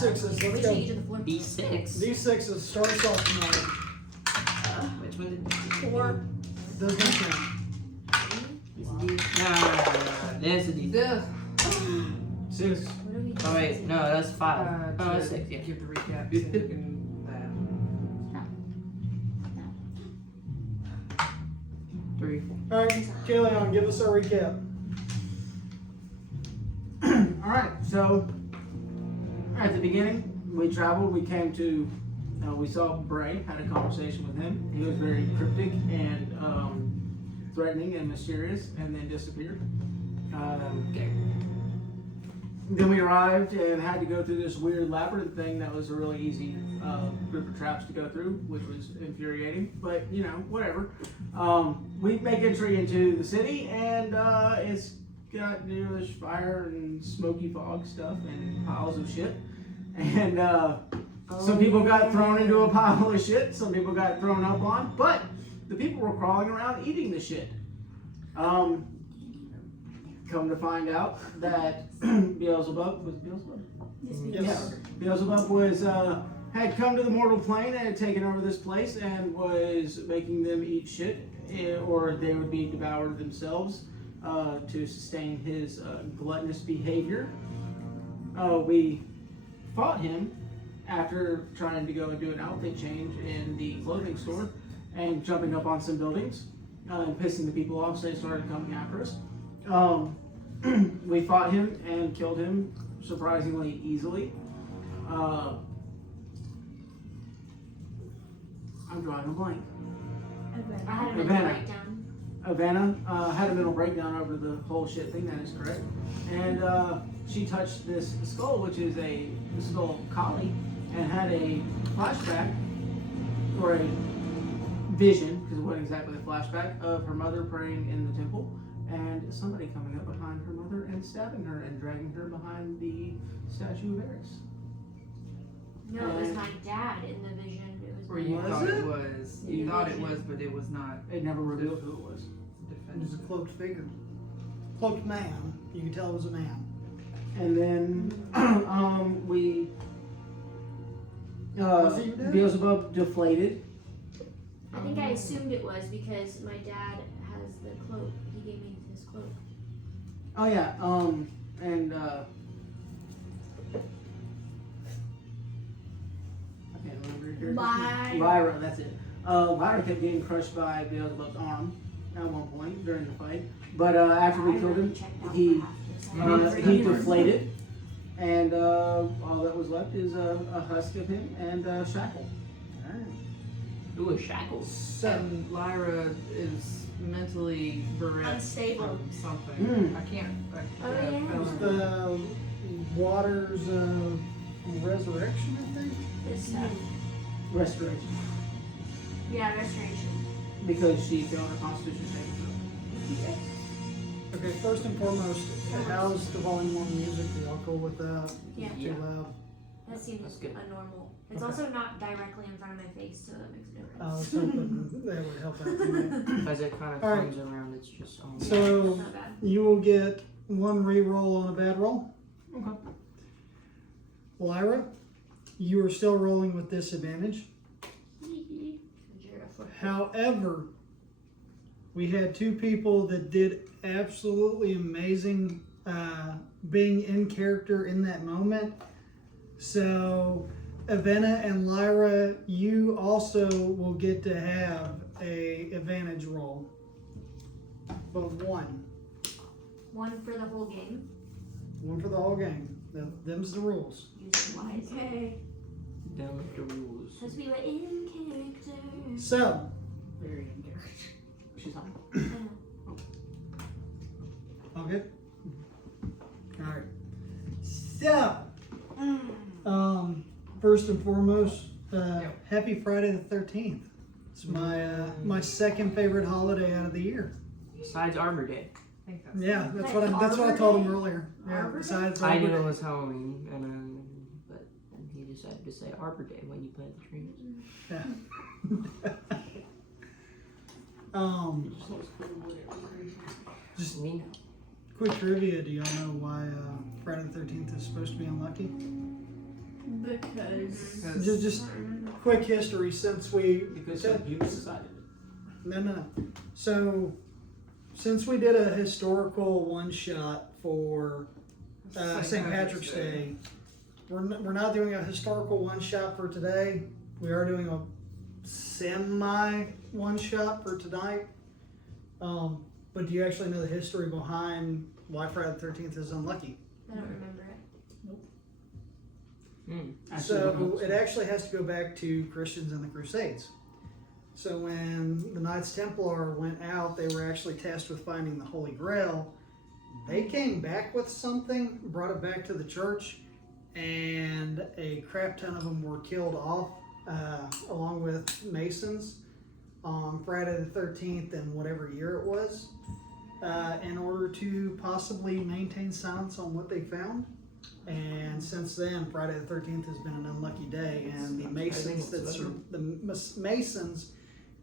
D6s. Let's go. D6. D6s starts off tonight. Which one did 4. Does not count. There's a D6. 6. Oh wait, no, that's 5. Oh, that's 6, yeah. Give the recap. So you can, Three. Alright, Kayleon, give us our recap. Alright, so at the beginning, we traveled, we came to, we saw Bray, had a conversation with him. He was very cryptic and threatening and mysterious, and then disappeared. Then we arrived and had to go through this weird labyrinth thing that was a really easy group of traps to go through, which was infuriating, but you know, whatever. We make entry into the city, and it's got this fire and smoky fog stuff and piles of shit. And some people got thrown into a pile of shit, some people got thrown up on, but the people were crawling around eating the shit. Come to find out that Beelzebub was Beelzebub was had come to the mortal plane and had taken over this place and was making them eat shit, or they would be devoured themselves to sustain his gluttonous behavior. We fought him after trying to go and do an outfit change in the clothing store and jumping up on some buildings and pissing the people off, so they started coming after us. We fought him and killed him surprisingly easily. I'm drawing a blank. I had a mental Havana. breakdown. Havana had a mental breakdown over the whole shit thing, that is correct. And she touched this skull, which is a skull collie, and had a flashback, or a vision, because it wasn't exactly a flashback, of her mother praying in the temple, and somebody coming up behind her mother and stabbing her and dragging her behind the statue of Eris. No, it was my dad in the vision. It was or you Was thought it? it was. You thought it was, but it was not. It never revealed who it was. It was a cloaked figure. Cloaked man. You can tell it was a man. And then we Was he your dad? Beelzebub deflated. I think I assumed it was because my dad has the cloak. He gave me his cloak. Oh yeah, and I can't remember your character's name. Lyra, that's it. Lyra kept getting crushed by Beelzebub's arm at one point during the fight, but after we killed him, he deflated, and all that was left is a husk of him and Shackle. Ooh, a shackle. And Lyra is mentally bereft Unstable. from something. Mm. I can't. Oh, yeah. It was the waters of resurrection, I think. This stuff. Restoration, Yeah, restoration. because she failed her constitution saving throw. Okay, first and foremost, how's the volume on the music? Are y'all cool with that? Yeah. Is it too loud? That seems That's good. a normal. It's Okay. also not directly in front of my face, so that makes a difference. I was hoping that would help out tonight. As it kind of All right. comes around, it's just on. So Not bad. you will get one re-roll on a bad roll. Okay. Lyra, you are still rolling with disadvantage. However, we had two people that did absolutely amazing being in character in that moment. So, Avena and Lyra, you also will get to have a advantage roll. But one. One for the whole game. One for the whole game. Them's the rules. Use it wisely. Okay. Down with the rules. Because we were in character. So, Very in character. She's on. all good? Alright. So, first and foremost, happy Friday the 13th. It's my second favorite holiday out of the year. Besides Arbor Day. I think that's Yeah, that's Like what I Arbor told him Day? earlier. Yeah, Arbor Day? besides I Arbor knew it Day. was Halloween, but he decided to say Arbor Day when you plant the trees. Yeah. Just Me know. quick trivia. Do y'all know why Friday the 13th is supposed to be unlucky? Because Just quick history since we Because some people decided it. No. So, since we did a historical one shot for St. Patrick's Day, we're not doing a historical one shot for today. We are doing a semi one shot for tonight. But do you actually know the history behind why Friday the 13th is unlucky? I don't remember it. So it actually has to go back to Christians and the Crusades. So when the Knights Templar went out, they were actually tasked with finding the Holy Grail. They came back with something, brought it back to the church, and a crap ton of them were killed off, along with Masons, on Friday the 13th in whatever year it was, in order to possibly maintain silence on what they found. And since then, Friday the 13th has been an unlucky day, and the Masons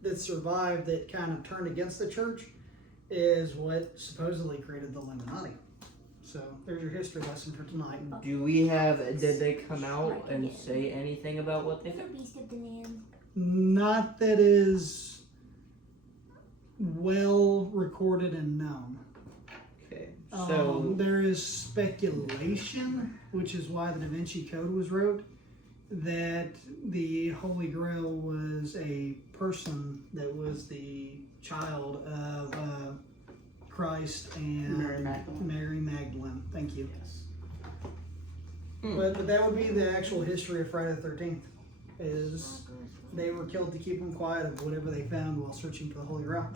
that survived that kind of turned against the church is what supposedly created the Illuminati. So there's your history lesson for tonight. Do we have? Did they come out and say anything about what they found? Beast of the land. Not that is well recorded and known. Okay, so There is speculation, which is why the Da Vinci Code was wrote, that the Holy Grail was a person that was the child of Christ and Mary Magdalene. Thank you. Yes. But that would be the actual history of Friday the 13th. Is they were killed to keep them quiet of whatever they found while searching for the Holy Grail.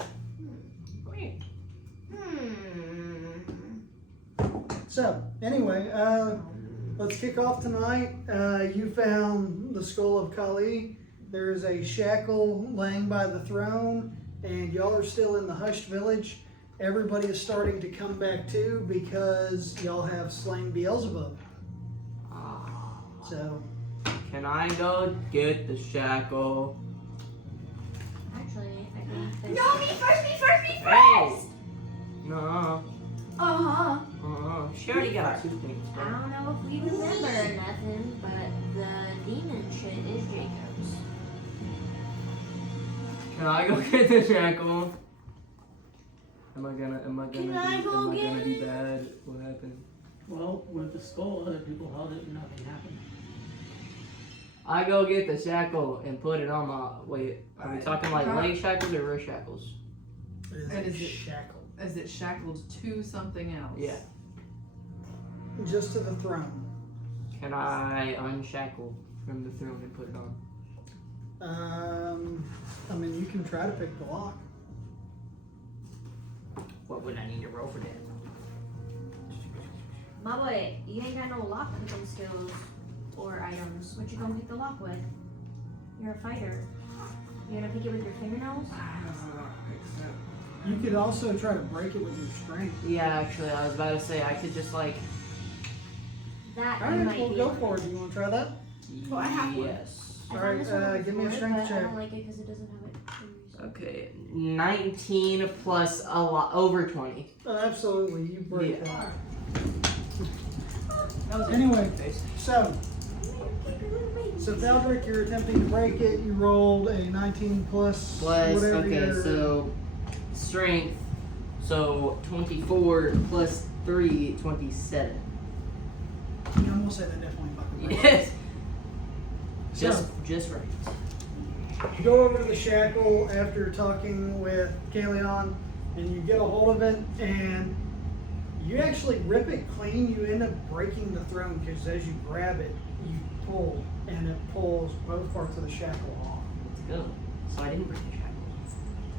So, anyway, let's kick off tonight. You found the skull of Kali. There's a shackle laying by the throne, and y'all are still in the hushed village. Everybody is starting to come back too because y'all have slain Beelzebub. So, can I go get the shackle? Actually, I think that... No, me first! Hey! No. Uh-huh. She already got 2 things. I don't know if we remember or nothing, but the demon shit is Jacob's. Can I go get the shackle? Am I gonna be bad? What happened? Well, with the skull, other people held it and nothing happened. I go get the shackle and put it on my. Wait, are we talking like leg shackles or wrist shackles? And is it- shackle? is it shackled to something else? Yeah. Just to the throne. Can I unshackle from the throne and put it on? I mean, you can try to pick the lock. What would I need to roll for that? My boy, you ain't got no lock picking skills or items. What you gonna pick the lock with? You're a fighter. You gonna pick it with your fingernails? You could also try to break it with your strength. Yeah, actually, I was about to say I could just like. That you Alright, might we'll be go able for to. it. Do you want to try that? Well, I have one. Yes. I Alright, found this one give me a before, strength but check. I don't like it because it doesn't have it for some reason. Okay, 19 plus a lot over 20. Absolutely, you break Yeah. that. That was Anyway, face. So Valdrick, you're attempting to break it. You rolled a 19 plus whatever Okay, your- so strength. So 24 plus 3, 27. I'm gonna say that definitely fucking breaks. Yes. So, Just right. you go over to the shackle after talking with Kalion, and you get a hold of it, and you actually rip it clean. You end up breaking the throne because as you grab it, you pull, and it pulls both parts of the shackle off. Let's go. So I didn't break the shackle.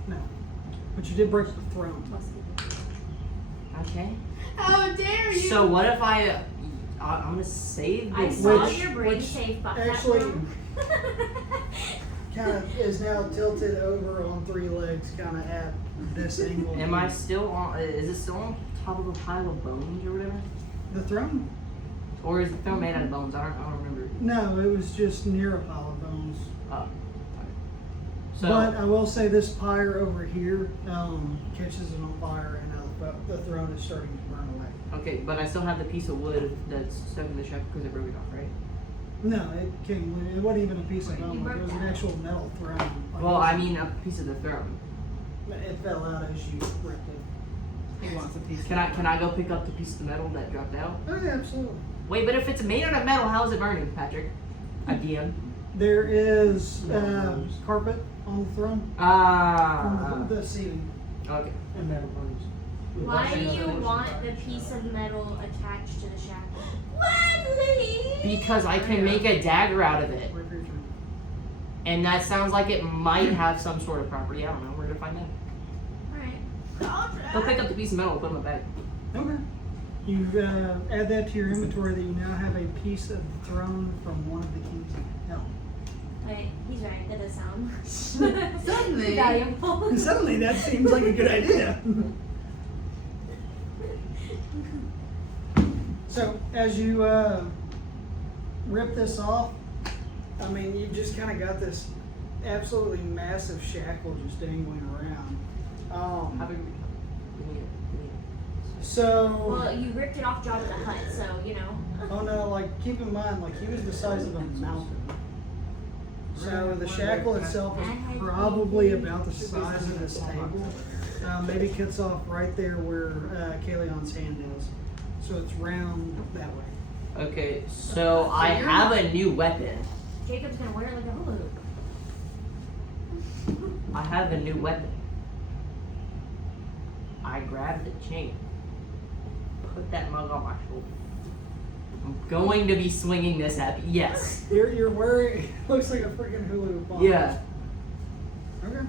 No, but you did break the throne. Okay. How dare you! So what if I'm gonna save I this? saw Which- your brain which say fuck actually- that room. Kind of is now tilted over on 3 legs, kind of at this angle. Am I still on? Is it still on top of a pile of bones or whatever? The throne? Or is the throne made out of bones? I don't remember. No, it was just near a pile of bones. Oh. So But I will say this pyre over here catches it on fire, and the throne is starting to burn away. okay, but I still have the piece of wood that's stuck in the shackle because I broke it off, right? No, it came. It wasn't even a piece of bone. It was an actual metal throne. Like, Well, I mean a piece of the throne. it fell out as you ripped it. He wants a piece. Can I go pick up the piece of the metal that dropped out? Oh yeah, absolutely. Wait, but if it's made out of metal, how is it burning, Patrick? Again. There is carpet on the throne. Ah. The seating. Okay. And metal burns. Why do you want the piece of metal attached to the shackle? Because I can make a dagger out of it. Wait for your turn. And that sounds like it might have some sort of property. I don't know. We're gonna find out. Alright. Go pick up the piece of metal and put it in my bag. Okay. You add that to your inventory that you now have a piece of the throne from one of the kings of hell. Wait, he's right. That does sound Suddenly. valuable. Suddenly, that seems like a good idea. So, as you rip this off, I mean, you've just kind of got this absolutely massive shackle just dangling around. How big? So, Well, you ripped it off Jabba the Hutt, so you know. oh no, like keep in mind, like he was the size of a mountain. So the shackle itself is probably about the size of this table. Maybe cuts off right there where Kaleon's hand is. So it's round that way. Okay, so I have a new weapon. Jacob's gonna wear it like a hula hoop. I have a new weapon. I grab the chain. Put that mug on my shoulder. I'm going to be swinging this at yes. You're wearing looks like a freaking hula hoop on. Yeah, Okay.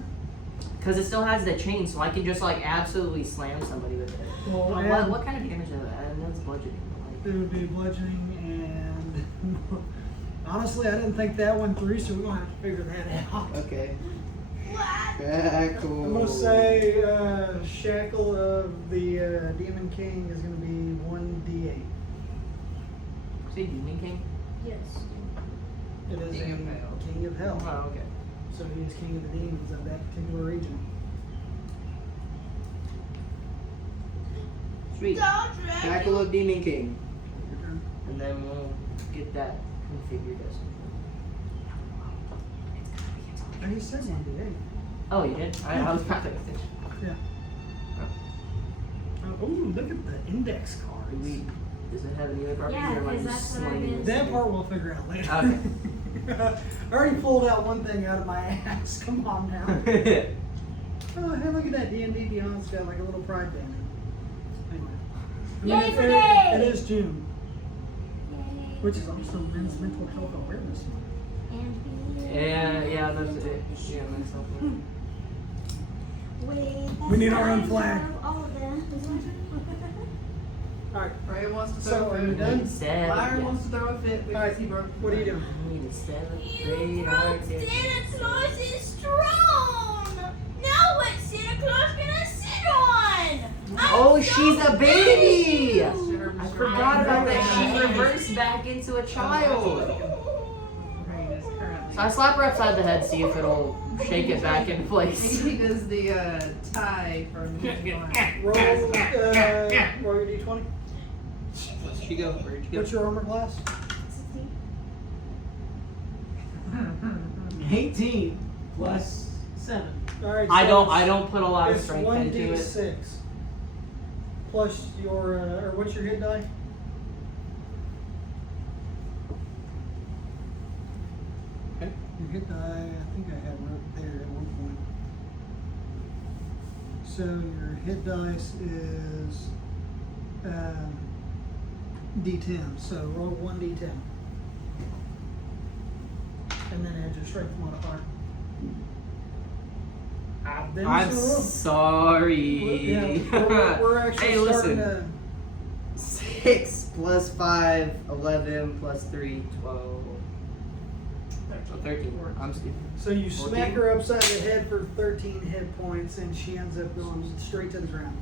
because it still has the chain, so I can just like absolutely slam somebody with it. Well, What, and what kind of damage is that? And that's bludgeoning. it would be bludgeoning and honestly, I didn't think that one through, so we're gonna have to figure that out. Okay. I'm gonna say shackle of the Demon King is gonna be 1d8. Say Demon King? Yes. It is King a of Hell. King of Hell. Oh, okay. So he is King of the Demons of that particular region. Sweet. Shackle of Demon King. Your turn. And then we'll get that configured as Oh, he said 1d8. Oh, you did? I was not paying attention. Oh, ooh, look at the index Do cards. we, does it have any other properties? Yeah, or am I 'cause just that's what I slinging did. this That thing? part we'll figure out later. Okay. I already pulled out one thing out of my ass. Come on now. Oh, hey, look at that. D&D Beyond's got like a little pride banner. Anyway. Yay for it gay! is June, which is also Men's Mental Health Awareness Month. Yeah, that's it. Yeah, that's something. We need our own flag. Alright, Ray wants to so throw are a you fit. done? Liar wants to throw a fit because Alright, he broke. what are you doing? We need to celebrate our day. Oh, she's a baby! I forgot about that. She reversed back into a child. Ray is currently. So I slap her upside the head, see if it'll shake it back in place. He does the tie from his line. Roll your d20. Where'd she go? Where'd she go? What's your armor class? 18 plus 7. Alright, I don't put a lot of it's strength into it. 1d6 plus your, or what's your hit die? Okay. Your hit die, I think I had wrote there at one point. So your hit dice is d10. So roll 1d10. And then add your strength modifier. I've been I'm so- sorry. Yeah, we're actually Hey, starting listen. 6 plus 5, 11 plus 3, 12. So 13. I'm stupid. So you 14? smack her upside the head for 13 hit points, and she ends up going straight to the ground.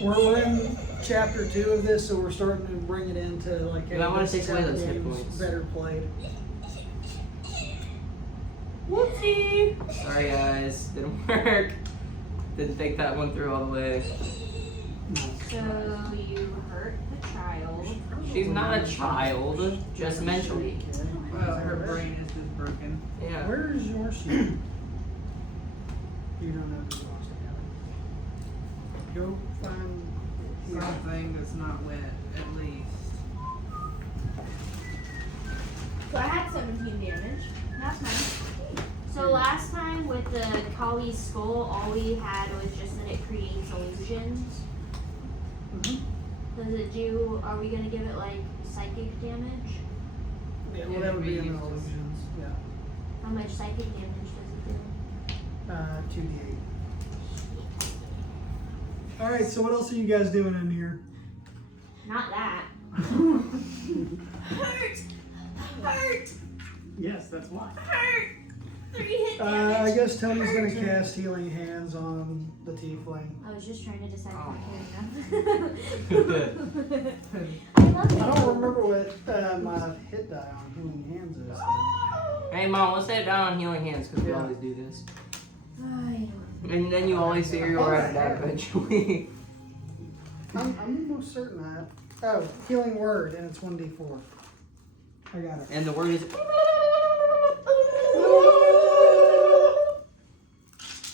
We're in chapter 2 of this, so we're starting to bring it into like. Yeah, I wanna this take is away how those hit games points. Better played. Whoopsie! Sorry guys, didn't work. Didn't think that one through all the way. So you hurt the child. She's not a child, just mentally. Well, her brain is just broken. Yeah. Where is your sheet? You don't know who lost it. Go find Something that's not wet, at least. So I had 17 damage. That's nice. So last time with the Kali's skull, all we had was just that it creates illusions. Does it do, are we gonna give it like psychic damage? Yeah, Yeah, well, that would be it'd in be illusions. Yeah. How much psychic damage does it do? 2d8. All right. So what else are you guys doing in here? Not that. Hurt! Hurt! Yes, that's why. Hurt! 3 hit I damage. guess Tony's gonna cast Healing Hands on the tiefling. I was just trying to decide Oh. if I love I it. don't remember what my hit die on Healing Hands is. Hey mom, let's set it down on healing hands because we Yeah. always do this. I don't And then you always say you're right back eventually. I'm almost certain that. Oh, Healing Word, and it's 1d4. I got it. And the word is.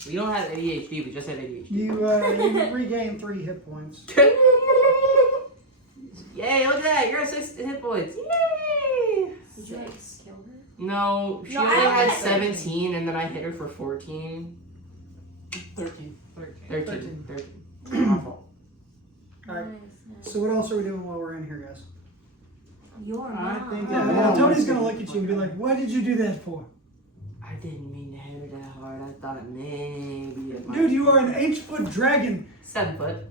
We don't have ADHD, we just have ADHD. You regain 3 hit points. Yay, look at that, you're at 6 hit points. Yay! Did you like kill her? No, she No, only I had had 17 and then I hit her for 14. 13. 13. Awful. Alright. Nice, nice. So what else are we doing while we're in here, guys? Your I mom. think- Yeah, Yeah. Tony's gonna look at you and be like, "What did you do that for?" I didn't mean to hit her that hard. I thought maybe it might. Dude, you are an 8-foot dragon. 7 foot.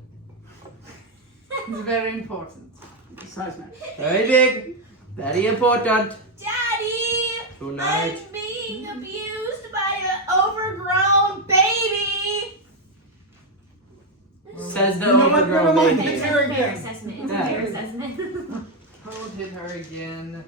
It's very important. Size match. Very big. Very important. Daddy! Tonight. I'm being abused by an overgrown baby! Says the You know what? overgrown Never mind. baby. It's a Fair fair again. assessment. It's a Yeah. fair assessment. Hold hit her again.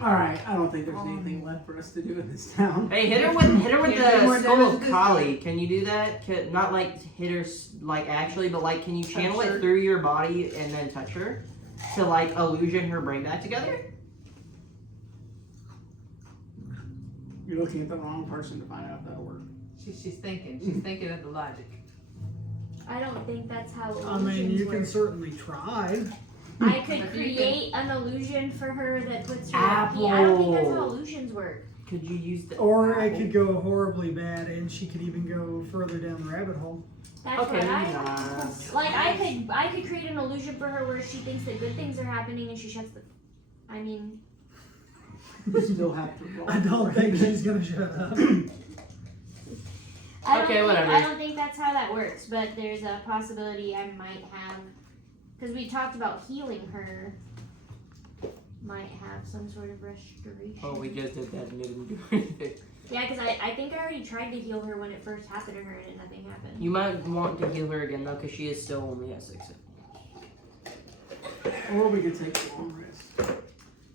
Alright, I don't think there's anything left for us to do in this town. Hey, hit her with Can the you skull damage of this Kali. Can you do that? Not like hit her like actually, but like can you channel Touch it her? through your body and then touch her to like illusion her brain back together? You're looking at the wrong person to find out if that'll work. She's thinking. She's thinking of the logic. I don't think that's how I mean, illusions you can work. certainly try. I could But you create an illusion for her that puts her Apple. I don't think that's how illusions work. Could you use the Or it apple? could go horribly bad, and she could even go further down the rabbit hole. That's Okay, what maybe I not. like. I could create an illusion for her where she thinks that good things are happening and she shuts the. I mean, You still have to roll. I don't think she's gonna shut up. Okay, whatever. I don't think that's how that works, but there's a possibility I might have, because we talked about healing her. Might have some sort of restoration. Oh, we just did that and it didn't do anything. Yeah, because I think I already tried to heal her when it first happened to her and nothing happened. You might want to heal her again though, because she is still only at 6. Or we could take a long rest.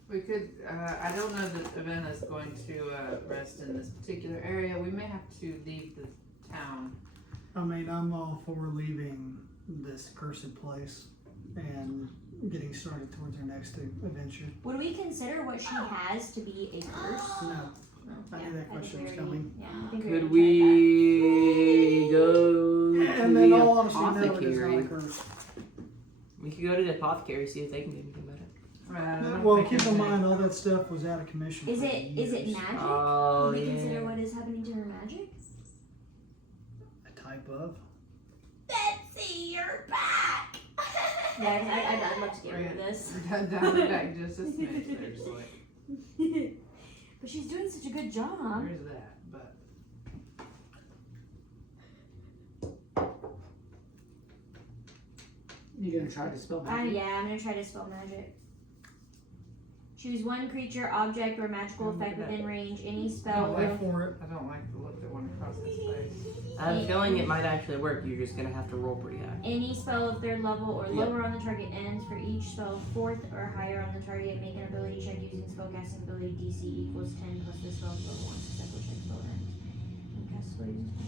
We could, I don't know that Avena's going to rest in this particular area. We may have to leave the town. I mean, I'm all for leaving this cursed place and getting started towards our next adventure. Would we consider what she has to be a curse? No. No. I knew that think question we was already- coming. Yeah, I think Could already we go And to then the all honesty, no, it is not a apothecary? curse. We could go to the apothecary, see if they can do anything about it. I don't Well, think keep it's in any- mind, all that stuff was out of commission. Is for it years. magic? Oh, Would we yeah. consider what is happening to her magic? A type of? Betsy, you're back! Yeah, 'cause I'd love to get rid of this. Down the back just a smidge there, so But she's doing such a good job. there's that. But You gonna try to spell magic? Yeah, I'm gonna try to spell magic. Choose one creature, object, or magical effect within range. Any spell. Wait for it. I don't like the look that went across his face. I have a feeling it might actually work. You're just gonna have to roll pretty high. Any spell of third level or Yep. lower on the target ends. For each spell fourth or higher on the target, make an ability check using spellcasting ability DC equals 10 plus the spell's level 1 successful check spell ends. And cast spell using spell.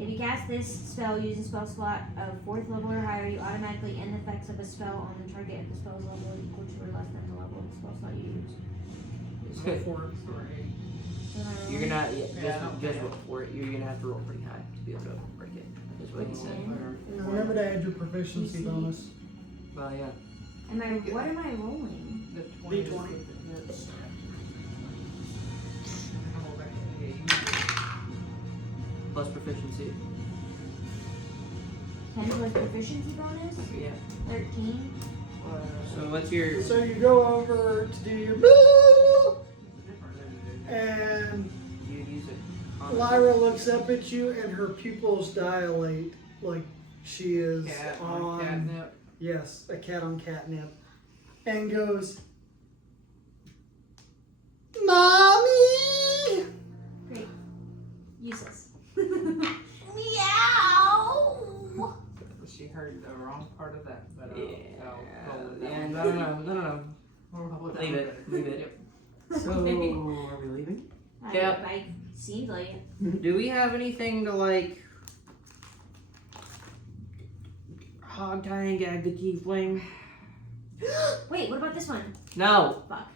If you cast this spell using spell slot of 4th level or higher, you automatically end the effects of a spell on the target if the spell's level equal to or less than the level of the spell slot you use. Go for it. You're gonna Yeah, just roll for it. You're gonna have to roll pretty high to be able to break it. That's what he said. Remember to add your proficiency DC. bonus. Well, yeah. What am I rolling? The 20 D20. is the- Plus proficiency. 10 plus proficiency bonus? Yeah. 13. So what's your? So you go over to do your boo, and You use it. on- Lyra looks up at you, and her pupils dilate like she is Cat on on catnip. yes, a cat on catnip, and goes, "Mommy." Great. Useless. Meow. She heard the wrong part of that, but Yeah. I'll go with that. Yeah. one. No. We'll go with that Leave one. it. Leave it. So, are we leaving? Yep. Seems like it. Do we have anything to like hog tie and gag the tiefling? Wait, what about this one? No. Fuck.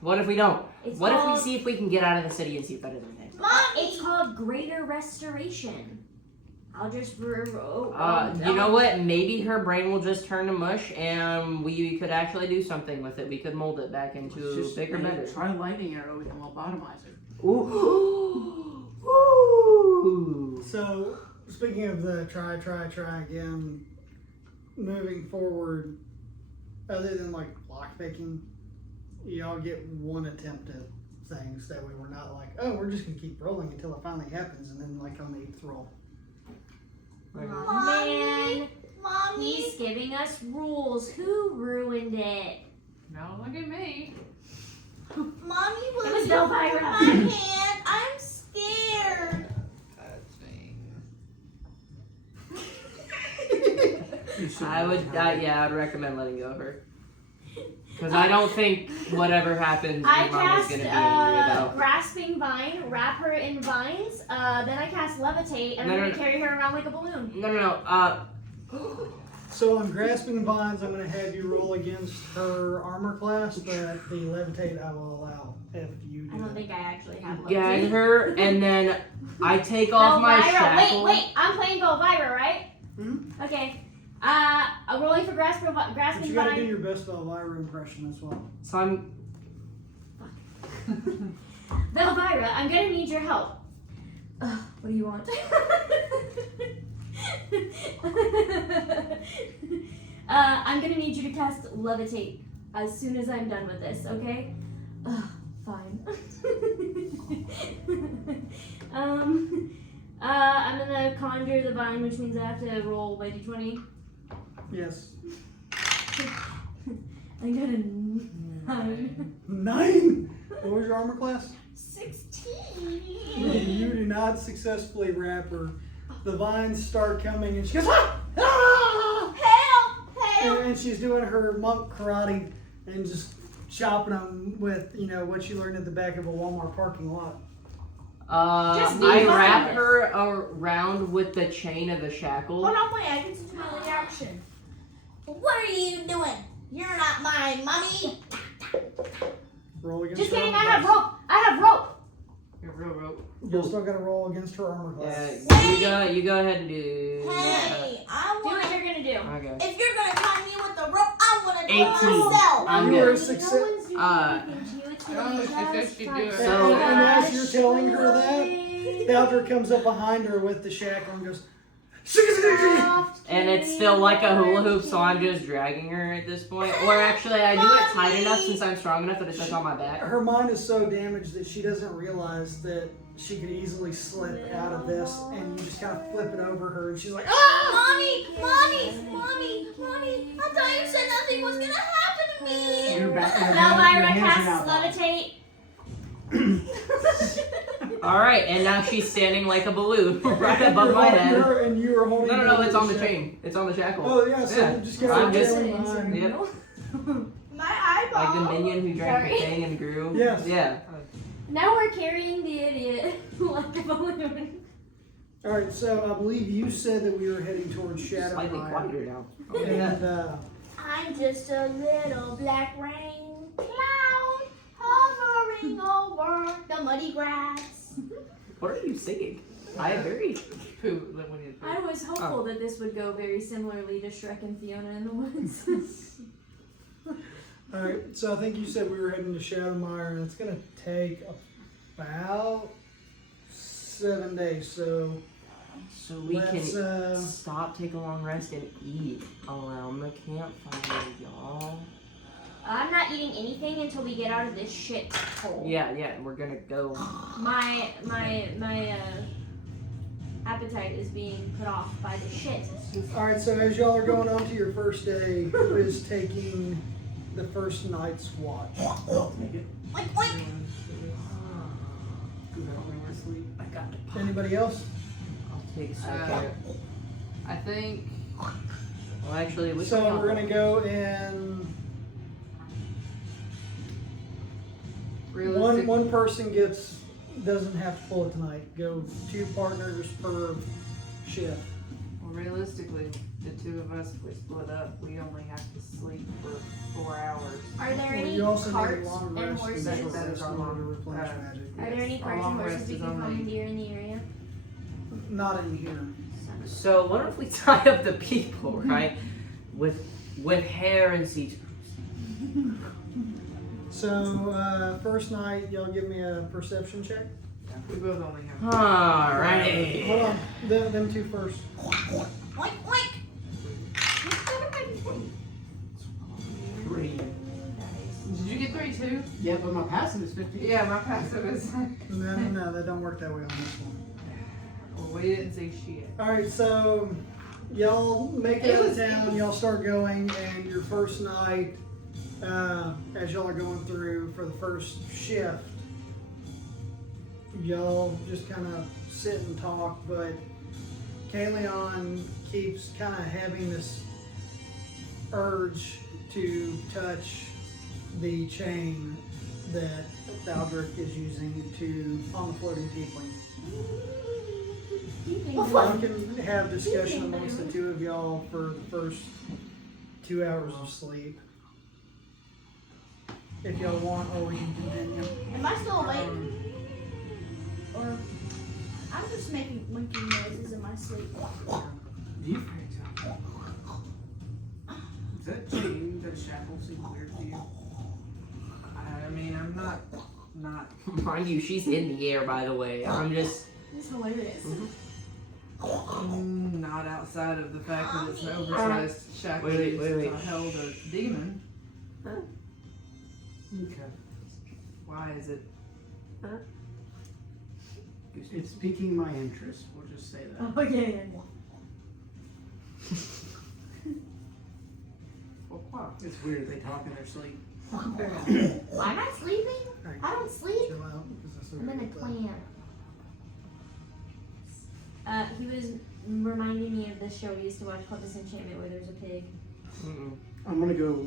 What if we don't? It's What if called, we see if we can get out of the city and see if that does anything? It's called Greater Restoration. I'll just. You know what? Maybe her brain will just turn to mush, and we could actually do something with it. We could mold it back into Let's just bigger, better. try lightning arrow and we'll lobotomize her. Ooh. Ooh. So speaking of the try again, moving forward, other than like lockpicking, y'all get one attempt at things. That way we're not like, oh, we're just gonna keep rolling until it finally happens, and then like on the 8th roll. Oh, man. Mommy. He's giving us rules. Who ruined it? No, look at me. Mommy, will It was you Elvira. hold my hand? I'm scared. That's me. I'd recommend letting go of her. Because I don't think whatever happens, I your mom is cast going to be angry about. Grasping Vine, wrap her in vines, then I cast Levitate, and I'm No, going no. to carry her around like a balloon. No. So on grasping vines, I'm gonna have you roll against her armor class, but the levitate I will allow if you do. I don't that. think I actually have Levitate. Gag her, and then I take off my Elvira, shackle. wait, I'm playing Elvira, right? Mhm. Okay. I'm rolling for But Grasping you gotta do Vine. your best Elvira impression as well. So I'm. Elvira, I'm going to need your help. What do you want? I'm gonna need you to cast Levitate as soon as I'm done with this, okay? Fine. I'm gonna conjure the vine, which means I have to roll my d20. Yes. I got a 9. 9. What was your armor class? 16. You do not successfully wrap her. The vines start coming, and she goes, ah! Ah! Help! Help! And she's doing her monk karate and just chopping them with, what she learned at the back of a Walmart parking lot. Just be I fine wrap with her around with the chain of the shackle. Hold on, wait, I get to do my reaction. What are you doing? You're not my mommy. Roll against Just her kidding, I armor have class. rope! I have rope! You're real rope. You're still gonna roll against her armor class. Yeah, you go ahead and do. Hey, I Do want. what you're gonna do. Okay. If you're gonna tie me with the rope, I'm gonna do it 18. myself. I'm You are a good. success. No one's doing Uh, anything to you. It's Oh, gonna be it's just just you fine. do it. So- And as you're telling her that, Bowder comes up behind her with the shackle and goes, And it's still like a hula hoop, so I'm just dragging her at this point. Or actually, I do it tight enough since I'm strong enough that it sits on my back. her mind is so damaged that she doesn't realize that she could easily slip out of this, and you just kind of flip it over her, and she's like, ah! Mommy, I thought you said nothing was gonna happen to me. You're back. Elvira your hands casts are out. Levitate. Alright, and now she's standing like a balloon right above my head. And you are holding No, her it's on the shackle. chain. It's on the shackle. Oh, yeah, so Yeah. you just get I'm her just- trailing behind. Yep. My eyeball. Like the minion who drank Sorry. the thing and grew. Yes. Yeah. Now we're carrying the idiot like a balloon. All right, so I believe you said that we were heading towards Slightly Shadowmire. quieter now. And I'm just a little black rain cloud hovering over the muddy grass. What are you singing? I agree. Pooh, when you I was hopeful that this would go very similarly to Shrek and Fiona in the Woods. all right, so I think you said we were heading to Shadowmire, and it's gonna take about 7 days. So we let's can stop, take a long rest, and eat around the campfire, y'all. I'm not eating anything until we get out of this shit hole. Yeah, we're gonna go. My appetite is being put off by the shit. All right, so as y'all are going on to your first day, who is taking the first night's watch? Take it. Oink, oink. Because I don't know where to sleep. I got it. Anybody else? I'll take second. I think Well, actually, we So can we're gonna go in. realistic. One person doesn't have to pull it tonight. Go 2 partners per shift. Well, realistically, the two of us, if we split up, we only have to sleep for 4 hours. Are there Well, any you also need a carts long and rest horses? and short That is rest our in order to long, replenish magic. Are there any Yes, carts our and long horses rest we is can only- commandeer in the area? Not in here. So what if we tie up the people, right? with hair and seats. So first night, y'all give me a perception check. We both only have. Alrighty. Hold on, them 2 first. Oink, oink. 3. Did you get 3 too? Yeah, but my passive is 15. Yeah, my passive is. No, that don't work that way on this one. Well, we didn't say shit. All right, so y'all make it out of town. Y'all start going, and your first night, as y'all are going through for the first shift, y'all just kind of sit and talk. But Kaleon keeps kind of having this urge to touch the chain that Thaldric is using on the floating tiefling. Y'all can have discussion amongst the 2 of y'all for the first 2 hours of sleep. If y'all want, or we can continue. Am I still awake? Or I'm just making monkey noises in my sleep. You Is that chain, that shackle seem weird to you? I mean, I'm not. Mind you, she's in the air, by the way. I'm just. It's hilarious. Not outside of the fact that it's an oversized shackle Wait. to hold a demon. Okay. Why is it? It's piquing my interest, we'll just say that. Oh yeah. Well, wow. It's weird, they talk in their sleep. Why am I sleeping? Alright, I don't sleep. chill out, because that's I'm in a what clan. He was reminding me of this show we used to watch called Disenchantment, where there's a pig. Mm-mm. I'm gonna go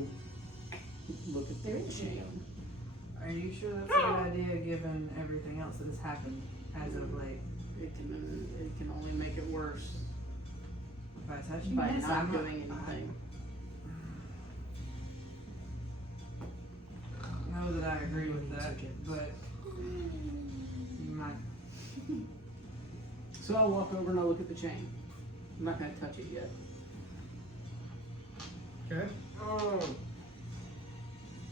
look at There the is a chain. show. Are you sure that's a good idea given everything else that has happened as of late? It can only make it worse By touching by this, not I'm doing anything. I know that I agree with that, but you might. So I'll walk over and I'll look at the chain. I'm not gonna touch it yet. Okay.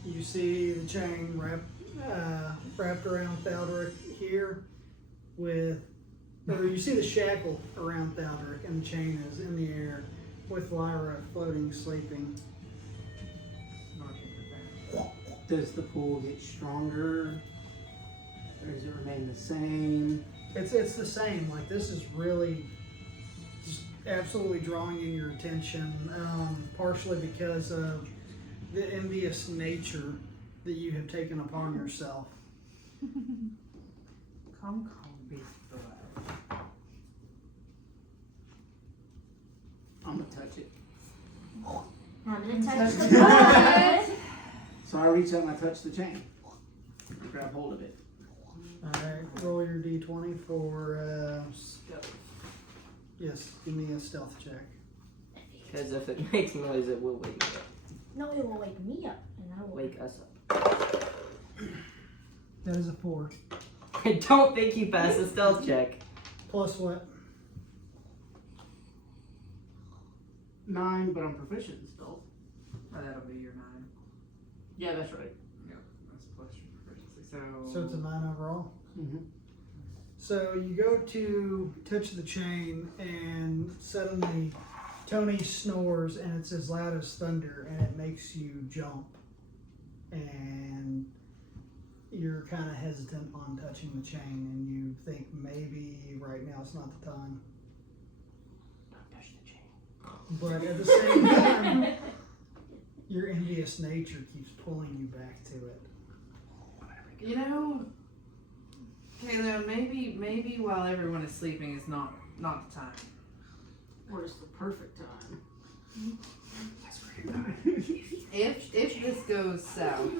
You see the chain wrapped around Thaldric here or you see the shackle around Thaldric, and the chain is in the air with Lyra floating, sleeping. Does the pull get stronger? Or does it remain the same? It's the same. Like, this is really just absolutely drawing in your attention, partially because of the envious nature that you have taken upon yourself. Come, beast alive. I'm gonna touch it. I'm gonna touch the blood. So I reach out and I touch the chain. I grab hold of it. Alright, roll your d20 for, Stealth. yes, give me a stealth check. Because if it makes noise, it will wake me up. No, it will wake me up, and I will Wake us That is a 4. up. I don't think you passed the stealth check. Plus what? 9, but I'm proficient in stealth. Oh, that'll be your 9. Yeah, that's right. Yep, that's plus your proficiency. So it's a 9 overall? Mm-hmm. So you go to touch the chain, and suddenly Tony snores, and it's as loud as thunder, and it makes you jump. And you're kind of hesitant on touching the chain, and you think maybe right now is not the time. Don't touch the chain. But at the same time, your envious nature keeps pulling you back to it. You know, Kayla, maybe while everyone is sleeping is not the time. Or it's the perfect time. If this goes south,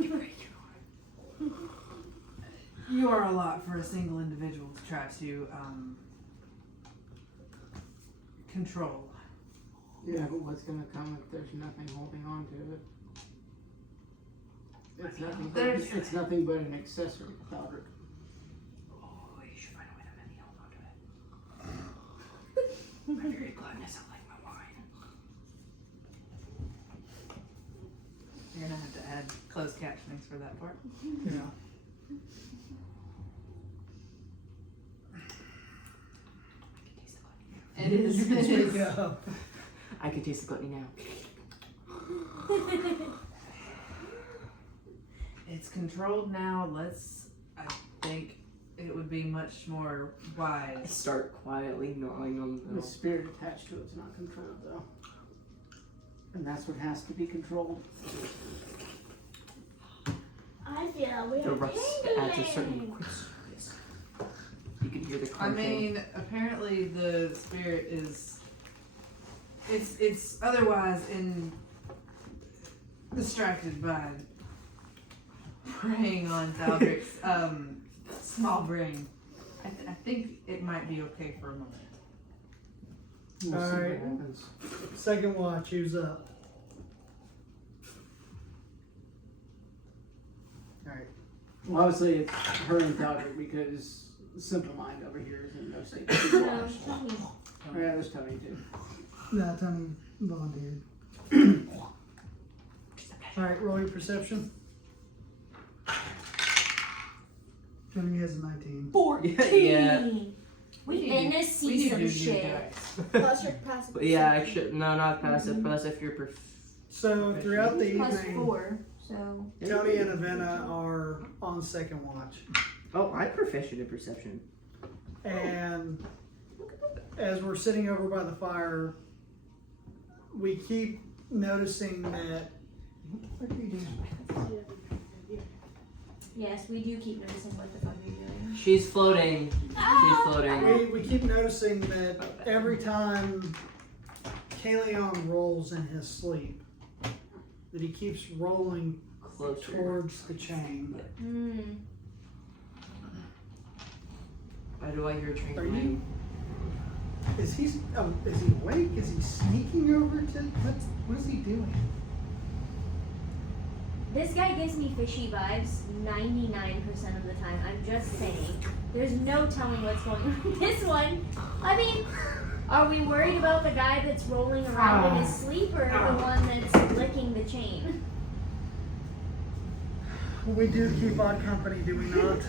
you are a lot for a single individual to try to control. Yeah, but what's gonna come if there's nothing holding on to it? It's nothing but an accessory, Baldric. Oh, you should find a way to maybe hold on to it. My very gladness, I like my wine. You're gonna have to add closed captionings for that part. Yeah. It is. You can It speak is. up. I can taste the gluttony now. It's controlled now. I think it would be much more I wise. start quietly gnawing on The the spirit attached to it's not controlled though. And that's what has to be controlled. I feel we're The rust adds a certain tingling. crispness. You can hear the I crunching. mean, apparently the spirit is. It's otherwise distracted by preying on Baldric's small brain. I think it might be okay for a moment. We'll see Alright. what happens. Second watch, who's up? Alright. Well, obviously it's her and Baldric because Simple Mind over here is in no state to be No, watched. Tony. Oh, yeah, there's Tony too. No, Tony volunteered. Alright, roll your perception. Tony has a 19. 14. Yeah. We finna see some shit. Plus your passive. But yeah, actually, no, not passive. Plus, if you're So throughout the Plus evening, 4, so. Tony and Avena are on second watch. Oh, I'm proficient in perception. And as we're sitting over by the fire, we keep noticing that. What are you doing? Yes, we do keep noticing what the fuck you're doing. She's floating. She's floating. We keep noticing that every time Kaleon rolls in his sleep, that he keeps rolling Closer. towards the chain. Hmm. Why do I hear Are trinkling? Is he awake? Is he sneaking over to what is he doing? This guy gives me fishy vibes 99% of the time. I'm just saying. There's no telling what's going on with this one. I mean, are we worried about the guy that's rolling around in his sleep or the one that's licking the chain? We do keep odd company, do we not?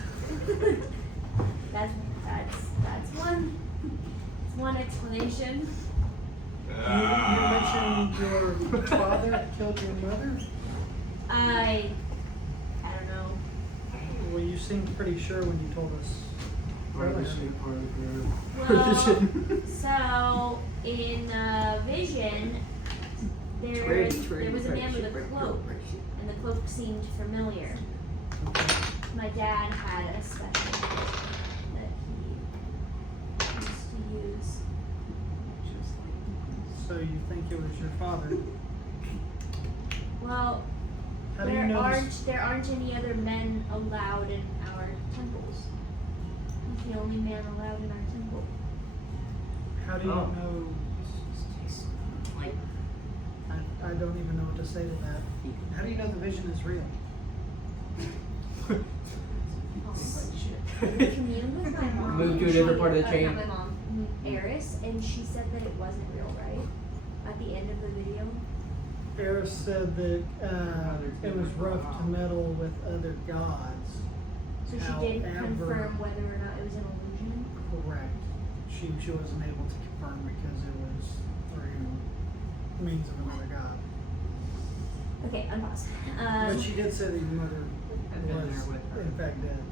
That's one explanation. You mentioned your father killed your mother? I don't know. Well, you seemed pretty sure when you told us. earlier. Well, so in Vision, there was a man with a cloak, and the cloak seemed familiar. My dad had a special that he used to use. So you think it was your father? Well, How do you know this? there aren't any other men allowed in our temples. the only man allowed in our temple. How do you Oh. know? Like, I don't even know what to say to that. How do you know the vision is real? I communed with my mom. Move to a and different she- part of the chain. Not my mom, Eris, and she said that it wasn't real, right? At the end of the video. Eris said that it was rough to meddle with other gods. So she didn't However- confirm whether or not it was an illusion. Correct. She wasn't able to confirm because it was through means of another god. Okay, unpause. But she did say that your mother I've been was there with her. in fact dead.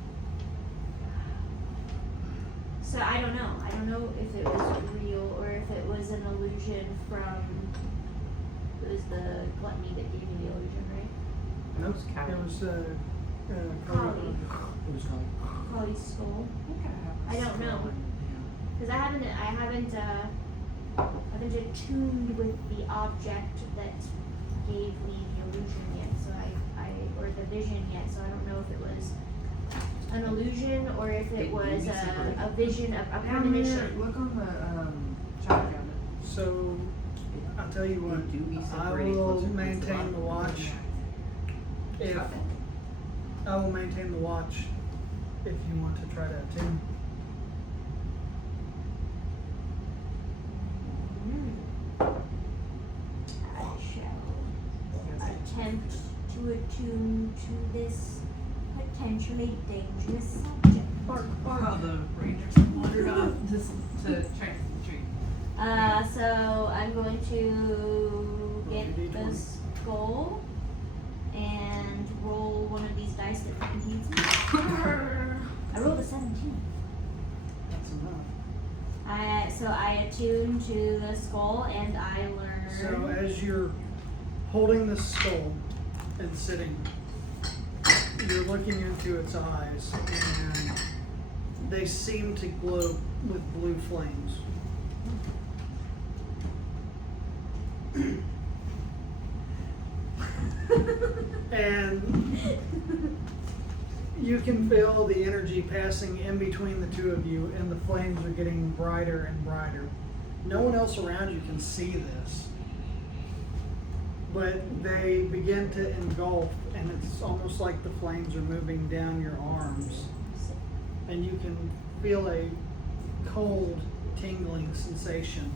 So I don't know. I don't know if it was real or if it was an illusion from. It was the gluttony that gave me the illusion, right? Nope. Kali. It was Kali. It was Kali. Kali's skull. I don't know. Because I haven't attuned with the object that gave me the illusion yet. So or the vision yet. So I don't know if it was an illusion or if it was a vision of a premonition. Look on the chat cabinet. So I'll tell you what. I will maintain the watch. If I will maintain the watch, if you want to try to attune. I shall attempt to attune to this potentially dangerous subject. Oh, the rangers wandered off to check the tree. So I'm going to get the skull and roll one of these dice that fucking hates me. I rolled a 17. That's enough. So I attune to the skull and I learn. So as you're holding the skull and sitting, you're looking into its eyes, and they seem to glow with blue flames. And you can feel the energy passing in between the two of you, and the flames are getting brighter and brighter. No one else around you can see this, but they begin to engulf, and it's almost like the flames are moving down your arms, and you can feel a cold, tingling sensation,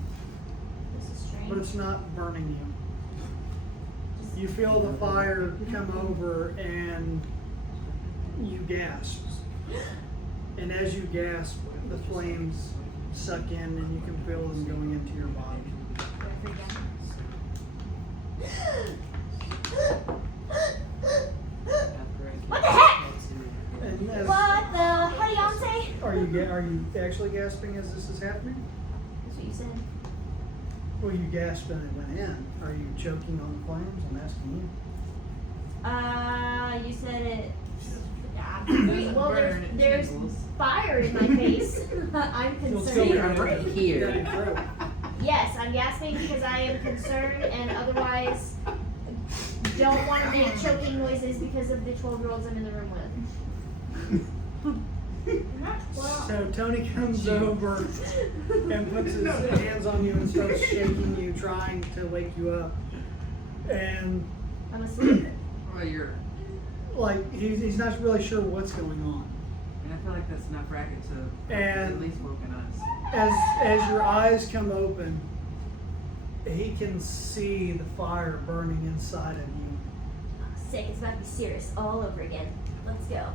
This is strange. but it's not burning you. You feel the fire come over, and you gasp. And as you gasp, the flames suck in, and you can feel them going into your body. What the heck? And as, What the? How do y'all say? are you actually gasping as this is happening? That's what you said. Well, you gasped and it went in. Are you choking on the flames? I'm asking you. You said it. Well, There's fire in my face. I'm You'll still be concerned. right here. in your throat. Yes, I'm gasping because I am concerned and otherwise don't want to make choking noises because of the 12-year-olds I'm in the room with. So Tony comes over and puts his hands on you and starts shaking you, trying to wake you up. And I'm asleep. Well, you're. like he's not really sure what's going on. And I feel like that's enough racket to And- at least woken us. As your eyes come open, he can see the fire burning inside of you. Sick. It's about to be serious all over again. Let's go.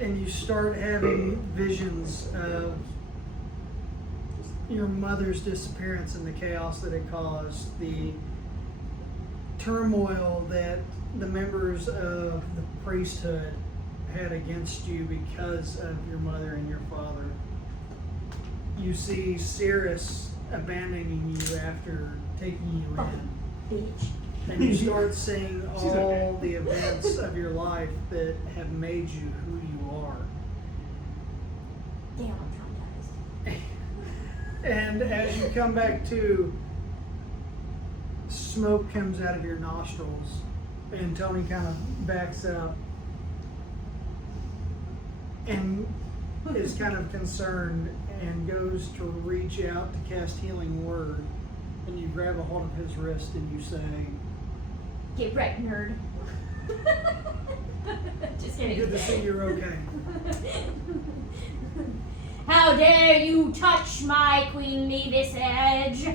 And you start having visions of your mother's disappearance and the chaos that it caused, the turmoil that the members of the priesthood had against you because of your mother and your father. You see Cirrus abandoning you after taking you in. Bitch. And you start seeing all the events of your life that have made you who you are. Damn, I'm traumatized. And as you come back to, smoke comes out of your nostrils, and Tony kind of backs up. And is kind of concerned and goes to reach out to cast Healing Word, and you grab a hold of his wrist and you say, Get wrecked, nerd. Just kidding. "Good to see you're okay." How dare you touch my queenly visage?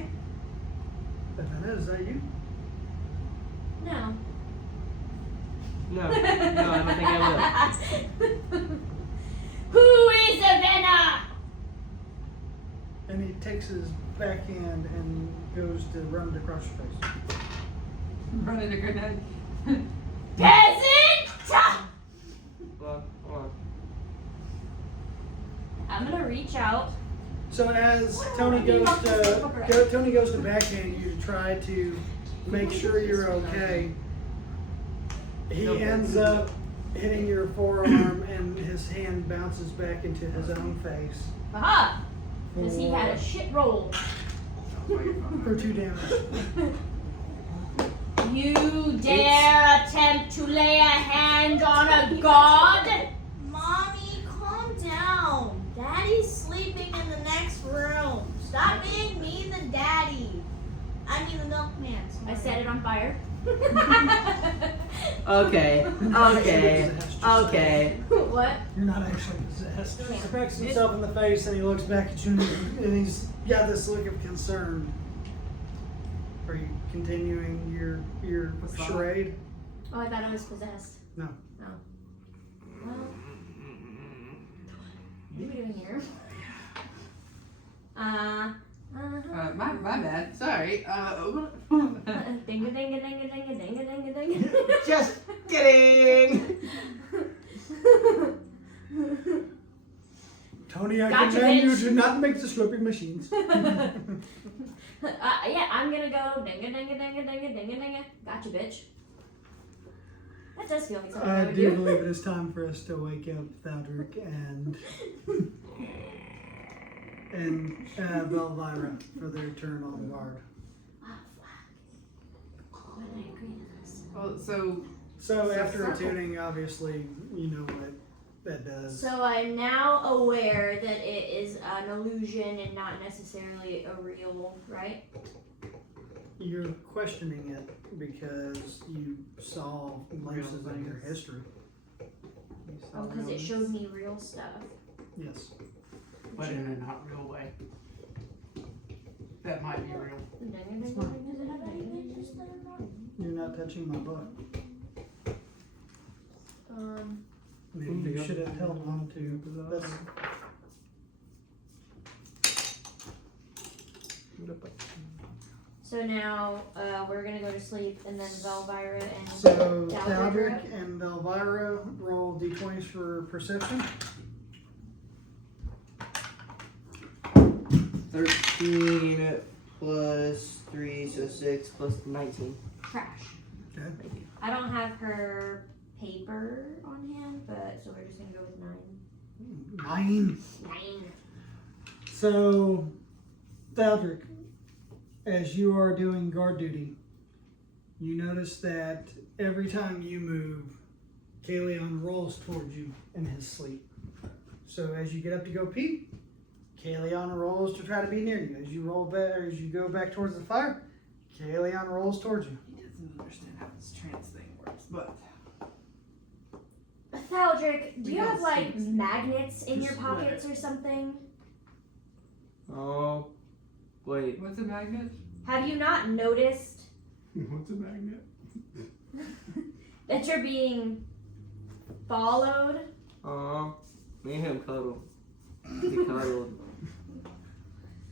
Avena, is that you? No. No, I don't think I will. Who is Avena? And he takes his backhand and goes to run it across your face. Running a grenade. Peasant! Hold on. I'm gonna reach out. So as Tony goes to backhand you to try to make sure you're okay, he ends up hitting your forearm and his hand bounces back into his own face Aha! Because he had a shit roll. for 2 damage. You dare attempt to lay a hand on a god? Mommy, calm down. Daddy's sleeping in the next room. Stop being mean to Daddy. I mean the milkman. I set it on fire. Okay. What? You're not actually possessed. Okay. He cracks himself in the face and he looks back at you and he's got this look of concern. Are you continuing your charade? Oh, I thought I was possessed. No. Oh. Well, what are we doing here? My bad. Sorry. Dinga dinga dinga dinga dinga dinga dinga. Just kidding. Tony, I Gotcha, command you bitch. to not make the slurping machines. Yeah, I'm gonna go dinga dinga dinga dinga dinga dinga. Gotcha, bitch. That does feel like something I I would do do. believe it is time for us to wake up Thaldric and Belvira for their turn on guard. Oh, fuck. Why did I agree to this? Well, So after attuning, obviously, you know what that does. So I'm now aware that it is an illusion and not necessarily a real, right? You're questioning it because you saw glimpses of your history. Oh, because it showed me real stuff. Yes. but in a not real way. That might be real. You're not touching my butt. Maybe you should have held on to this. So now we're gonna go to sleep, and then Velvira and So Thaldric Thaldric and Elvira roll d20s for perception. 13 plus 3, so 6 plus 19. crash. Okay. Thank you. I don't have her paper on hand, but so we're just gonna go with 9. 9. 9. So, Thaldric, as you are doing guard duty, you notice that every time you move, Kaleon rolls towards you in his sleep. So as you get up to go pee, Kaleon rolls to try to be near you. As you roll back, or as you go back towards the fire, Kaleon rolls towards you. He doesn't understand how this trans thing works, but Thaldric, do you We have got like six. magnets in your Just pockets or something? Oh, wait. what's a magnet? Have you not noticed What's a magnet? that you're being followed? Me and him cuddled. He cuddled.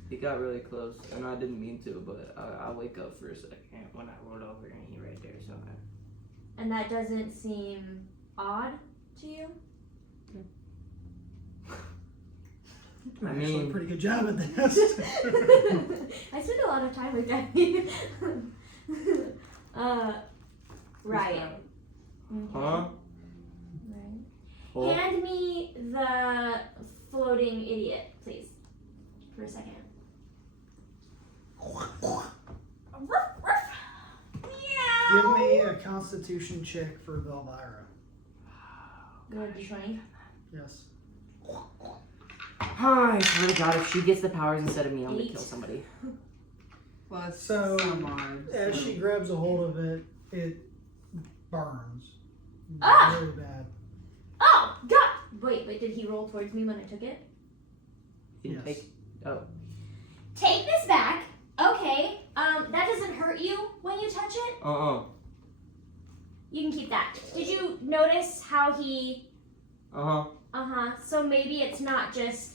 He got really close, and I didn't mean to, but I wake up for a second when I rolled over, and he right there, so And that doesn't seem odd to you? You I actually mean- a pretty good job at this. I spend a lot of time with Daddy. Right. Okay. Huh? Right. Oh. Hand me the floating idiot, please, for a second. Give me a constitution check for Elvira. Go to D20. Yes. I swear to God, if she gets the powers instead of me, I'm gonna 8. kill somebody. Plus So, some odds. As she grabs a hold of it, it burns. Ah! Really bad. Oh, God! Wait, did he roll towards me when I took it? You didn't Yes. take. Oh. Take this back. Okay. That doesn't hurt you when you touch it. You can keep that. Did you notice how he? So maybe it's not just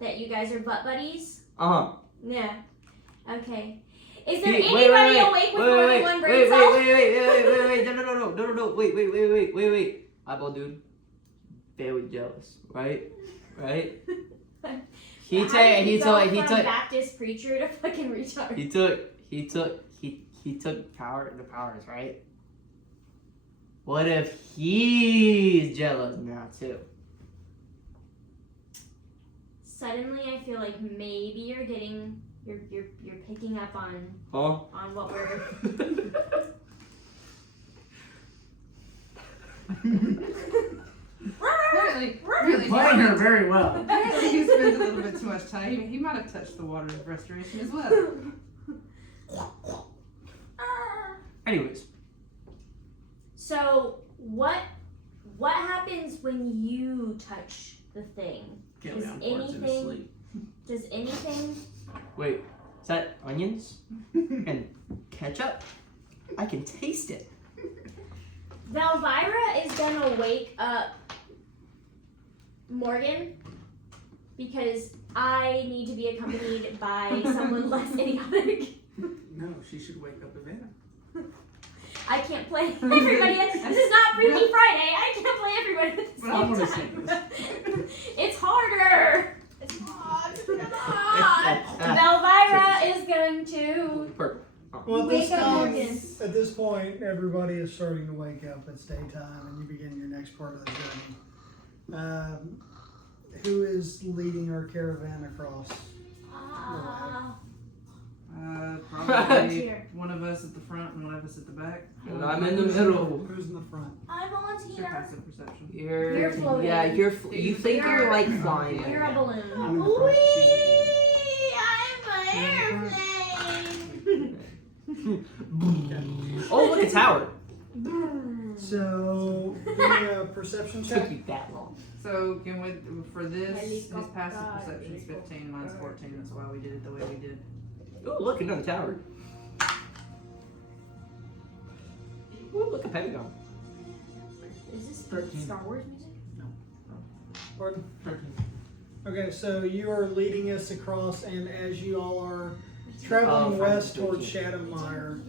that you guys are butt buddies. Yeah. Okay. Is there anybody awake with more than one brain cell? Wait, no, wait. Eyeball dude, very jealous, right? He took Baptist preacher to fucking retard. he took the powers, right? What if he's jealous now too? Suddenly, I feel like maybe you're picking up on what we're. Really, Playing her very well. apparently he spends a little bit too much time. He might have touched the water of restoration as well. Anyways, So what happens when you touch the thing? Kill Does down parts in his anything- sleep. Does anything? wait, is that onions and ketchup? I can taste it. Valvira is gonna wake up Morgan because I need to be accompanied by someone less idiotic. No, she should wake up Savannah. I can't play everybody. This is not Freaky Friday. I can't play everybody at the But I same wanna time. see It's harder. It's hot. Valvira is going to. Purple. Well, Wake up, Morgan. at this point, everybody is starting to wake up. It's daytime, and you begin your next part of the journey. Who is leading our caravan across? Probably Here. one of us at the front and one of us at the back. And I'm in the middle. Who's in the front? I It's your volunteer. passive perception. You're floating. Yeah, you think you're like flying. You're a balloon. I'm in the front. She's Whee! I'm an airplane. Oh, look, a tower. So, give me a perception check. Took you that long. So again, for this, his passive Helicopter. perception is 15, mine's 14. That's why we did it the way we did. Oh, look, another tower. Oh, look, a pentagon. Is this 13. Star Wars music? Pardon? 13. Okay, so you are leading us across, and as you all are traveling west towards Shadowmire,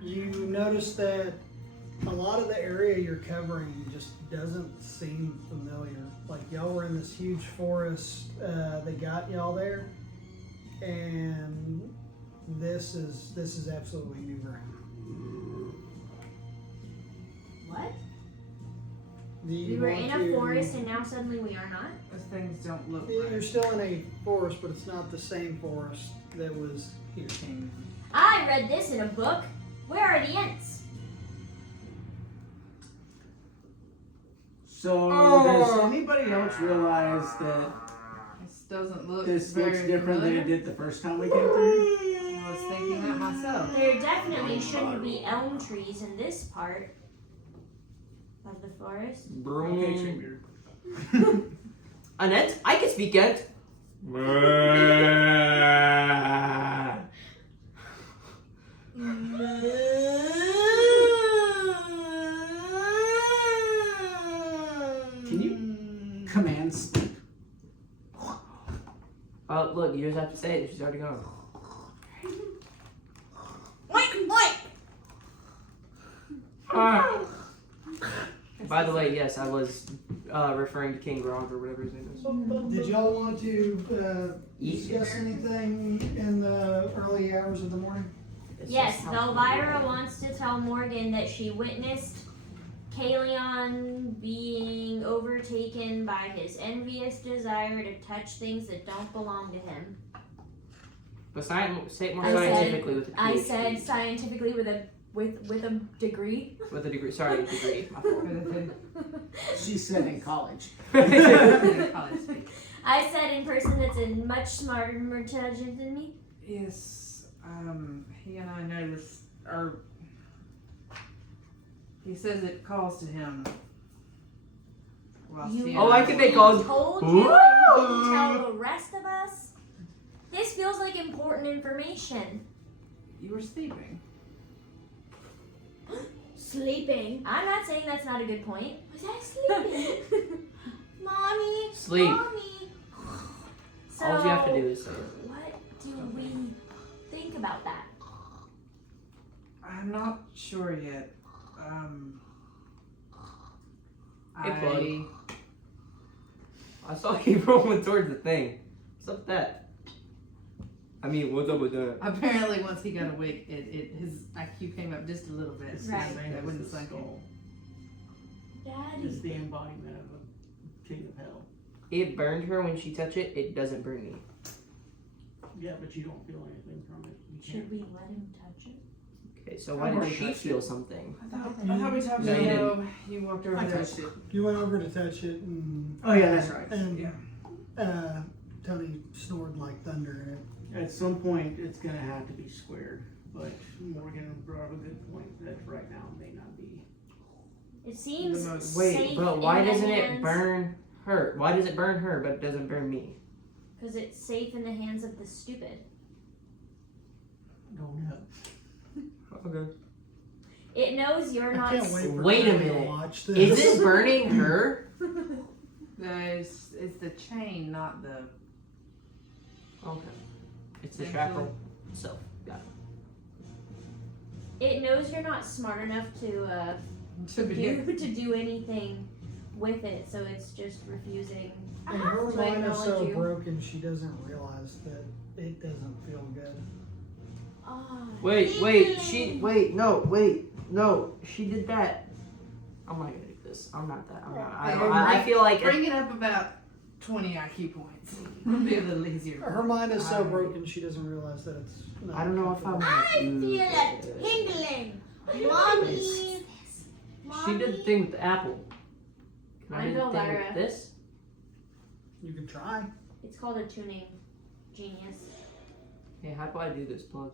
you notice that a lot of the area you're covering just doesn't seem familiar. Like y'all were in this huge forest that got y'all there, and this is absolutely new ground. What? Do you We were want in a to- forest and now suddenly we are not? Those things don't look You're right. still in a forest, but it's not the same forest that was here. I read this in a book. Where are the Ents? So, does anybody else realize that This doesn't look this very looks different than familiar. it did the first time we came through? I was thinking that myself. There definitely shouldn't be elm trees in this part of the forest. Okay, Treebeard. Annette, I can speak Ent. Can you command sleep? Oh, look, you just have to say it. She's already gone. Oink, oink. By the way, yes, I was referring to King Gronk or whatever his name is. Did y'all want to Eat. discuss anything in the early hours of the morning? It's Yes, just how- Velvira wants to tell Morgan that she witnessed Kalion being overtaken by his envious desire to touch things that don't belong to him. But say it more I said- scientifically with a I PhD. said scientifically with a degree. With a degree. Sorry, degree. My fault. She said in college. College speak. I said in person that's a much smarter, more intelligent than me. Yes, he and I noticed, or he says it calls to him. Whilst he Oh, and I can make calls. Told you and didn't tell the rest of us. This feels like important information. You were sleeping. Sleeping. I'm not saying that's not a good point. Was I sleeping? Mommy. Sleep. Mommy. So, All you have to do is say it. what do we think about that? I'm not sure yet. Hey, Bud. I saw you rolling towards the thing. What's up with that? I mean, what's up with that? Apparently, once he got awake, his IQ came up just a little bit. Right. That wouldn't sunk in. Daddy. It's the embodiment of a king of hell. It burned her when she touched it. It doesn't burn me. Yeah, but you don't feel anything from it. You Should we let him touch it? Okay, so why did she feel something? I thought we talked No, you about you walked over I there. touched it. You went over to touch it, and Oh yeah, that's right. And Yeah. Tony snored like thunder in it. At some point, it's gonna have to be squared. But Morgan brought up a good point that right now may not be. It seems The most- Wait, safe but why in the doesn't it hands- burn her? Why does it burn her but it doesn't burn me? Because it's safe in the hands of the stupid. Don't know. Okay. It knows you're I not. can't wait for Wait a Tony to minute. watch this. Is it burning her? It's the chain, not the. Okay. It's the shackle itself. Got it. It knows you're not smart enough to To be. to do anything with it, so it's just refusing. And her to mind is so acknowledge you. broken, she doesn't realize that it doesn't feel good. Oh, No, she did that. I'm not gonna do this. I'm not that. I'm not. Hey, I feel like Bring it up about 20 IQ points. It'll be a little easier. Her mind is so broken, she doesn't realize that it's not I don't know if I comfortable. want I to do feel a this. tingling. She Mommy. did the thing with the apple. Can I I do know, the thing Lyra. with this? You can try. it's called a tuning genius. Hey, how do I do this, plug?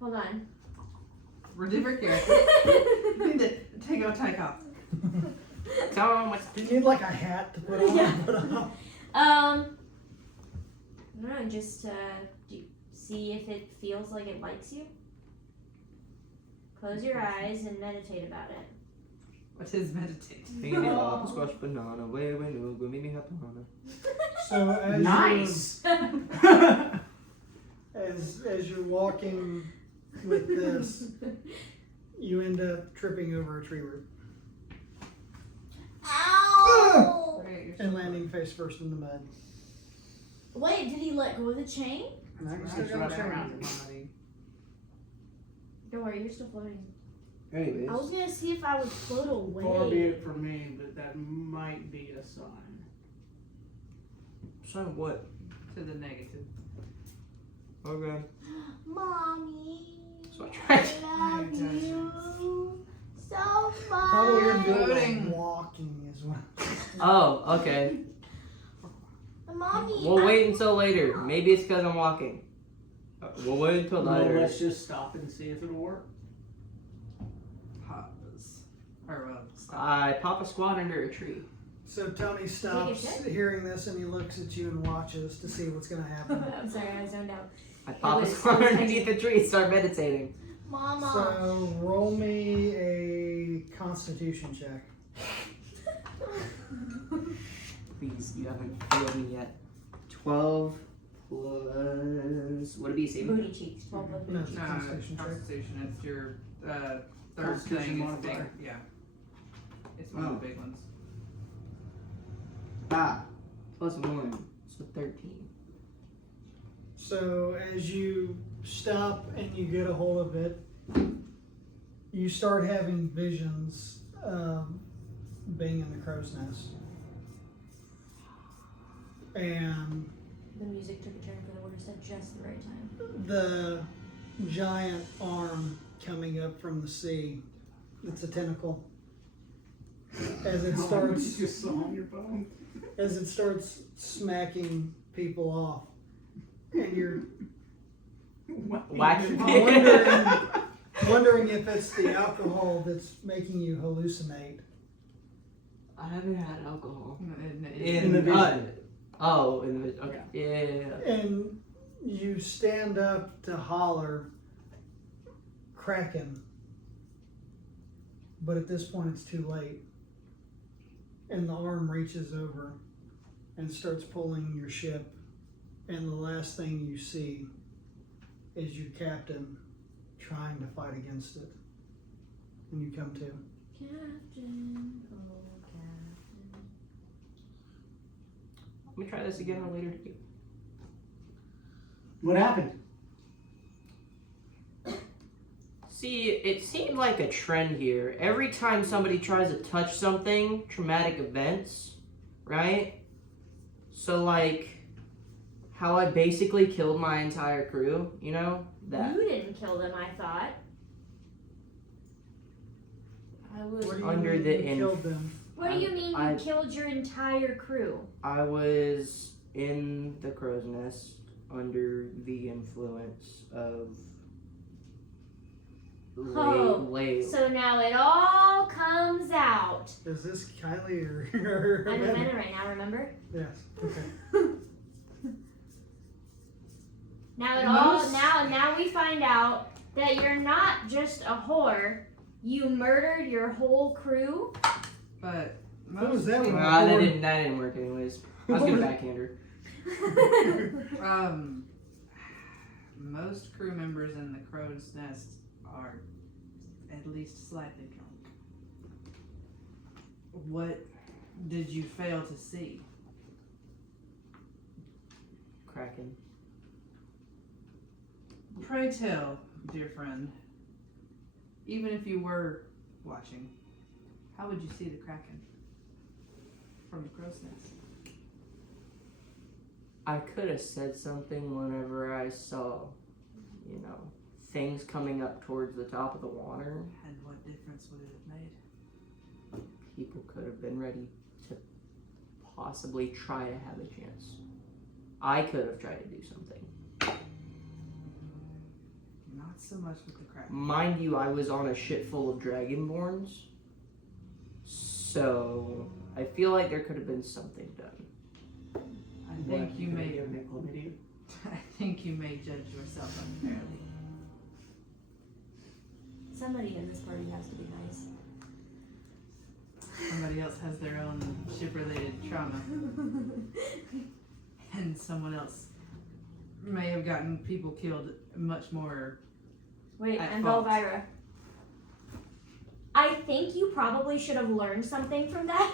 Hold on. We're different characters. You need to take off. Tell them what's. Do you need like a hat to put on? Yeah. Put on? I don't know, just see if it feels like it likes you. Close your eyes and meditate about it. What is meditate? Maybe apple, squash, banana, way, no, go meet me happy banana. So as Nice. as you're walking with this, you end up tripping over a tree root Ow! and landing face first in the mud. Wait, did he let go of the chain? And I It's still got wrapped a around chain. your body. Don't worry, you're still floating. Anyways. I was gonna see if I would float Far be away. it from me, but that might be a sign. Son of what? To the negative. Okay. Mommy, So I tried. I love you so Probably gonna do it Floating. while walking as well. Oh, okay. Mommy, We'll wait until later. Maybe it's because I'm walking. We'll wait until Well, later. let's just stop and see if it'll work. Pause. Or stop. I pop a squat under a tree. So Tony stops shit? hearing this and he looks at you and watches to see what's gonna happen. I'm sorry, I zoned out. I pop a was squat so underneath the tree and start meditating. Mama. So roll me a Constitution check. Please, you haven't failed me yet. 12 plus. Would it be saving? Booty cheeks. 12 plus booty No. cheeks. No, Constitution check. Constitution. It's your third Constitution thing. It's modifier. big. Yeah. It's one of the big ones. Ah, plus 1. So 13. So as you stop and you get a hold of it, you start having visions of being in the crow's nest. And The music took a turn for the worse at just the right time. the giant arm coming up from the sea, it's a tentacle. As it starts just saw on your phone. as it starts smacking people off, and you're Whack. wondering if it's the alcohol that's making you hallucinate. I haven't had alcohol. In the vision. In the okay. Yeah. And you stand up to holler, Kraken. But at this point, it's too late. And the arm reaches over and starts pulling your ship. And the last thing you see is your captain trying to fight against it. And you come to. Captain, oh Captain. Let me try this again on later. What happened? See, it seemed like a trend here. Every time somebody tries to touch something, traumatic events, right? So like, how I basically killed my entire crew, you know? That. You didn't kill them, I thought. I was What do you under mean the you killed them? What do you mean you killed your entire crew? I was in the crow's nest under the influence of So now it all comes out. Is this Kylie or I'm Amanda right now, remember? Yes. Okay. Now we find out that you're not just a whore. You murdered your whole crew. But What was that one? that didn't work anyways. I was gonna backhand her. most crew members in the crow's nest are at least slightly drunk. What did you fail to see? Kraken. Pray tell, dear friend, even if you were watching, how would you see the Kraken from the crow's nest? I could have said something whenever I saw, things coming up towards the top of the water. And what difference would it have made? People could have been ready to possibly try to have a chance. I could have tried to do something. Not so much with the Kraken. Mind you, I was on a ship full of dragonborns, so I feel like there could have been something done. I think you may judge yourself unfairly. Somebody in this party has to be nice. Somebody else has their own ship-related trauma. And someone else may have gotten people killed much more. Wait, At I'm fault. Velvira. I think you probably should have learned something from that.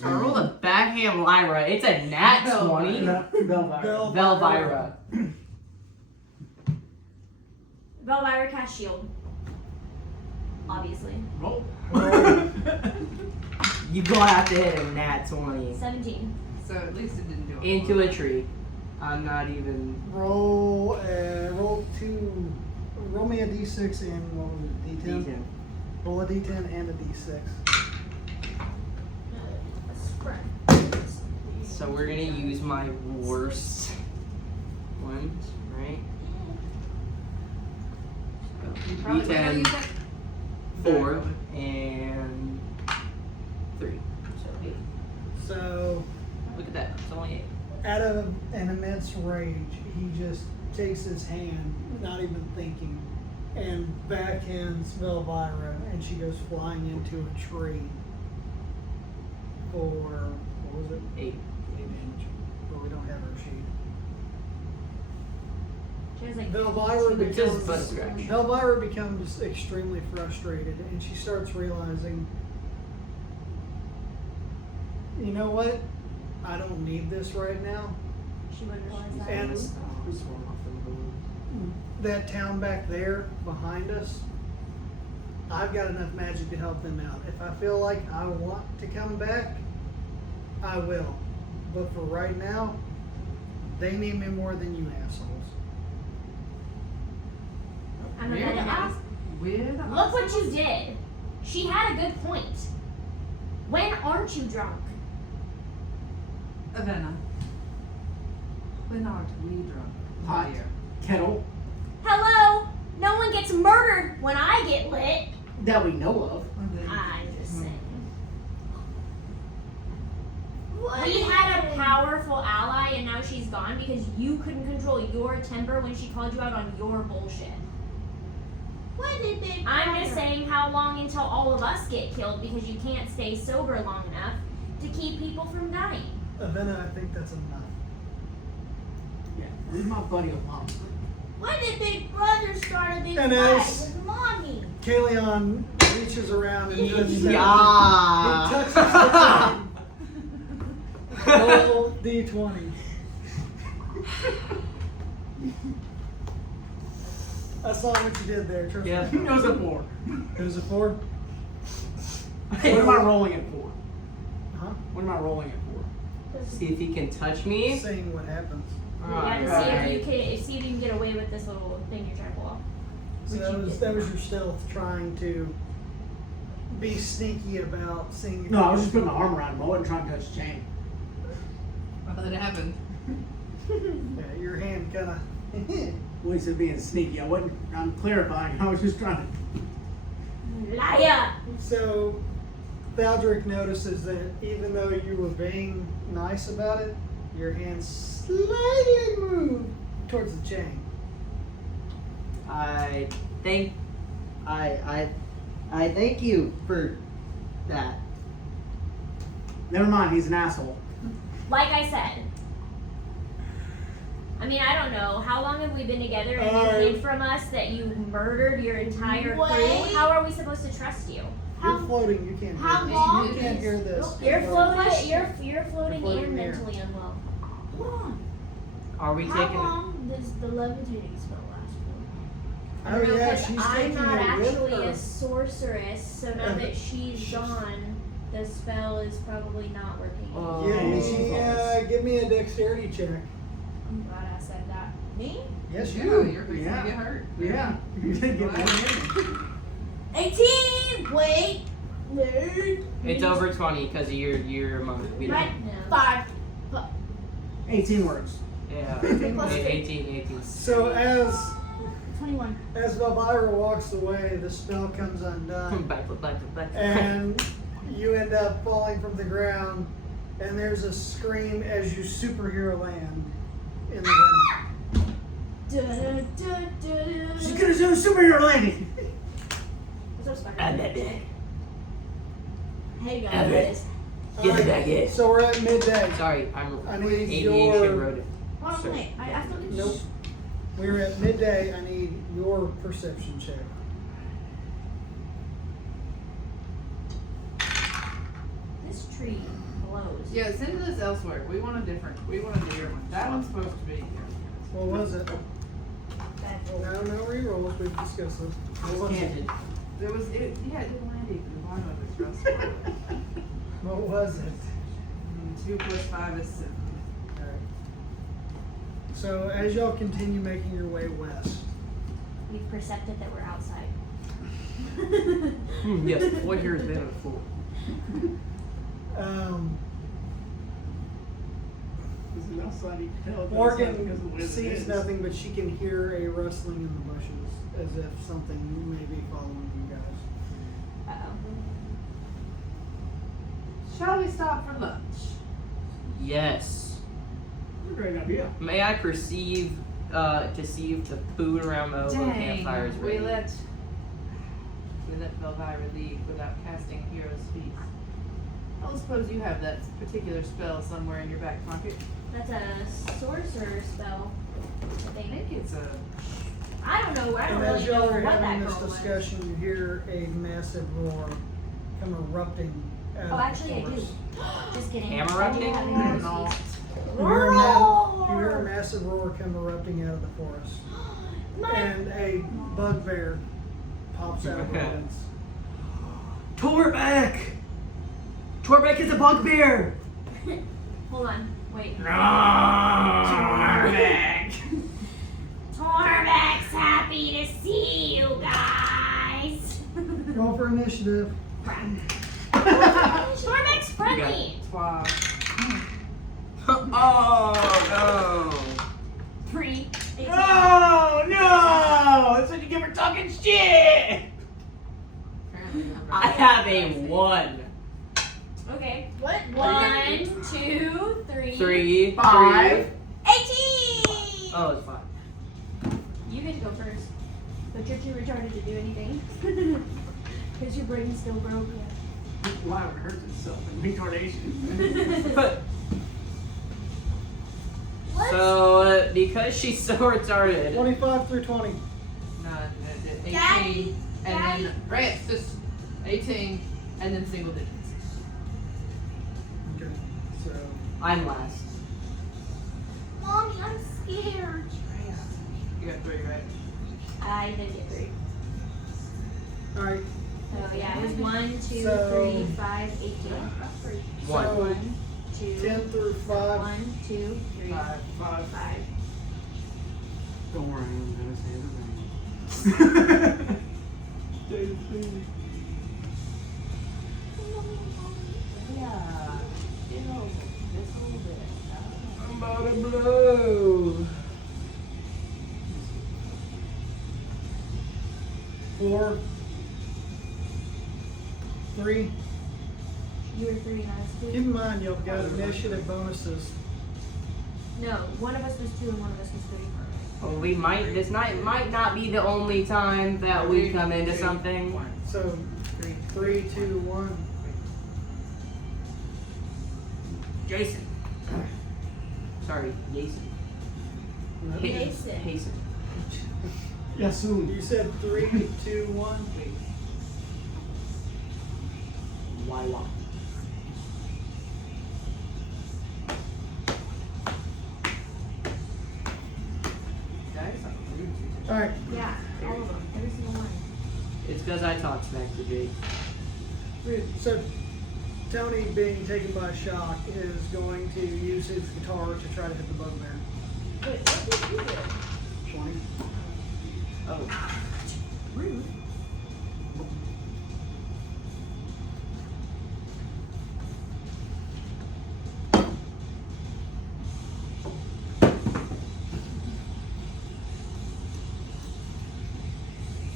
So I rolled a backhand Lyra. It's a nat 20. Velvira. Velvira cast shield. Obviously. Roll. You go have to hit a nat 20. 17. So at least it didn't do it. Into a tree. I'm not even. Roll me a d6 and what was it, d10? D10. Roll a d10 and a d6. So we're gonna use my worst ones, right? You probably D10. don't use that. 4 and 3. So 8. So, Look at that. It's only 8. out of an immense rage, he just takes his hand, not even thinking, and backhands Velvira, and she goes flying into a tree for, what was it? 8. 8 damage. But we don't have her sheet. She has like Velvira becomes extremely frustrated, and she starts realizing, you know what? I don't need this right now. She wouldn't realize that. And that town back there behind us, I've got enough magic to help them out. If I feel like I want to come back, I will. But for right now, they need me more than you assholes. I'm gonna ask. Look what you did. She had a good point. When aren't you drunk? Avena. When are we drunk? Hot. Here. Kettle Hello? No one gets murdered when I get lit. that we know of. I'm just saying. What We is had a it? powerful ally and now she's gone because you couldn't control your temper when she called you out on your bullshit. What did Big I'm Brother? just saying how long until all of us get killed because you can't stay sober long enough to keep people from dying. Avena, I think that's enough. Yeah, this is my buddy of mom. When did Big Brother start a big And fight as- with Mommy? Kaleon reaches around and touches that. Yeah. He touches the thing. Roll D20. I saw what you did there. Trust Yeah. me. It was a 4. It was a 4. What am I rolling it for? Huh? What am I rolling it for? See if he can touch me. Seeing what happens. You have to see if Alright. you can see if you can get away with this little thing you're trying to pull off. So that was your stealth trying to be sneaky about seeing if No, you I was could- just putting my arm around him. I wasn't trying to touch the chain. Well, it happened. Yeah, your hand kind of. Well, he said being sneaky. I'm clarifying. I was just trying to. Liar! So, Valdrick notices that even though you were being nice about it, your hand slightly moved towards the chain. I think I thank you for that. Never mind. He's an asshole. Like I said. I mean, I don't know. How long have we been together and you hid from us that you murdered your entire crew? Wait. How are we supposed to trust you? You're floating. You can't hear how this. long You can't is- hear this. You're floating. You're floating You're floating and there. mentally unwell. Hold on. Are we How taking? long does the levitating spell last Oh yeah, Because she's I'm taking not it with actually her. a sorceress, so now that she's gone, the spell is probably not working. Give me a dexterity check. I'm glad I said that. for? Me? Yes, Yeah, you. you're fixing Yeah. to get hurt. Yeah. You did get that. 18! Wait. Wait. It's over 20 because you're a monk. We Right. don't. No. 5. 18 words. Yeah. 18. So as 21. Elvira walks away, the spell comes undone, Back. and you end up falling from the ground. And there's a scream as you superhero land in the ground. She's gonna do a superhero landing. What's up, Spider? Hey Get guys. the back in. So we're at midday. Sorry, I'm I need aviation your- wrote it. Hold on, wait. I still get Nope. We're at midday. I need your perception check. This tree blows. Yeah, send this elsewhere. We want a different one. That one's supposed to be here. What was it? Bad roll. No rerolls. We've discussed it. What was it? Canted. It didn't land at the bottom of this rust. What was it? 2 plus 5 is 7. Alright. So as y'all continue making your way west, We've percepted that we're outside. Yes, what here has been a fool. This is outside, you can tell it's outside because of Morgan the way that it sees is. nothing, but she can hear a rustling in the bushes, as if something may be following you guys. Uh-oh. Shall we stop for lunch? Yes. That's a great idea. May I perceive to see if the food around the campfire is ready? we let Elvira leave without casting hero's feast. I don't suppose you have that particular spell somewhere in your back pocket. That's a sorcerer spell. I I think. think it's a. I don't know. I don't And really as know y'all are what that having this girl was. discussion, you hear a massive roar come erupting out Oh, of actually, the I do. forest. Just kidding. Hammer I do erupting? have hero's No. feast. You hear a massive roar come erupting out of the forest. And a bugbear pops out of the Okay. woods. Torbeck! Torbeck is a bugbear! Hold on. Wait. Torbeck! Torbeck's happy to see you guys. Roll for initiative. Torbeck's You friendly. Wow. Oh, 3. 18. Oh no! That's what you get for talking shit! Apparently no. not I right. have a 1. Okay. What? 1, 2, 3. 3, 5. 18! Oh, it's 5. You get to go first. But you're too retarded to do anything. Because your brain's still broken. Why would it hurt itself in retardation? So, because she's so retarded. 25 through 20. No, 18. Daddy, and Daddy. then, right, it's just 18, and then single digits. Okay. So I'm last. Mommy, I'm scared. You got 3, right? I didn't get 3. all right. So yeah, it was 1, 2, So- 3, 5, 18. 1. So 1, 2, 10 through 5. 1, 2, 3, 5. 5. Don't worry, I'm gonna say the thing. Yeah. You know, just a little bit. I'm about to blow. 4. 3. You were 3 and I was 2. Keep in mind, y'all got initiative bonuses. No, one of us was 2 and one of us was 3. Well, we might. This night might not be the only time that we come into 2, something. 1. So 3, 2, 1. Jason. Sorry, Jason. Jason. Jason. Yasun. You said 3, 2, 1. Why? Guys, I'm rude. All right. Yeah, all of them. Every single one. It's because I talk smack to Jake. Rude. So Tony, being taken by shock, is going to use his guitar to try to hit the bugbear. Wait, what did you do? 20. Oh. Rude.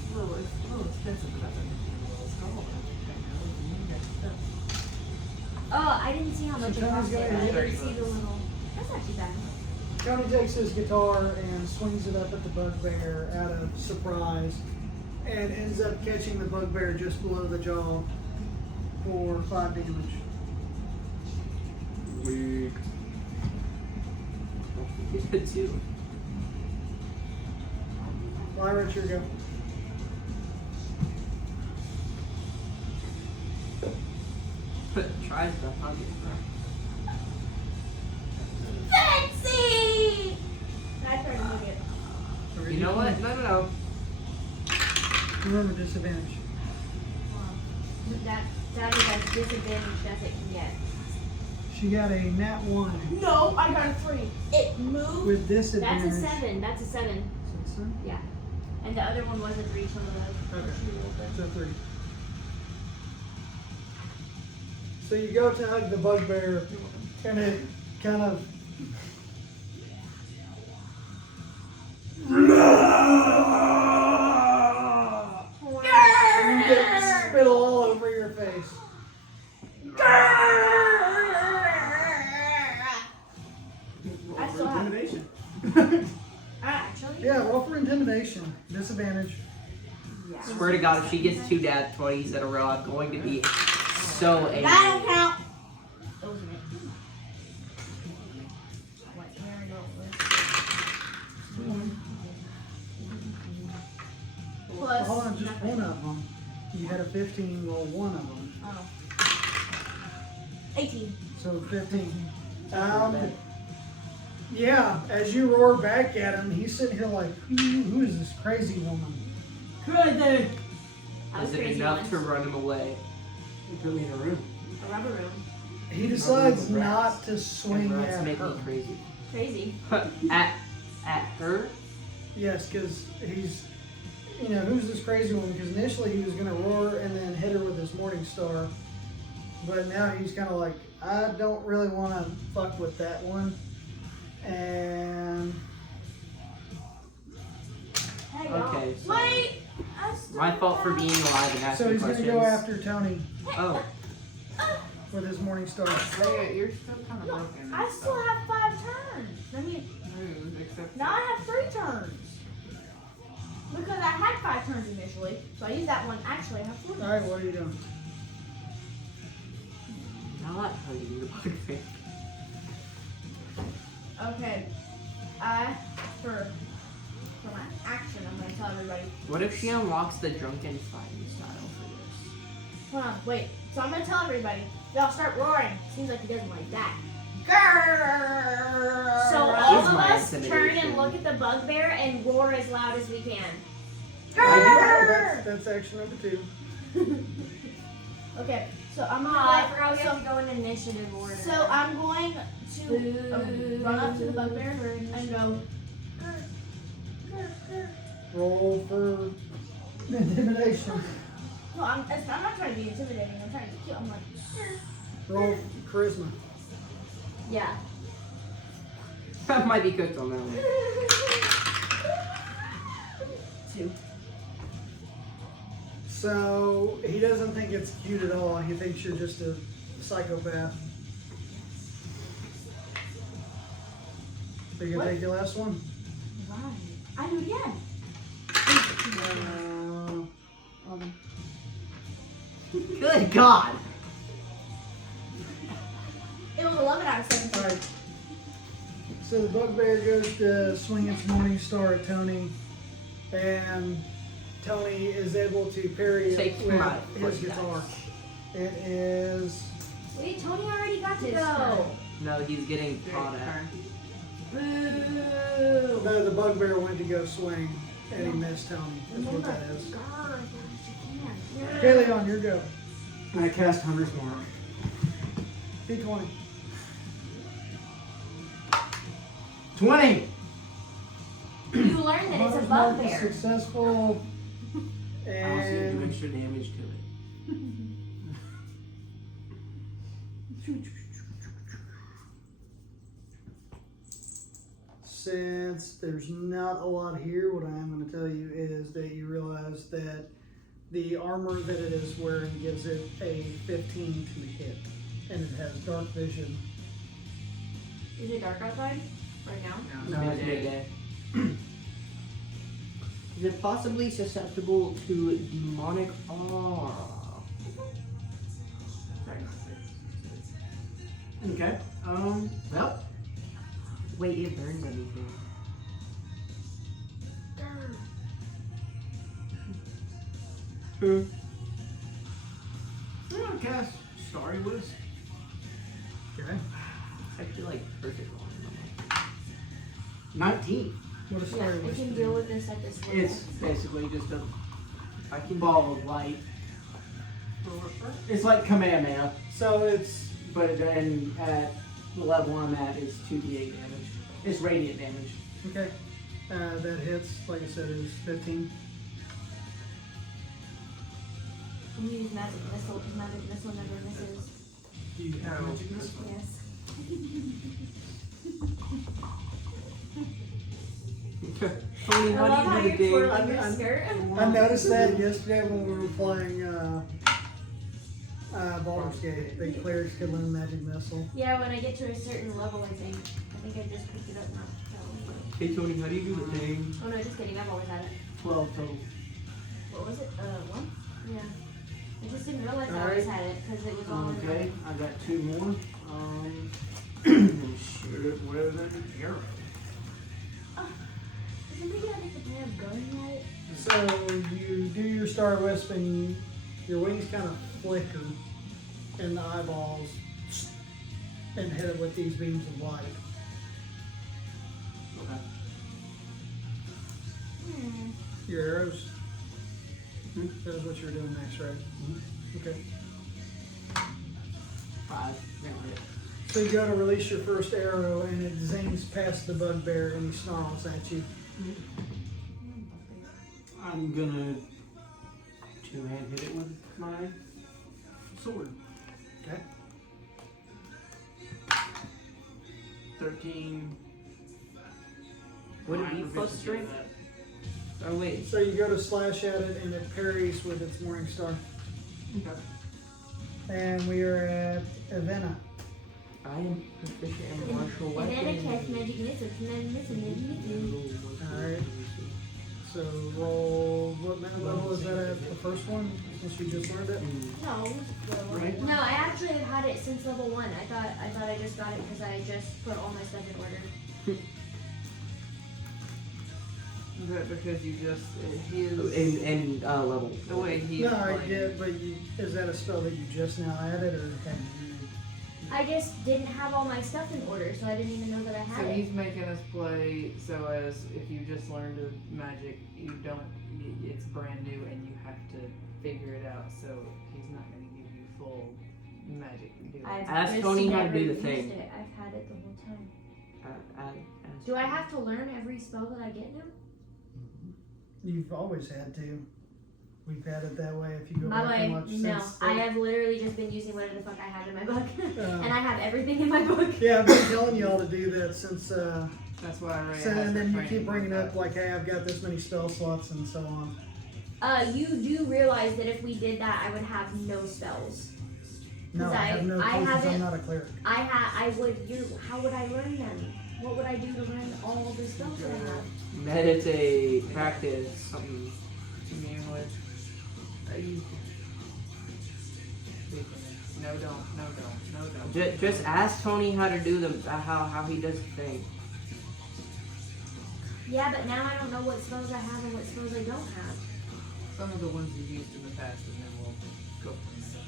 It's a little expensive, but I think it's cool. Oh, I didn't see how much So it cost. Tony's I gonna didn't hit see the little. That's not too bad. Tony takes his guitar and swings it up at the bugbear out of surprise and ends up catching the bugbear just below the jaw for 5 damage. Weak. You did too. Lyra, it's your go. Try stuff, I'll get Fancy! That's where I need it. You know what? No. Remember disadvantage. That is as disadvantaged as it can get. She got a nat 1 No, I got a 3. It moved. with disadvantage. That's a 7. That's a 7. So, Yeah. And the other one was a 3, some of those. Okay. She rolled so 3. So you go to hug the bugbear, and it kind of and you get spittle all over your face. I still have- Intimidation. Actually? Yeah, roll for intimidation. Disadvantage. Yeah. Swear to God, if she gets 2 dad 20s in a row, I'm going to be so angry. That don't count. Those are it. Plus. Hold on, just nothing. one of them. You had a 15, roll one of them. Oh. 18. So 15. Yeah, as you roar back at him, he's sitting here like, who is this crazy woman? I was Is it crazy enough once. to run him away? Put me in a room. A rubber room. He decides not to swing Rats at make me her. crazy. Crazy. at her? Yes, because he's, who's this crazy woman? Because initially he was going to roar and then hit her with his Morning Star. But now he's kind of like, I don't really want to fuck with that one. And Hey, y'all. Okay, so Wait! I still my fault for have- being alive and so asking he's questions. gonna go after Tony Oh, with his morning star. Hey, you're still kind of No, broken. I still have 5 turns. I mean, Rude, except now I have 3 turns. Because I had 5 turns initially, so I used that one. Actually, I have 4 turns. All right, what are you doing? not hurting the bugbear. Okay. For my action, I'm gonna tell everybody. What if she unlocks the drunken fighting style for this? Hold on, wait. So I'm gonna tell everybody. Y'all start roaring. Seems like he doesn't like that. Grrr. So all Is of my us turn intimidation. and look at the bugbear and roar as loud as we can. That's action number 2. Okay, so I'm Oh, gonna I go. forgot we have to go in initiative order. So I'm going to run up to the bugbear and go. Roll for intimidation. No, I'm not trying to be intimidating. I'm trying to kill. I'm like. Roll charisma. yeah. That might be cooked on that one. 2. So he doesn't think it's cute at all. He thinks you're just a psychopath. Are you gonna What? take your last one? Right. I do it again. Good God! It was 11 out of 17. Alright. So the bugbear goes to swing its morning star at Tony, and Tony is able to parry it Take with my his foot guitar. dice. It is Wait, Tony already got to His go. No, he's getting caught at. Boo! no, the bugbear went to go swing, and he missed Tony. That's what that is. Grr, you can. Okay, Leon, your go. I cast Hunter's Mark. D20. 20! You learned that it's a Hunter's mark is bugbear. successful, I'll do and extra damage to it. since there's not a lot here, what I am going to tell you is that you realize that the armor that it is wearing gives it a 15 to hit, and it has dark vision. Is it dark outside right now? No, it's midday. Is it possibly susceptible to demonic aura? Okay. Well, Wait, it burns anything. I'm gonna cast Starry Wisp. Okay. It's actually like perfect on 19. What a Yeah, story I was. can deal with this at this level. It's basically just a I can ball of light. It's like Kamehameha, So it's but then at the level I'm at is 2d8 damage. It's radiant damage. okay. That hits, like I said, is 15. When you use magic missile, because magic missile never misses. Do you have magic missile? Yes. Tony, I how love do how you do you're the twirling I'm- your I'm- skirt. I noticed that yesterday when we were playing Baldur's Gate. The clerics could learn magic missile. Yeah, when I get to a certain level, I think I just picked it up now. So. Hey Tony, how do you do the thing? Oh no, just kidding. I've always had it. 12 total. What was it? 1? Yeah. I just didn't realize I All always right. had it because it was all in Okay, there. I got 2 more. Shoot it with an arrow. Is somebody gonna make the plan of going at it? So you do your star wisp, and your wings kind of flicker in the eyeballs, and hit it with these beams of light. Okay. Your arrows. That is what you're doing next, right? Okay. 5. Now hit. So you go to release your first arrow, and it zings past the bugbear, and he snarls at you. I'm gonna 2-hand hit it with my sword. Okay. 13. Would it be Nine plus proficiency strength? with Oh wait. So you go to slash at it and it parries with its Morning Star. that. Okay. And we are at Avena. I am proficient in martial And weapons. then it casts magic missiles. Alright. So roll, what level is that at the first one? Since you just learned it? No. Right. No, I actually have had it since level 1. I thought I just got it because I just put all my stuff in order. Is that because you just his In level. the way he No, I explained get, but is that a spell that you just now added or had you? I just didn't have all my stuff in order, so I didn't even know that I So had it. he's making us play so as if you just learned a magic, you don't. It's brand new and you have to figure it out. So he's not going to give you full magic. To do it. I've Ask just Tony how to never do the used thing. It. I've had it the whole time. Ask- Do I have to learn every spell that I get now? You've always had to. We've had it that way if you go My back way, and watch no. since. I have literally just been using whatever the fuck I have in my book. Uh, And I have everything in my book. Yeah, I've been telling you all to do that since. That's why Ray So, has and her then you training keep bringing like up like, hey, I've got this many spell slots and so on. You do realize that if we did that, I would have no spells. No, 'Cause I have no I clue 'cause haven't- I'm not a cleric. How would I learn them? What would I do to learn all the spells that I have? Meditate, practice, something. commune with. No, don't. Just ask Tony how to do them, how he does the thing. Yeah, but now I don't know what spells I have and what spells I don't have. Some of the ones you've used in the past, and then we'll go from there.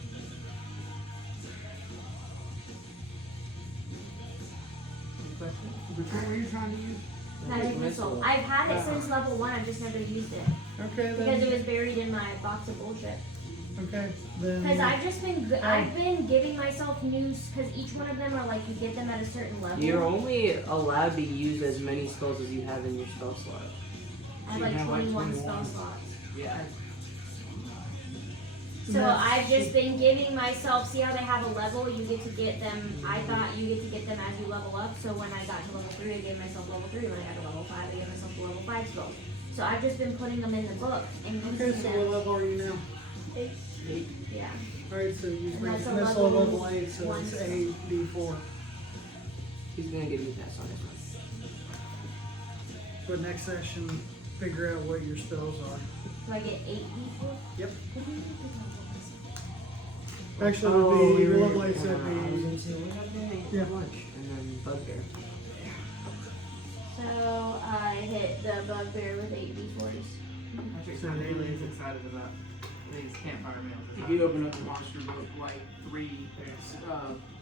Any questions? Which one were you trying to use? Magic missile. I've had it since level 1. I've just never used it Okay, because then. it was buried in my box of bullshit. Okay, then. Because I've been giving myself news because each one of them are like you get them at a certain level. You're only allowed to use as many spells as you have in your spell slot. I have You like have, like, 21 21. spell slots. Yeah. So I've just been giving myself, see how they have a level, you get to get them, I thought you get to get them as you level up, so when I got to level 3, I gave myself level 3, when I got to level 5, I gave myself the level 5 spells. So I've just been putting them in the book and using Okay, so what them. level are you now? 8. Yeah. Alright, so you And bring that's a missile level level 8, so one it's spell. 8d4. He's gonna give you that on his one. But next session, figure out what your spells are. So I get 8 d4? Yep. What do you think? Actually, it would be level 8, so it'd be. Yeah. Lunch and then bugbear. So I hit the bugbear with 8 d4s. Patrick's not nearly as excited about these campfire meals. If you open up the monster book, like 3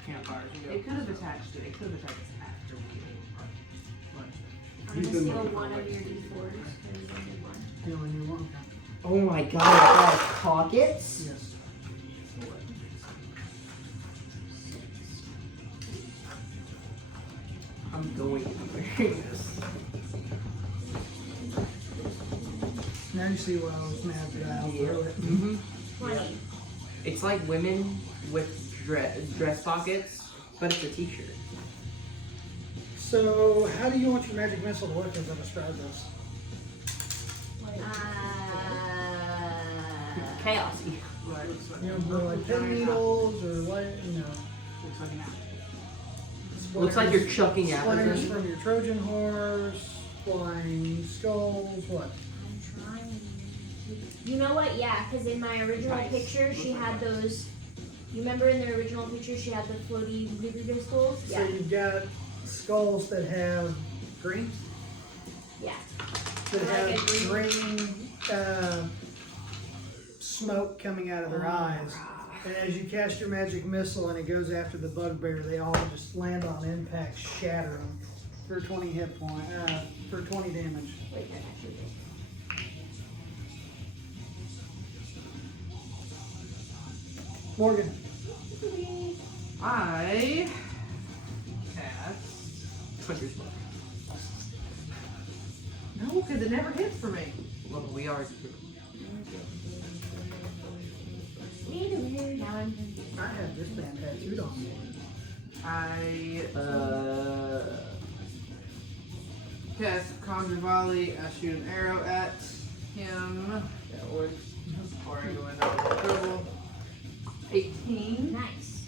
campfires ago. It could have attached it. It could have attached it after we ate lunch. I'm He's gonna been steal looking one for of like your 6 d4s. Because you only one. You only need one. Oh my god, that pockets? Yes. I'm going to be wearing this. Now you see why I was mad that I outgrew it. Mm-hmm. 20. It's like women with dress pockets, but it's a t-shirt. So, how do you want your magic missile to look as I describe this? Chaosy. Right, looks like, You know, more like pin needles or what, looks like an apple. Looks like you're chucking apples Splinters in. from your Trojan horse, flying skulls, what? I'm trying. You know what? Yeah, because in my original picture, she had those. You remember in the original picture, she had the floaty ruby skulls? So you've got skulls that have green? Yeah. That Like have a green smoke coming out of their eyes. And as you cast your magic missile and it goes after the bugbear, they all just land on impact, shatter them for 20 hit point, for 20 damage. Wait, I actually did. Morgan. I cast. Hunter's Mark. No, because it never hits for me. Well, we are. Now I'm. I have this band tattooed on me. I cast Conjure Volley. I shoot an arrow at him. That works. Or I go into trouble. 18. Nice.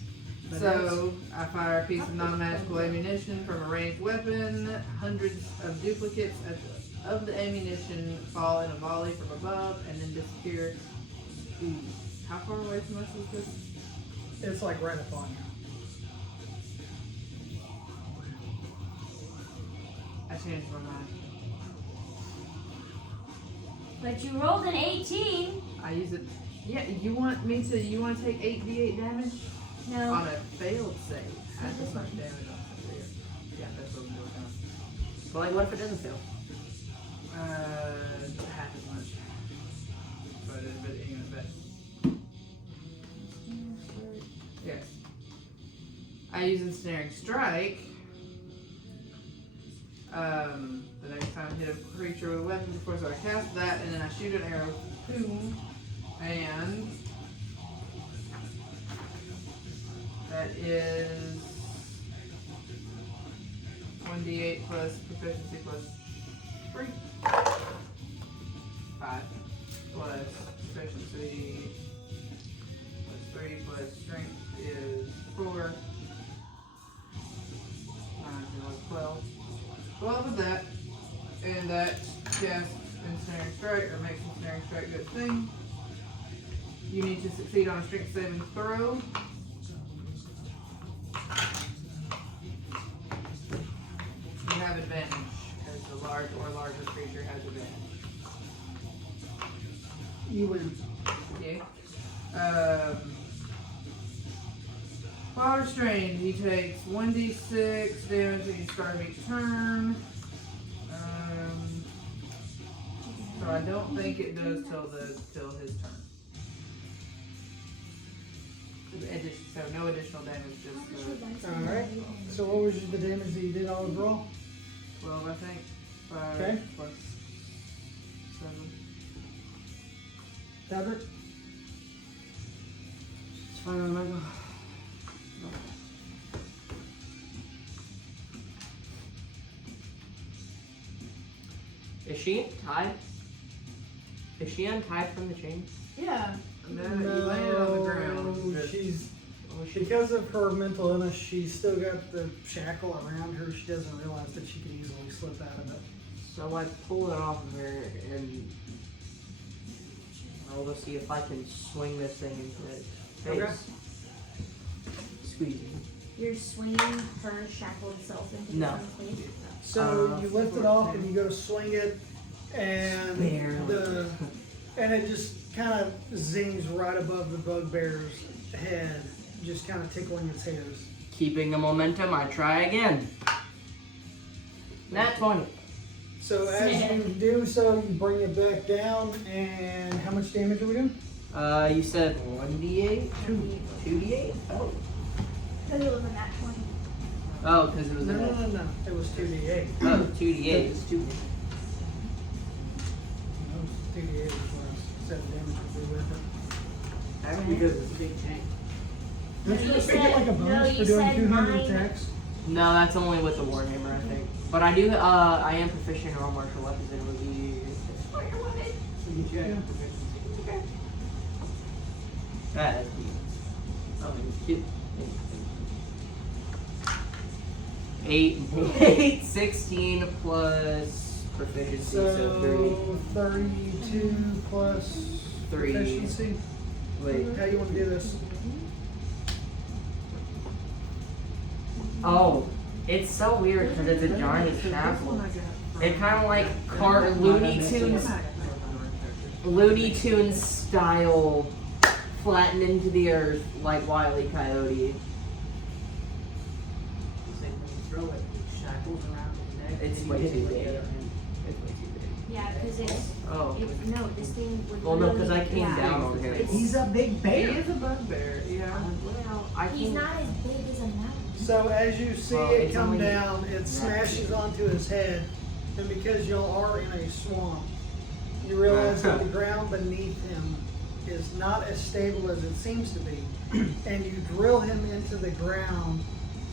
So I fire a piece of non-magical ammunition from a ranged weapon. Hundreds of duplicates of the ammunition fall in a volley from above and then disappear. Ooh. How far away from us is this? It's like right up on you. I changed my mind. But you rolled an 18. I use it. Yeah, you want to take 8d8 damage? No. On a failed save. Half as much damage on a failure. Yeah, that's what we're doing now. But like, what if it doesn't fail? Half as much. But anyway, yes. I use Ensnaring Strike. The next time I hit a creature with a weapon before, so I cast that, and then I shoot an arrow. Boom. And that is 1d8 plus proficiency plus 3. 5 plus proficiency plus 3 plus strength is 4. 9, 12. 12 of that. And that casts Ensnaring Strike, or makes Ensnaring Strike good thing. You need to succeed on a strength saving throw. You have advantage, as the large or larger creature has advantage. You win. Okay. While restrained, he takes 1d6 damage at the start of each turn. So I don't think it does till his turn. So no additional damage, just Alright. So what was the damage that you did on the roll? 12, I think. 5 Okay. plus 7. Tabert? It's fine, Michael. Is she tied? Is she untied from the chain? Yeah. No, you landed on the ground. But She's because of her mental illness. She's still got the shackle around her. She doesn't realize that she can easily slip out of it. So I pull it off of her and I'll go see if I can swing this thing into its face. Okay. Squeezing. You're swinging her shackled self into No. the face. So you lift it off and you go to swing it, and Barely. and it just kind of zings right above the bugbear's head, just kind of tickling its hairs. Keeping the momentum, I try again. Nat 20. So as you do so, you bring it back down, and how much damage are we doing? You said 1d8? 2d8? Oh. Because it was a nat 20. Oh, because it was No, a... no, no, no. It was 2d8. Oh, 2d8. It's 2d8. No, it's 2d8 is what I said the damage would be with it. That's because it's a big tank. Don't you You just get like a said- bonus no, for you doing said 200 mine. attacks? No, that's only with the Warhammer, I think. But I do, I am proficient in all martial weapons and it would be... So you check proficiency. That'd be... something cute. 8, 16 plus proficiency, so 3. 32 plus 3. proficiency. Wait. How you want to do this? Oh, it's so weird because it's a giant shackle. It kind of like Looney Tunes style, flatten into the earth like Wile E. Coyote. Same when you throw it, shackles around his neck. It's and way you hit too it big. with the other hand. It's way too big. Yeah, because it's Oh. no, this thing would. Well, no, because I literally- came yeah. down on him. He's a big He bear. is a bugbear, yeah. Well, I He's can. not as big as a mouse. So as you see Well, it it's come only- down, it smashes onto his head, and because y'all are in a swamp, you realize that the ground beneath him is not as stable as it seems to be, and you drill him into the ground,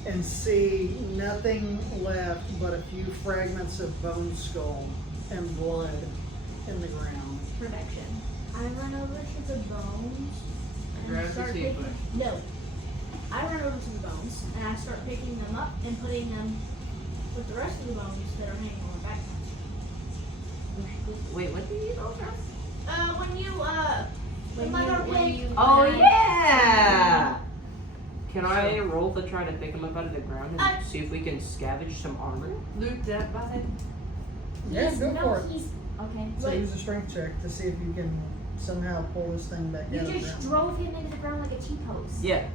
and see nothing left but a few fragments of bone skull and blood in the ground. Perfection. I run over to the bones and Grab the start seed picking. No. I run over to the bones and I start picking them up and putting them with the rest of the bones that are hanging on my back. Wait, what do you know? When you Oh yeah! Can I roll to try to pick him up out of the ground and see if we can scavenge some armor? Loot that by. Yeah, go no, for it. he's okay. So Look, use a strength check to see if you can somehow pull this thing back you out of the just ground. drove him into the ground like a T-post. Yeah.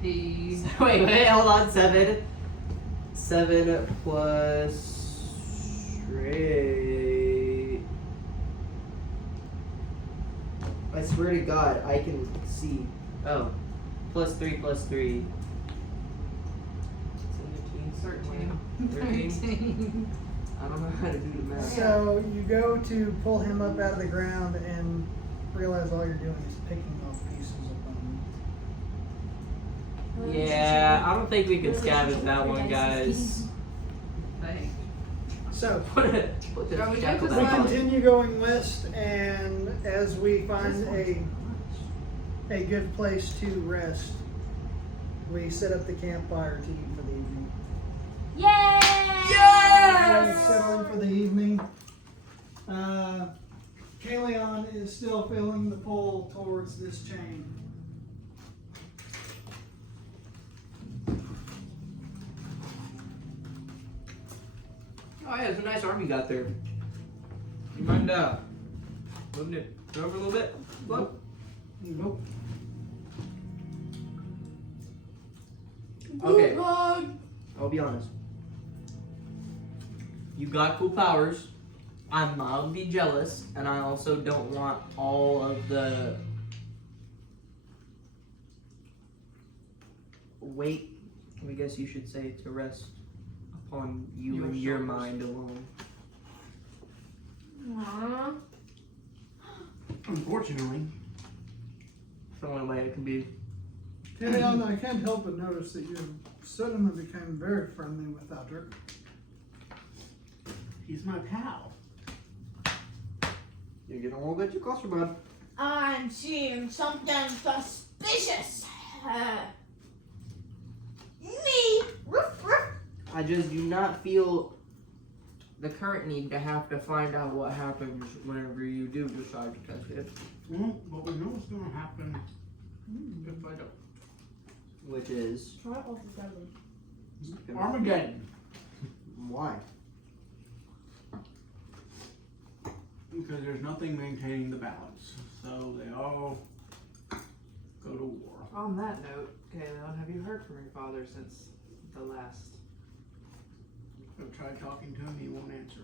He. Wait, hold on. 7. 7 plus 3. I swear to God, I can see. Oh, plus 3 plus 3. 17, 13. I don't know how to do the math. So you go to pull him up out of the ground and realize all you're doing is picking off pieces of bone. Yeah, I don't think we can scavenge that one, guys. Thanks. So Put Shall we shackle go to we that on. continue going west, and as we find a good place to rest, we set up the campfire to eat for the evening. Yay! Everyone settle in for the evening. Kaleon is still feeling the pull towards this chain. Oh yeah, it's a nice arm you got there. You mind moving it over a little bit? Look. Nope. Okay. I'll be honest. You got cool powers. I'm mildly jealous, and I also don't want all of the weight, I guess you should say, to rest upon you Your and your shoulders. mind alone. Aww. Unfortunately. It's the only way it can be. Kaleon, I can't help but notice that you suddenly became very friendly with Aldrich. He's my pal. You're getting a little bit too close, bud. I'm seeing something suspicious. Me. Ruff, ruff. I just do not feel the current need to have to find out what happens whenever you do decide to test it. Well, but we know what's going to happen if I don't. Which is Try it off the deadly. Armageddon. why? Because there's nothing maintaining the balance. So they all go to war. On that note, Kayla, have you heard from your father since the last? I've tried talking to him, he won't answer.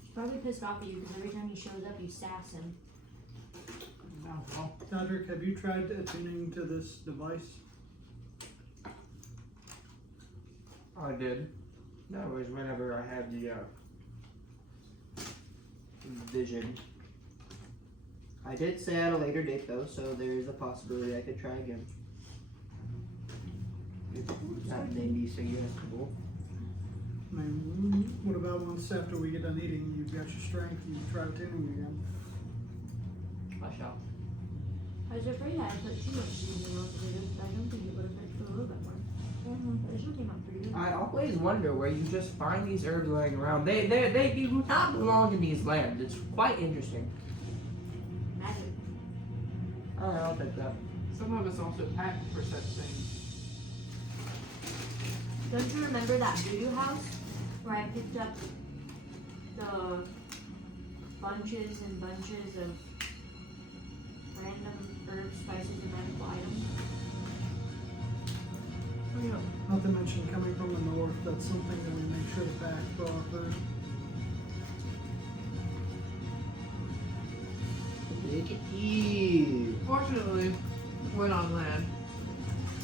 He's probably pissed off at you because every time he shows up, you sass him. No, well, Aldrich, have you tried attuning to this device? I did. That was whenever I had the vision. I did say at a later date though, so there is a possibility I could try again. It's not maybe suggestible. I mean, what about once after we get done eating, you've got your strength, you try tuning again? I shall. I was afraid I put too much seasoning on potatoes, but I don't think it would have been a little bit more. There's something on for you. I always wonder where you just find these herbs laying around. They do not belong in these lands. It's quite interesting. Magic. Alright, I'll take that. Some of us also pack for such things. Don't you remember that voodoo house where I picked up the bunches and bunches of random herbs, spices, and medical items? Oh, yeah. Not to mention coming from the north, that's something that we make sure to pack for our food. Look at you. Fortunately, when on land,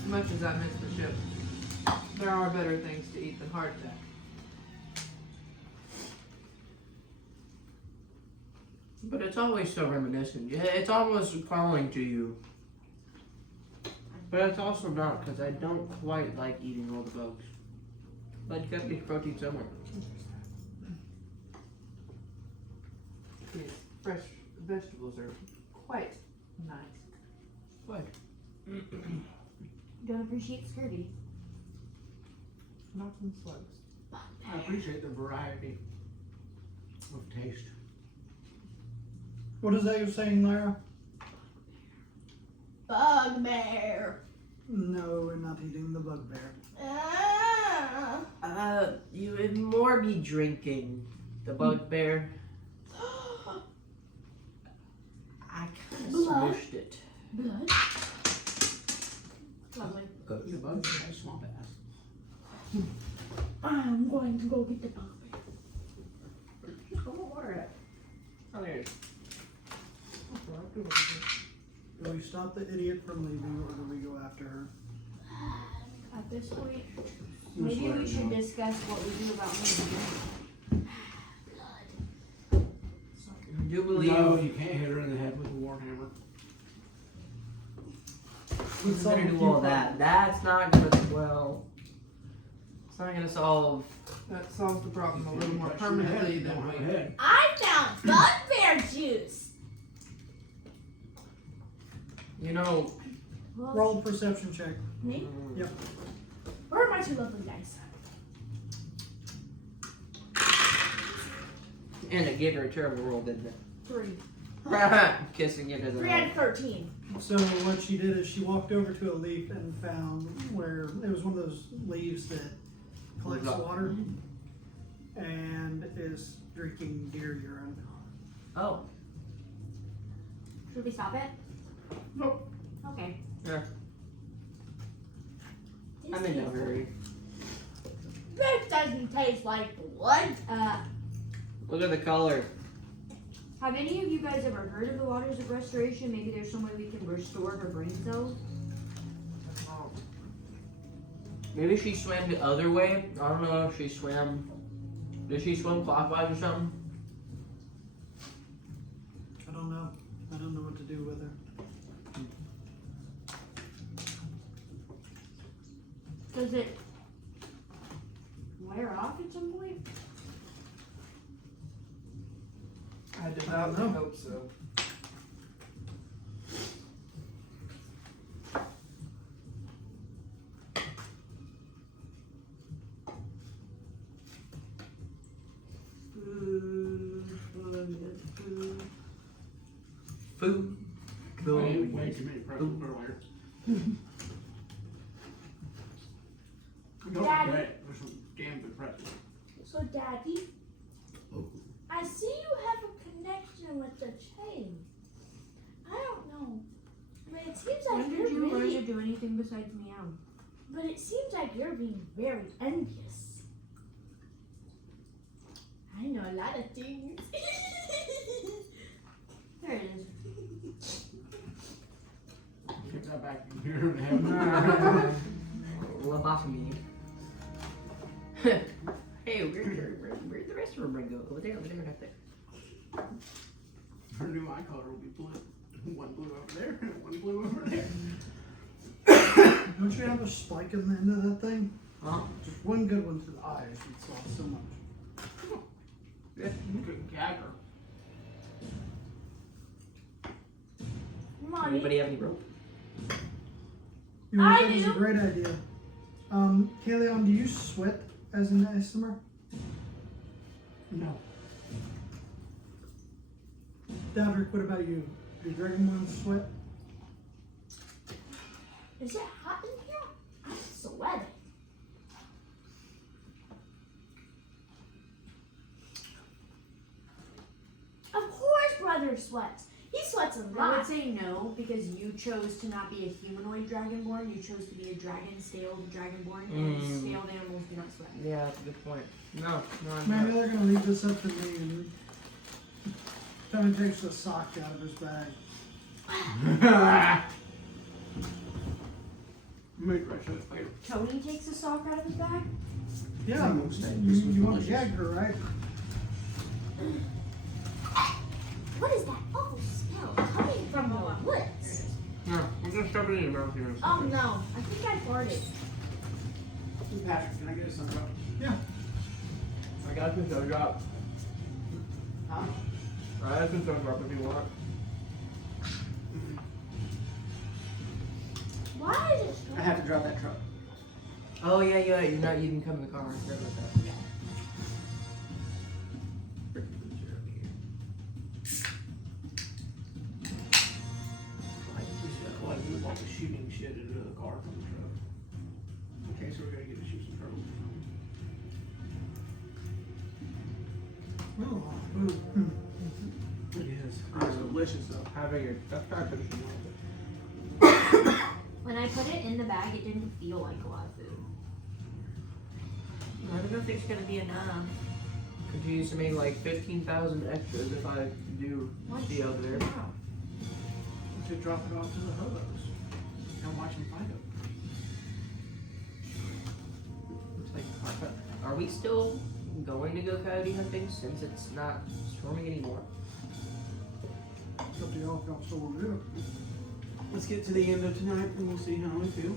much as I miss the ship, there are better things to eat than hardtack. But it's always so reminiscent. Yeah, it's almost calling to you. But it's also not, because I don't quite like eating all the bugs. But you gotta get protein somewhere. Yes, fresh vegetables are quite nice. What? Don't appreciate scurvy. Not some slugs. I appreciate the variety of taste. What is that you're saying, Lyra? Bugbear. No, we're not eating the bugbear. You would more be drinking the bugbear. I kind of Blood. smushed it. Blood. Lovely. The bug has swamp ass. I'm going to go get the bugbear. Come on, water at. Oh, there it is. Do we stop the idiot from leaving, or do we go after her? At this point, Just maybe let her we should know. discuss what we do about moving. I do believe. No, you can't hit her in the head with a warhammer. Who's gonna do all that? That's not gonna. Well, it's not gonna solve. That solves the problem a little more Touch her in the head, permanently you than don't have a we. head. I found bugbear juice. You know. Well, Roll a perception check. Me? Yep. Where are my two lovely dice? And it gave her a terrible roll, didn't it? 3. Kissing it as a 3 out of 13. So what she did is she walked over to a leaf and found where it was one of those leaves that collects water and is drinking deer urine. Oh. should we stop it? Nope. Okay. I'm in no hurry. This doesn't taste like blood. Look at the color. Have any of you guys ever heard of the Waters of Restoration? Maybe there's some way we can restore her brain cells? Maybe she swam the other way. I don't know if she swam. Did she swim clockwise or something? I don't know. I don't know what to do with her. Does it wear off at some point? I devoutly hope so. Food. I ate way too many pretzels earlier. Go to Daddy. bed with some damn good pretzels. So, Daddy, I see you have a connection with the chain. I don't know. I mean, it seems like When you're did you learn really, to do anything besides meow? but it seems like you're being very envious. I know a lot of things. There it is. Get that back in here and have Lobotomy. Hey, where'd the rest of her brain go? Over there, right there. her new eye color will be blue. One blue over there and one blue over there. Don't you have a spike in the end of that thing? Huh? Just one good one to the eyes. You'd solve so much. Yeah, you could gag her. Mommy, Anybody have any rope? You know, I that was a do. great idea. Kaleon, do you sweat as an ASMR? No. Dodrick, what about you? Do Dragonborns sweat? is it hot in here? I'm sweating. Of course, brother sweats. He sweats a I would lot. say no, because you chose to not be a humanoid dragonborn. You chose to be a dragon-scaled dragonborn, and scaled animals do not sweat. Yeah, that's a good point. No, Maybe they're gonna leave this up to me and Tony takes the sock out of his bag. Maybe I should have later. Tony takes a sock out of his bag? Yeah, This was you want to delicious. gag her, right? What is that awful smell coming from the woods? Yeah, I'm gonna stuff it in your mouth here. Oh no, I think I farted. Patrick, can I get us some drop? I got some soda drop. Huh? I have some soda drop if you want. Why is it I have to drop that truck. Oh yeah, you're not. You can come in the car. I forgot about that. Like move all the shooting shit into the car from the truck. Okay, so we're gonna get to shoot some turtles. It is. It's delicious though. I figured. That's kind of finished. When I put it in the bag, it didn't feel like a lot of food. I don't know if it's gonna be enough. Continues to make like 15,000 extras if I do the over there. Wow. To drop it off to the hobos and watch them fight them. It's like, are we still going to go coyote hunting since it's not storming anymore? It's up to y'all if y'all still want to do it. Let's get to the end of tonight and we'll see how we feel.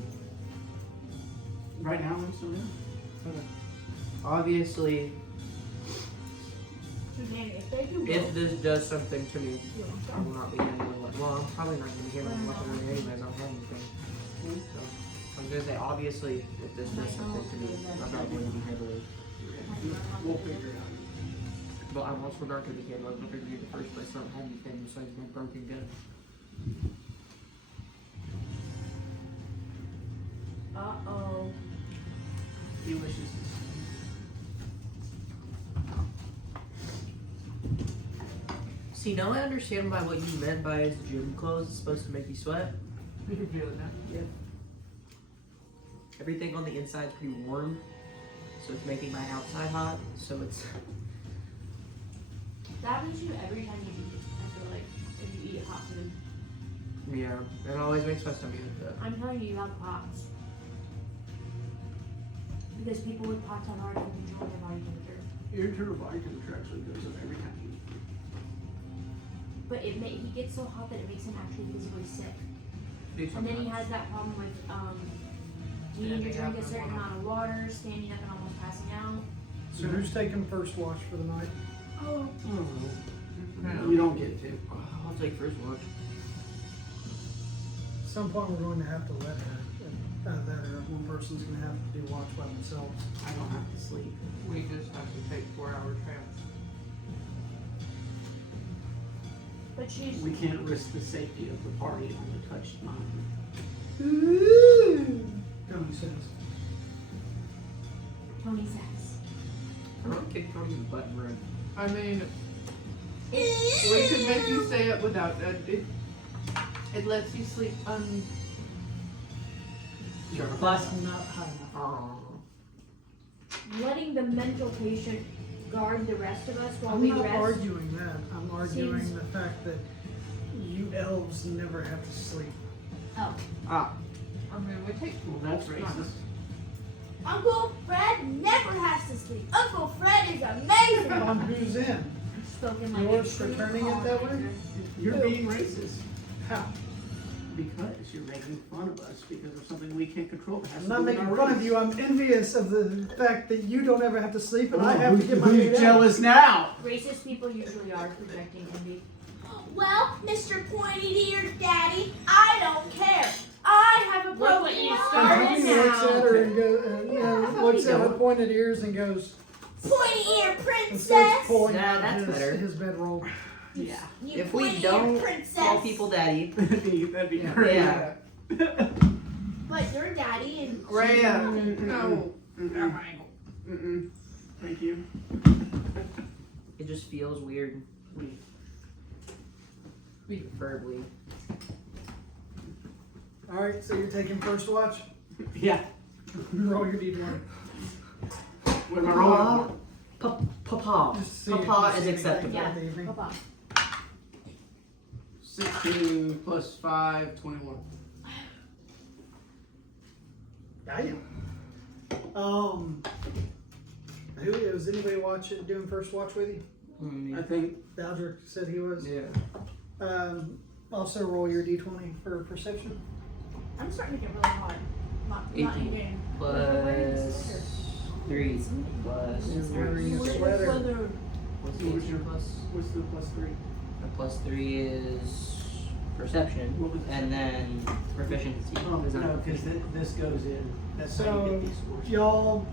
Right now, I'm still in. Obviously, if this does something to me, I will not be handling it. Well, I'm probably not going to be handling much of it anyways. I don't have anything. So, I'm going to say, obviously, if this does something to me, I'm not going to be handling it. We'll figure it out. But I'm also dark as the game. I was going to figure the first place I don't have anything besides my broken gun. Uh-oh. Delicious. See, now I understand by what you meant by his gym clothes is supposed to make you sweat. You can feel it now. Yeah. Everything on the inside is pretty warm, so it's making my outside hot. So it's. That happens to you every time you eat, I feel like, if you eat hot food. Yeah, it always makes my stomach hurt. I'm telling you, you have POTS. Because people with POTS have hard time controlling their body temperature. Your internal body temperature actually goes up every time you eat. But he gets so hot that it makes him actually physically sick. And then he has that problem with needing to drink a certain amount of water, standing up and almost passing out. So who's taking first watch for the night? Oh. You don't get to. I'll take first watch. At some point we're going to have to let her. That or one person's going to have to do watch by themselves. I don't have to sleep. We just have to take 4-hour tramps. But she's. We can't risk the safety of the party on the touched mountain. Tony says. Tony says. I'm gonna kick Tony in the butt and run. I mean, we could make you stay up without that. It lets you sleep Plus not high enough. Oh. Letting the mental patient guard the rest of us while I'm we not rest. arguing that. I'm arguing Seems- the fact that you elves never have to sleep. Oh. Ah. I mean, we take. Well, that's racist. Uncle Fred never has to sleep. Uncle Fred is amazing. On who's in? Spoken like Yours a true for turning it that way? pollinator. You're being racist. How? Because you're making fun of us because of something we can't control. It has I'm to not do with making our fun of race. you. I'm envious of the fact that you don't ever have to sleep and I Oh, have to get my who's 8 hours. jealous now? Racist people usually are projecting envy. Well, Mr. Pointy-eared Daddy, I don't care. I have a Look what broken you heart. started. And he looks at her and goes, looks at her pointed ears and goes, Pointy-eared and princess. starts pulling Nah, out that's better. his bedroll. Yeah. You If we pointy-eared don't princess. call people daddy, That'd be Yeah. great. Yeah. But your daddy and Rhea, no. Mm-mm. Thank you. it just feels weird. Preferably. Alright, so you're taking first watch? Yeah. Roll your D1. What am I rolling for? Papa. Just see if you Papa see is anything acceptable. throughout the evening. Papa. 16 plus 5, 21. Damn. Who is anybody doing first watch with you? I think. Baldric said he was. Yeah. Also roll your d20 for perception. I'm starting to get really hot. Not in 18. game. Plus 3 plus You're 3. wearing a sweater. What's the What's extra your- plus? What's the +3? A plus 3 is perception, What was and then proficiency. Oh, Is that no, because this goes in. That's how you So, get these scores. y'all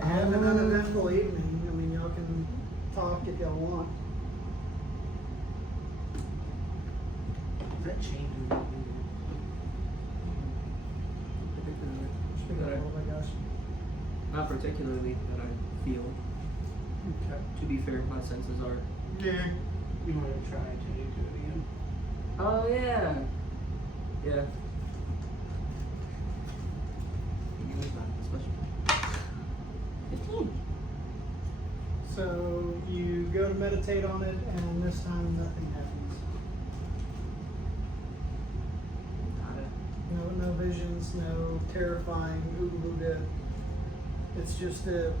have an uneventful evening. I mean, y'all can talk if y'all want. Is that changing? Speaking of, oh my gosh. Not particularly that I feel. Okay. To be fair, my senses are. Yeah. You want to try changing to it again? Oh yeah. Yeah. 15. So you go to meditate on it, and this time nothing happens. No visions, no terrifying ooga. It's just a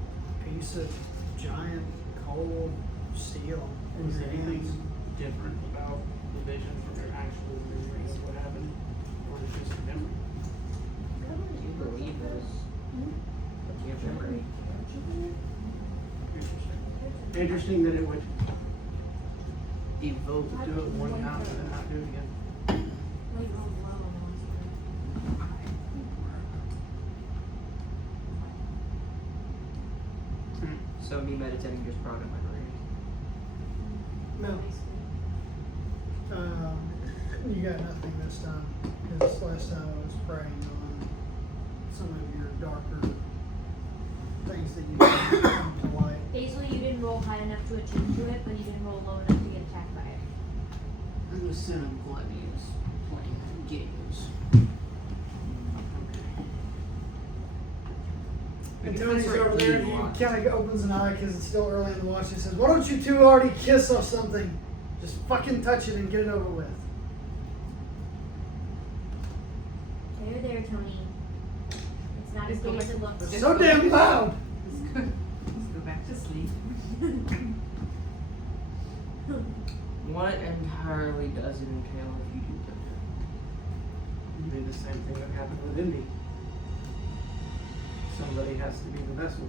piece of giant cold steel in Is your there anything hands. different about the vision from your actual memory of what happened? Or is it just a memory? Do you believe this? What's your memory? Interesting that it would Evoke. do it one time and then not do it again. So me meditating just brought in my brain. No. You got nothing this time. Because last time I was preying on some of your darker things that you didn't come to light. Basically, you didn't roll high enough to attune to it, but you didn't roll low enough to get attacked by it. I'm the sin of gluttony is playing games. And Tony's over there, and he kind of opens an eye because it's still early in the watch. He says, "Why don't you two already kiss off something? Just fucking touch it and get it over with." There, Tony. It's not as Just go big as back- it looks. It's so damn loud. Let's go back to sleep. What entirely does it entail if you do that? It'd be the same thing that happened with Indy. Somebody has to be the vessel.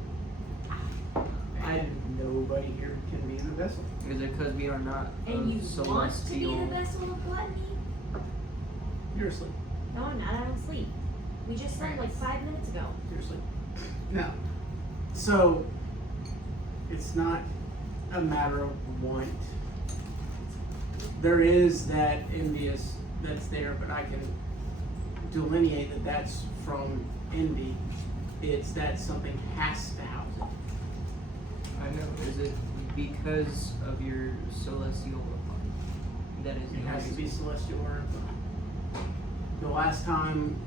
And nobody here can be the vessel. Is it because we are not And you want to be celestial? the vessel of gluttony? You're asleep. No, I'm not. I don't sleep. We just slept like 5 minutes ago. You're asleep. No. So, it's not a matter of want. There is that envious that's there, but I can delineate that that's from envy. It's that something has to house it. I know. Is it because of your celestial that is It has to be noisy? celestial or the last time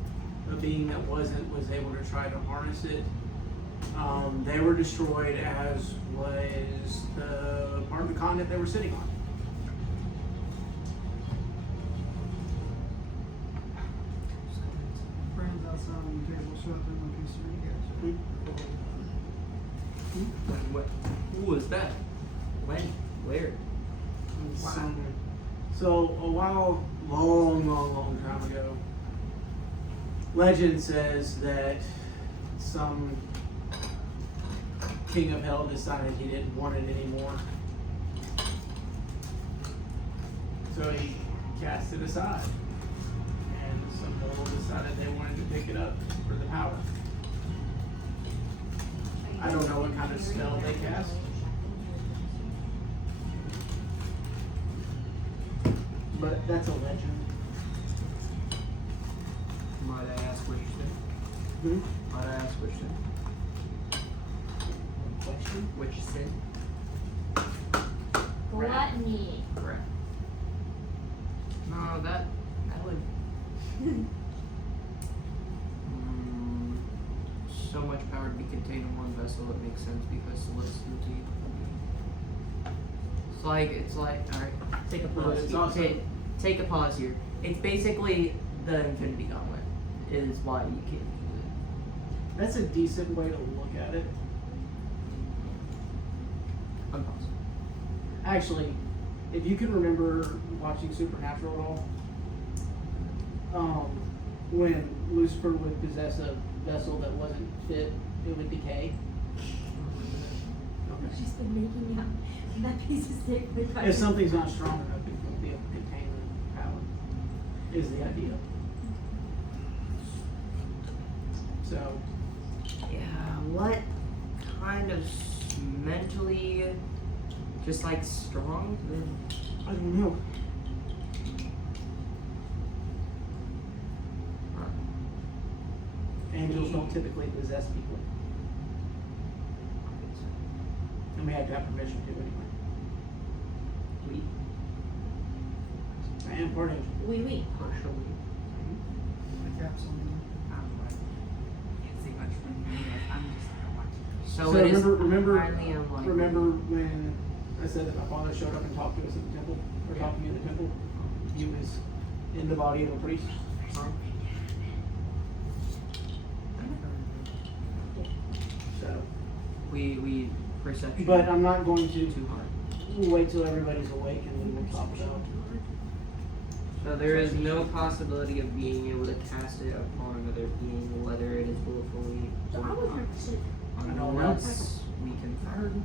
a being that wasn't was able to try to harness it, they were destroyed, as was the part of the continent they were sitting on. Friends outside on the table show up and look at you guys. What? Who was that? When? Where? So a while, long time ago, legend says that some king of hell decided he didn't want it anymore. So he cast it aside. And some mortal decided they wanted to pick it up for the power. I don't know what kind of spell they cast. But that's a legend. Might I ask which sin? Might I ask which sin? Question? Which sin? Gluttony. Correct. No, that would. So much power to be contained in one vessel. It makes sense because celestiality. It's like. All right, take a But pause. it's also- Take a pause here. It's basically the Infinity Gauntlet. Is why you can't use it. That's a decent way to look at it. Unpause. Actually, if you can remember watching Supernatural at all, when Lucifer would possess a vessel that wasn't fit, it would decay. Okay. She's been making out that piece of steak with If something's not strong enough, it won't be able to contain the power, is the idea. So, Yeah, what kind of mentally just like strong? I don't know. Angels don't typically possess people. And we had to have permission to anyway. I am part angel. Oui, oui. Partially. The cap's on Can't see much from me. I'm just watching. So, So it is remember highly unlikely. Remember when I said that my father showed up and talked to us at the temple? Or talked to me at the temple? He was in the body of a priest. Huh? So, We perception. but I'm not going to too hard. wait till everybody's awake and then we'll talk about it. So there is no possibility of being able to cast it upon another being, whether it is willfully So I or was not, never sick. I don't know. unless we confirm.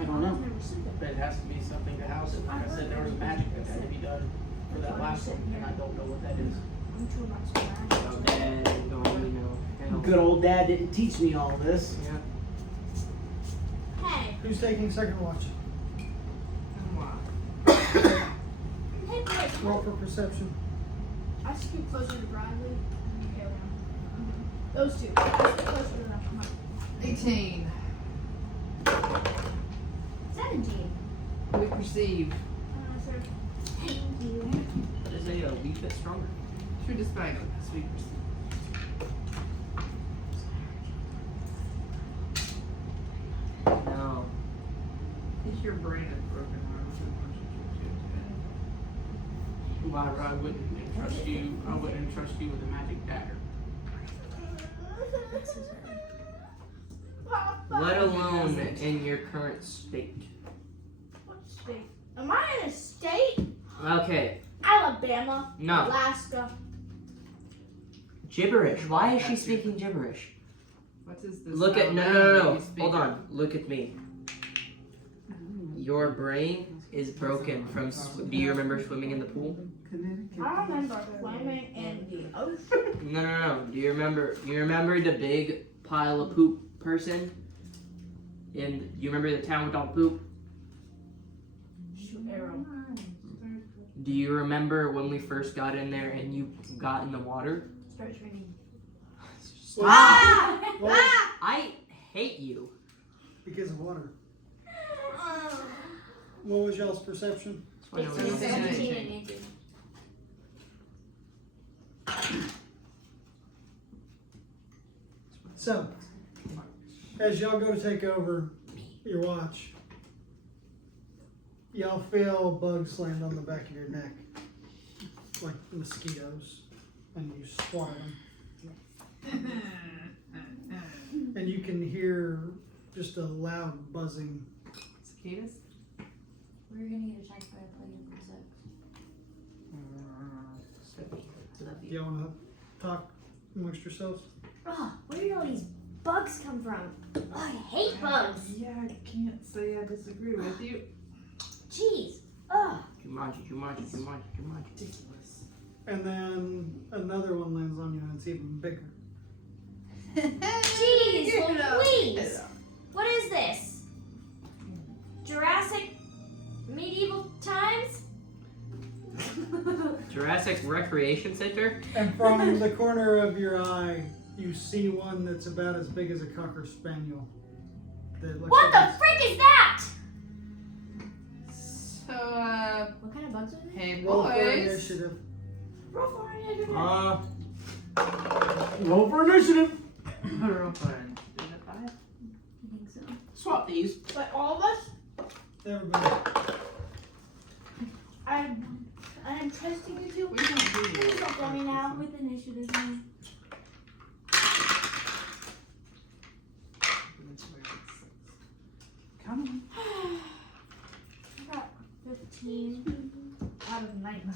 I don't I know. was never sick. But it has to be something to house it. Like I said, there was magic that had to be done for that last one, and I don't know what that is. I'm sure about some So magic. dead and going, you know, hell. Good old dad didn't teach me all this. Yeah. Hey, Who's taking second watch? hey, Blake. Roll for perception. I scoot closer to Bradley. Okay, around. Those two. I scoot closer to them. 18. 17. We perceive. Sir. Thank you. That is a wee bit stronger. True despite of this, we perceive. No. If your brain is broken, Lyra, I wouldn't entrust you. I wouldn't entrust you with a magic dagger. Let alone in your current state. What state? Am I in a state? Okay. Alabama. No. Alaska. Gibberish. Why is she speaking gibberish? What is this? Look at no. Alabama you speak Hold of? on. Look at me. Your brain is broken from. Do you remember swimming in the pool? I remember swimming in the ocean. No. Do you remember? You remember the big pile of poop person? And you remember the town with all the poop? Shoot arrow. Do you remember when we first got in there and you got in the water? Starts raining. Ah! Well, I hate you. because of water. What was y'all's perception? That's why no one else- 17 and 18. So, as y'all go to take over your watch, y'all feel bugs land on the back of your neck, like mosquitoes, and you swat at them. And you can hear just a loud buzzing. Cicadas? We're gonna get attacked by a plague in 6. Do y'all want to talk amongst yourselves? Oh, where did all these bugs come from? Oh, I hate bugs. Yeah, I can't say I disagree with you. Jeez. Oh. Jumanji. Ridiculous. And then another one lands on you and it's even bigger. Jeez, Louise. What is this? Jurassic medieval times? Jurassic Recreation Center? And from the corner of your eye, you see one that's about as big as a Cocker Spaniel. That looks What like the frick is that? So, What kind of bugs are they? hey roll for boys. initiative. Roll for it. Roll for initiative. Roll for it. Is it 5? I think so. Swap these. But all of us, Everybody. I'm testing you two. We don't do Please don't let me now. With initiative. man. Come on. I got nightmare.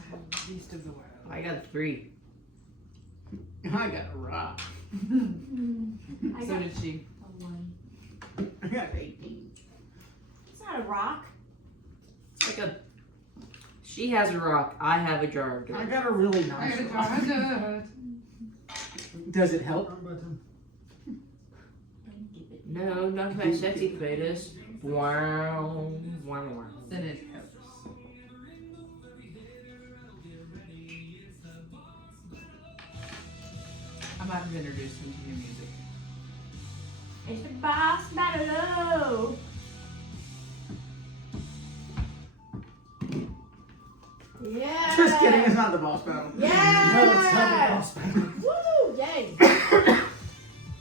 Beast of the world. I got 3. I got a rock. I So got did she. a 1. I got 18. It's not a rock. It's like a. She has a rock. I have a jar of I dirt. got a really I nice got a rock. jar of dirt. Does it help? Wrong button. No, not my sexy potatoes. Wow. Wow. Then it helps. I might have introduced him to new music. It's the boss battle. Yeah. Just kidding, it's not the boss battle. Yeah. No, it's not the boss battle. Woo! Yay.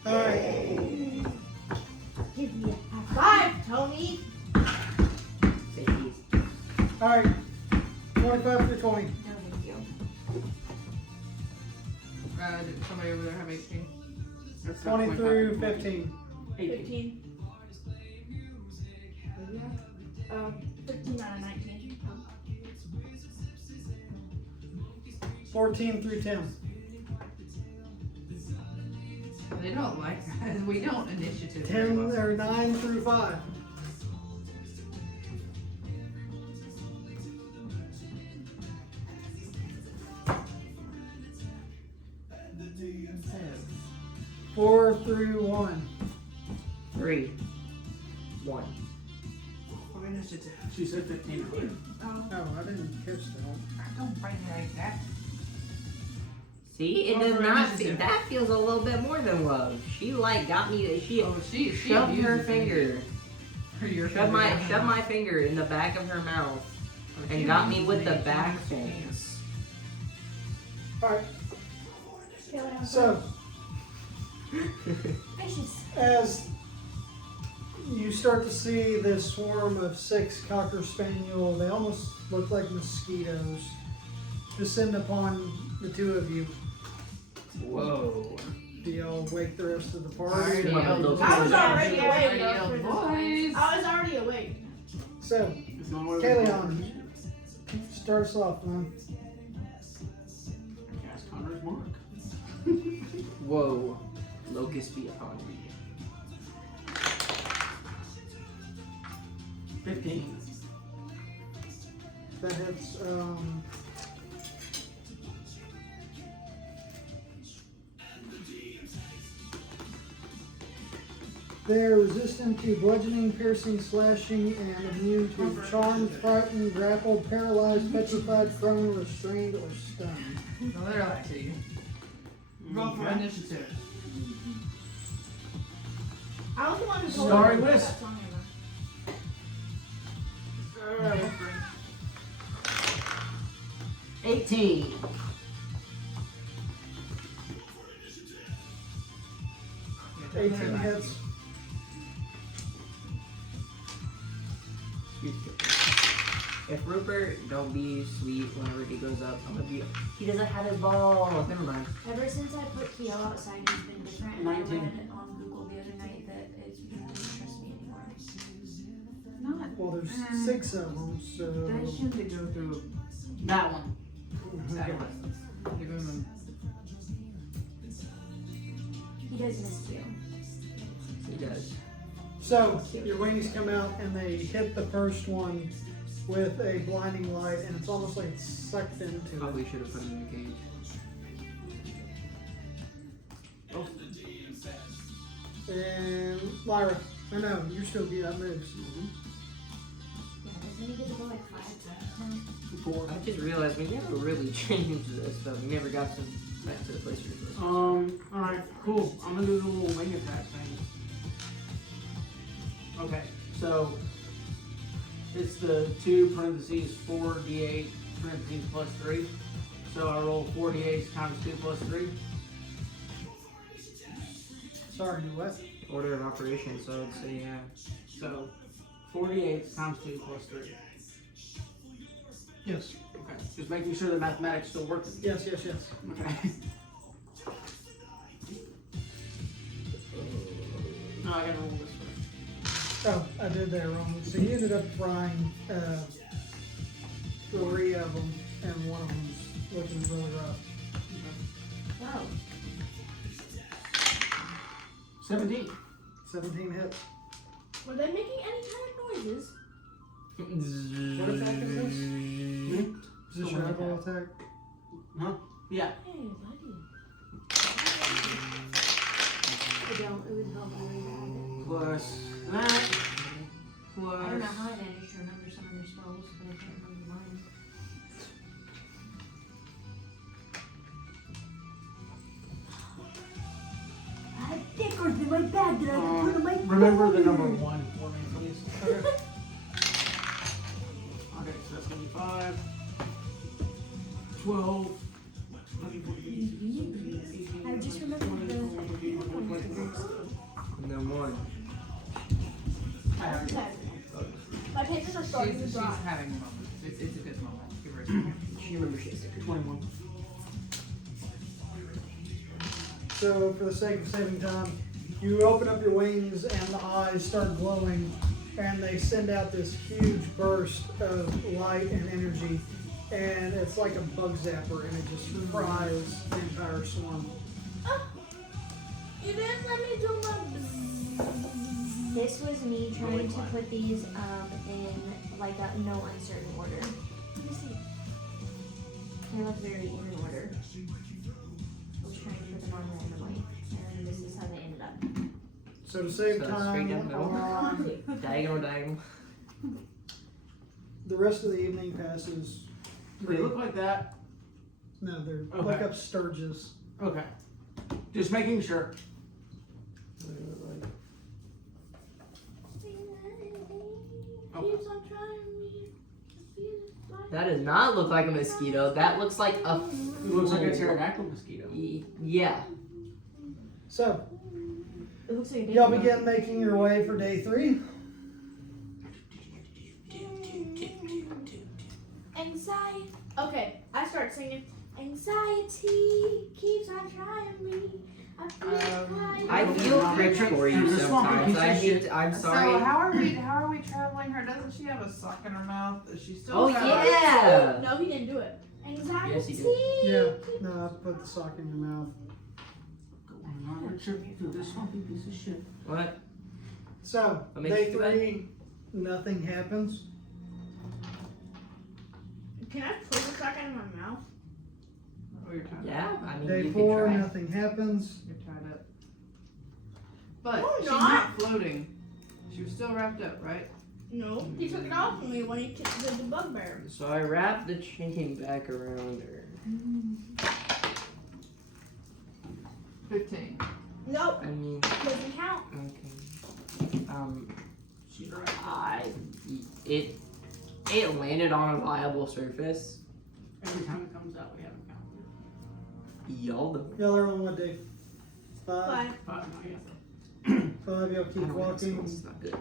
Alright. Give me a high five, Tony. Alright. 25 through 20. No, thank you. Did somebody over there have 18? That's not 20 25 through to 20. 15. 18. 15. 15 out of 19. 14 through 10. They don't like that. We don't initiative. 10 or 9 through 5. Says. 4 through 1. 3. 1. What initiative? She said 15 earlier. Oh, I didn't catch that. Don't bring it like that. See, it Roll does for not. initiative. That feels a little bit more than love. She like got me. She Oh, she shoved her abuses me. finger. For your Shoved my finger in the back of her mouth and got me with the back things. Alright, Okay, what else? so Fishes. as you start to see this swarm of 6 Cocker Spaniel, they almost look like mosquitoes, descend upon the 2 of you. Whoa. Do y'all wake the rest of the party? Alright, yeah, those I was boys. already awake. Yeah, boys. I was already awake. So, It's not what Kaleon, start us off, man. Cast Connor's Mark. Whoa. Locust be upon me. 15. That hits, they are resistant to bludgeoning, piercing, slashing, and immune to charmed, frightened, grappled, paralyzed, petrified, prone, restrained, or stunned. No, they're like to you. Roll for initiative. I was the one who told Starry her Wisp. that song Alright, 18. Yeah, 18 hits. If Rupert don't be sweet whenever he goes up, I'm gonna be. He doesn't have his ball. Never mind. Ever since I put Keo outside, he's been different. And 19. I read on Google the other night that it's he doesn't trust me anymore. Not. Well, there's 6 of them, so. They should to go through That one. adolescence. Give him He does miss you. He does. So, your wings come out and they hit the first one with a blinding light, and it's almost like it's sucked into it. Probably should have put him in a cage. And Lyra, I know, you're still good at moves. Yeah, doesn't he get to go like 5 times now? 4. I just realized we never really changed this stuff. We never got to back to the place we were supposed to. Alright, cool. I'm gonna do the little wing attack thing. Okay, so it's the 2 parentheses 4d8 parentheses plus 3. So I roll 4d8 times 2 plus 3. Sorry, you what? Order of operations, so I'd say yeah. So 4d8 times 2 plus 3. Yes. Okay, just making sure the mathematics still working. Yes, yes, yes. Okay. No, I gotta roll this first. Oh, I did that wrong. So you ended up frying 3 of them and and one of them's looking really rough. Oh. 17. 17 hits. Were they making any kind of noises? What attack is this? Is this your eyeball attack? Huh? Yeah. Hey, buddy. I don't. It would help me have it. Plus that. I don't Plus. know how I managed to remember some of their spells, but I can't remember mine. I had stickers in my bag that I could put in my Remember the phone. number 1 for me, please. Okay. Okay, so that's gonna be 5, 12, 13, 14, I just remembered the. And then one. Okay. My papers are starting to She's dry. having a moment. It's a good moment. Give her a second. She remembers she has stickers. 21. So, for the sake of saving time, you open up your wings and the eyes start glowing, and they send out this huge burst of light and energy, and it's like a bug zapper, and it just fries the entire swarm. Oh, you didn't let me do my. This was me trying to put these in like a no uncertain order. Let me see. They're like very in order. I was trying to put them on randomly, and this is how they ended up. So, to save So, straight time down the middle. on Diagonal, diagonal. the rest of the evening passes. Do they look like that? No, they're Okay. like up sturges. Okay. Just making sure. Keeps on trying me. That does not look like a mosquito. That looks like a. It looks like a pterodactyl mosquito. Yeah. So, It looks like a y'all begin making your way for day 3. Anxiety. Okay, I start singing. Anxiety keeps on trying me. I feel I feel cringe for you You're a swampy sometimes. piece of I hate. shit. I'm So sorry. how are we traveling her? Doesn't she have a sock in her mouth? Is she still? Oh traveling? yeah. No, he didn't do it. Anxiety. Yes, he did. Yeah, no, I put the sock in your mouth. Go on a trip through this swampy piece of shit. What? So, What makes day you do that? 3, nothing happens. Can I pull the sock out of my mouth? Oh, you're tied Yeah. up. I mean, Day you 4, could try. nothing happens. You're tied up. But No, she's not. not floating. She was still wrapped up, right? No, he took it off from me when he kicked the bugbear. So I wrap the chain back around her. 15. Nope, I mean, doesn't count. okay. It landed on a viable surface. Every time it comes out, we have a counter. Y'all do. Y'all are on what day? 5. 5. 5 now, yeah. 5, y'all I keep don't know, walking. it's not good.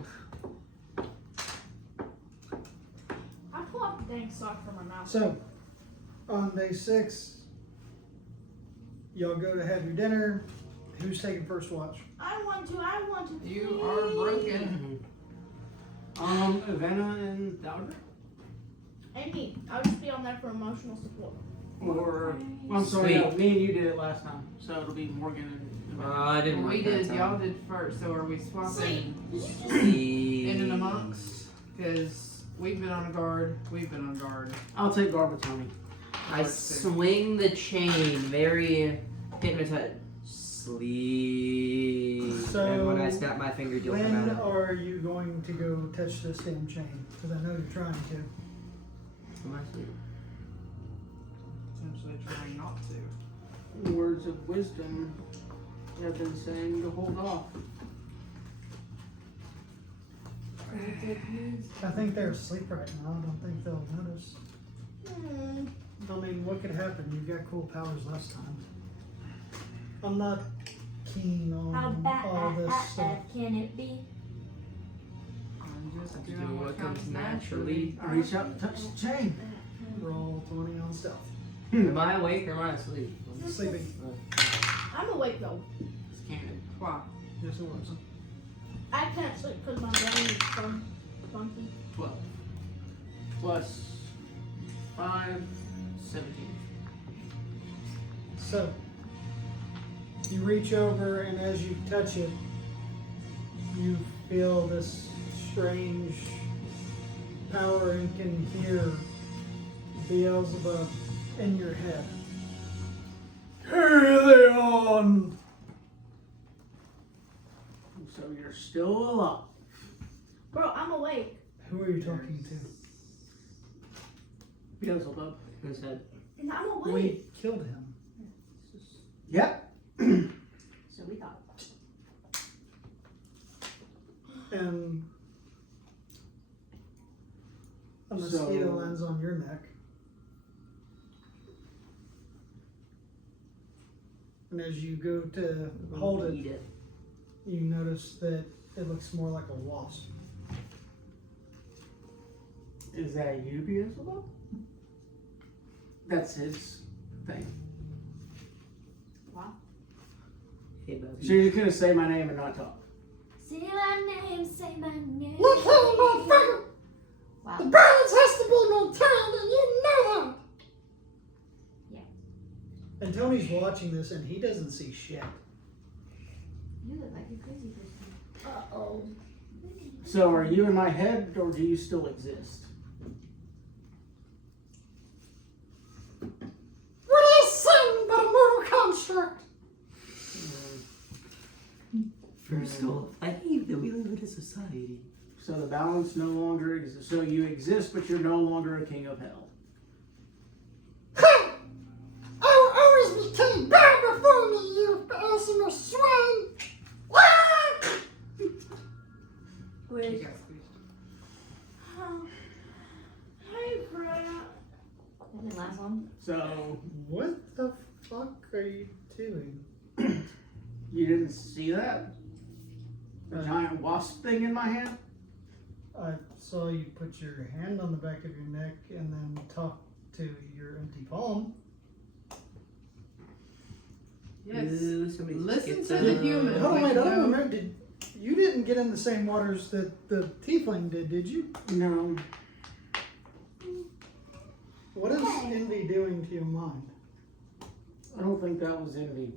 I pull out the dang sock from my mouth. So, on day 6, y'all go to have your dinner. Who's taking first watch? I want to. You are broken. Vanna and Dowder? And me. I'll just be on there for emotional support. Or, well, I'm sorry, no, Sweet. me and you did it last time. So it'll be Morgan and I didn't. We like that did. time. Y'all did first. So are we swapping See. in and amongst? Because we've been on guard. We've been on guard. I'll take Garba Tony. I swing the chain very hypnotized. Sleep. So, and when I snap my fingers, you'll come out When of it. are you going to go touch this damn chain? Because I know you're trying to. Am I asleep? Essentially trying not to. Words of wisdom have been saying to hold off. I think they're asleep right now. I don't think they'll notice. I mean, what could happen? You got cool powers last time. I'm not keen How on bad all this stuff. can it be? I'm just Just doing doing what comes naturally. I reach out and touch the chain. Roll 20 on stealth. Am I awake or am I asleep? Sleeping. I'm awake though. It's canon. Wow. Yes, it was. I can't sleep because my brain is funky. 12. Plus 5, 17. So, you reach over, and as you touch it, you feel this strange power and can hear Beelzebub in your head. Carry they on! So you're still alive. Bro, I'm awake. Who are you talking to? Beelzebub. Who's head? And I'm awake. We killed him. Yep. So we thought. And a mosquito lands on your neck. And as you go to hold Eat it, it. you notice that it looks more like a wasp. Is that you, Beelzebub? That's his thing. Hey, Bubby. So you're gonna say my name and not talk. Say my name, say my name. Look here, motherfucker! Wow. The balance has to be maintained, and you know that! Yeah. And Tony's watching this, and he doesn't see shit. You look like a crazy person. Uh-oh. So are you in my head, or do you still exist? What is sin but a mortal construct? First off, I hate that we live in a society. So the balance no longer exists. So you exist, but you're no longer a king of hell. Ha! I will always be king. Bow before me, you awesome swine! He got squeezed. Hey, Brad. That didn't last long. So What the fuck are you doing? you didn't see that? The giant wasp thing in my hand? I saw you put your hand on the back of your neck and then talk to your empty palm. Yes. Ooh, somebody's Listen to schizo. the human. Oh wait, I don't No. remember. You didn't get in the same waters that the tiefling did you? No. What is envy doing to your mind? I don't think that was envy.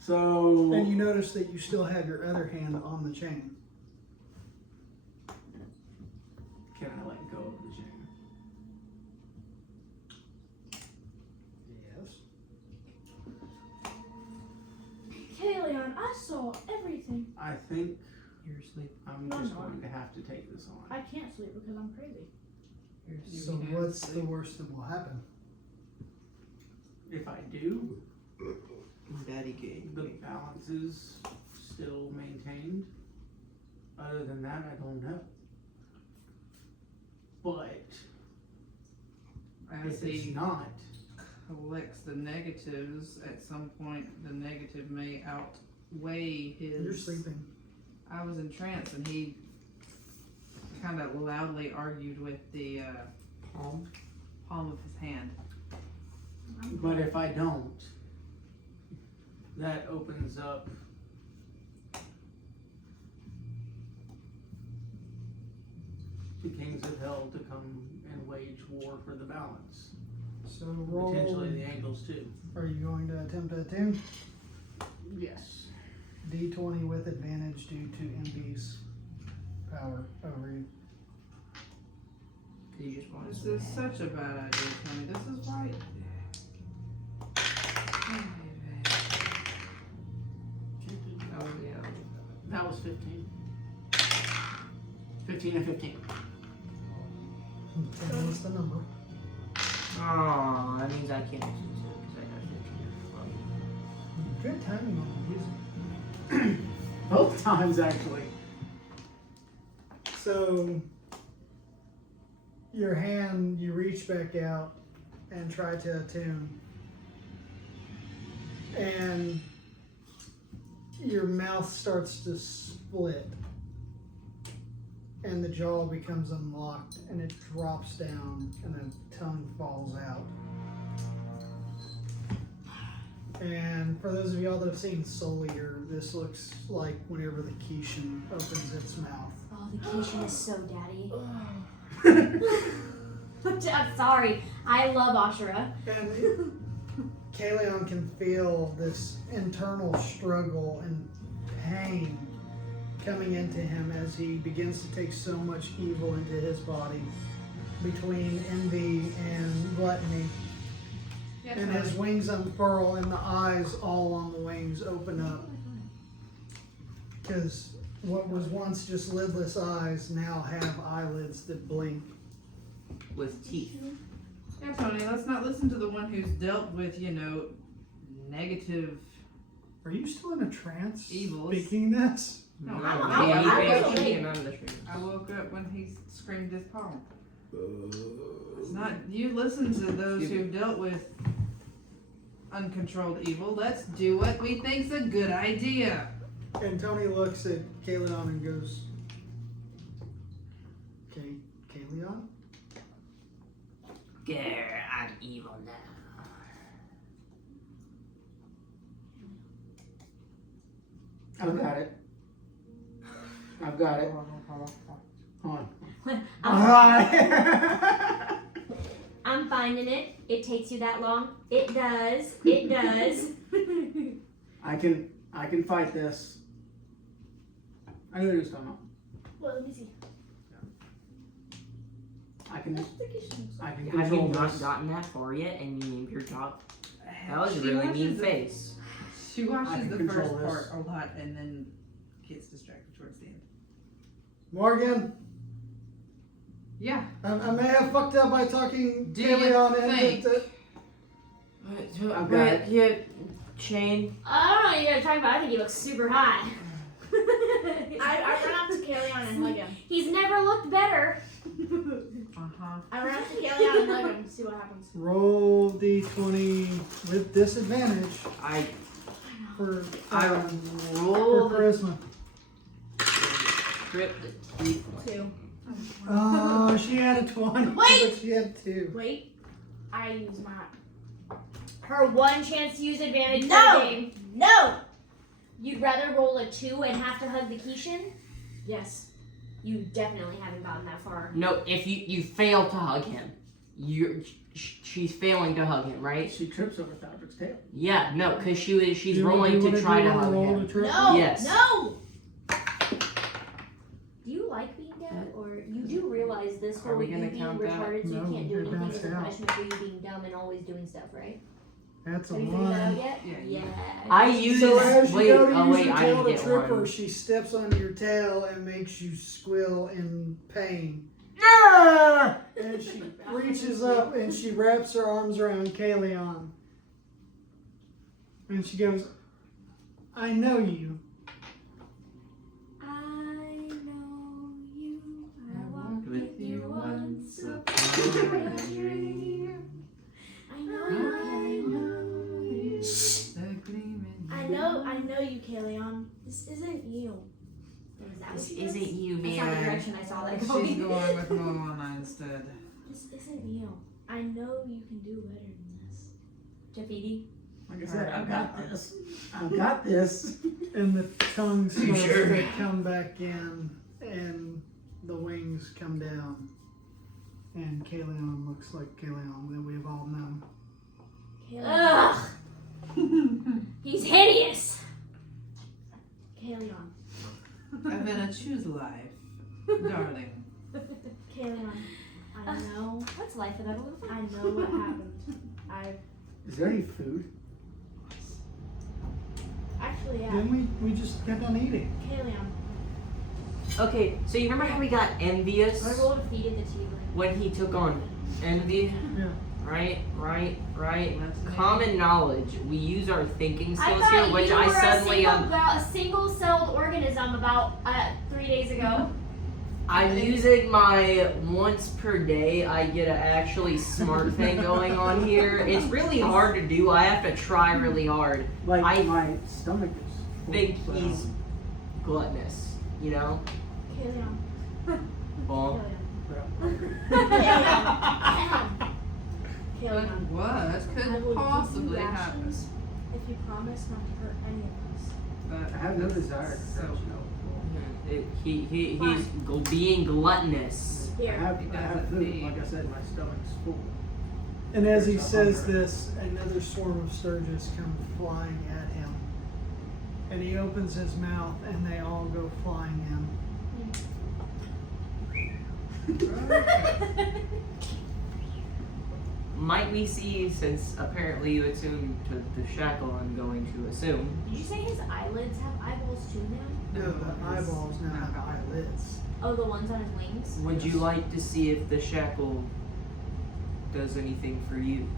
So And you notice that you still have your other hand on the chain. can I let go of the chain? Yes. Kalion, I saw everything. I think You're asleep. I'm No, just no. going to have to take this on. I can't sleep because I'm crazy. You're asleep. So what's the worst that will happen? If I do, Daddy game. the balance is still maintained. Other than that, I don't know. But As if it's he not, collects the negatives, at some point the negative may outweigh his. You're sleeping. I was in trance, and he kind of loudly argued with the Palm. palm of his hand. but if I don't, that opens up the kings of hell to come and wage war for the balance. So roll. Potentially the angels too. Are you going to attempt to attune? Yes. D20 with advantage due to envy's power over you. You just want This to is such a bad idea, Tony. This is why. Oh, yeah. That was 15. 15 and 15. And what's the number? Oh, that means I can't use it because I got 15. Good timing on the music. Both times, actually. So your hand, you reach back out and try to attune, and your mouth starts to split, and the jaw becomes unlocked, and it drops down, and the tongue falls out. And for those of y'all that have seen Soul Eater, this looks like whenever the Kishin opens its mouth. Oh, the Kishin is so daddy. I'm sorry. I love Ashura. And Kaleon can feel this internal struggle and pain coming into him as he begins to take so much evil into his body between envy and gluttony. Yes, And honey. his wings unfurl and the eyes all on the wings open up. Because what was once just lidless eyes now have eyelids that blink. With teeth. Yeah, Tony, let's not listen to the one who's dealt with, negative. Are you still in a trance Evils. speaking this? No, No, I'm maybe awake. she and I'm the tree. I woke up when he screamed his poem. It's not, you listen to those who've dealt with uncontrolled evil. Let's do what we think's a good idea. And Tony looks at Kaleon and goes, "Okay, Kaleon?" Grr, I'm evil now. I've got it. I've got it. Hold on. Alright. I'm finding it. It takes you that long. It does. It does. I can fight this. I gotta do something. Well, let me see. I can I think you should. Have you control not this. gotten that far yet and you named your dog? That was a She really watches mean the- face. She I watches can the control first this. part a lot and then gets distracted towards the end. Morgan, Yeah. I may have fucked up by talking Do you Kaleon think- into I've got it. Yeah, Shane. I don't know what you're talking about. I think he looks super hot. I run up to Kaleon and hug him. He's never looked better. Uh-huh. I run up to Kaleon and hug him. See what happens. roll d20 with disadvantage I for for rolled the charisma. trip the 3 points. 2. Oh, she had a 20, Wait! but she had 2. Wait. I use my. Her one chance to use advantage No! for the game. No! You'd rather roll a 2 and have to hug the Keishan? Yes. You definitely haven't gotten that far. No, if you fail to hug him, she's failing to hug him, right? She trips over Thalbric's tail. Yeah, no, because she's You rolling wanna to try do to a hug roll him. to trip? No! Yes. No! Do you like being dead, or you do realize this Are whole we you gonna being count that? retarded so No, you can't do you're anything bounced as a out. punishment for you being dumb and always doing stuff, right? That's a Have you figured that out 1. yet? Yeah. I use So as you wait, go to oh use wait, your I tail didn't to get trip her, one. she steps on your tail and makes you squeal in pain. Yeah! And she reaches up and she wraps her arms around Kaleon. And she goes, "I know you." I know you. I walked with you once upon a dream. I know you. I know you, Kaleon. This isn't you. This isn't you, That's not the man. direction I saw that She's going. going with Moana instead. This isn't you. I know you can do better than this. Jafidi. Like I said, I've got this. I've got this. And the tongue starts sure? to come back in and the wings come down. And Kaleon looks like Kaleon that we've all known. Kaleon. Ugh. He's hideous. Kaleon. I'm gonna choose life, darling. Kaleon. I know. What's life without a little fun? I know what happened. Is there any food? Actually, yeah. Then we just got done eating. Kaleon. Okay, so you remember how we got envious I rolled a feed in the tea. when he took on envy? Yeah. Right. That's me. Common knowledge. We use our thinking I skills thought here, you which were I suddenly a single-celled organism about 3 days ago. I'm using my once per day I get an actually smart thing going on here. It's really hard to do. I have to try really hard. Like I my stomach is. Think full, so- he's gluttonous, you know? Kaleon. Well, Kaleon. But Kaleon. what I will could give possibly you happen? rations If you promise not to hurt any of us. I have no desire to So hurt you. helpful. He's being gluttonous. I Here. have He I have doesn't food. need- Like I said, my stomach's full. And as he There's says hunger. this, another swarm of Sturgis come flying at him. And he opens his mouth and they all go flying in. Might we see, since apparently you assumed to the shackle, I'm going to assume. Did you say his eyelids have eyeballs too now? No, the eyeballs now have eyelids. Oh, the ones on his wings? Would you like to see if the shackle does anything for you?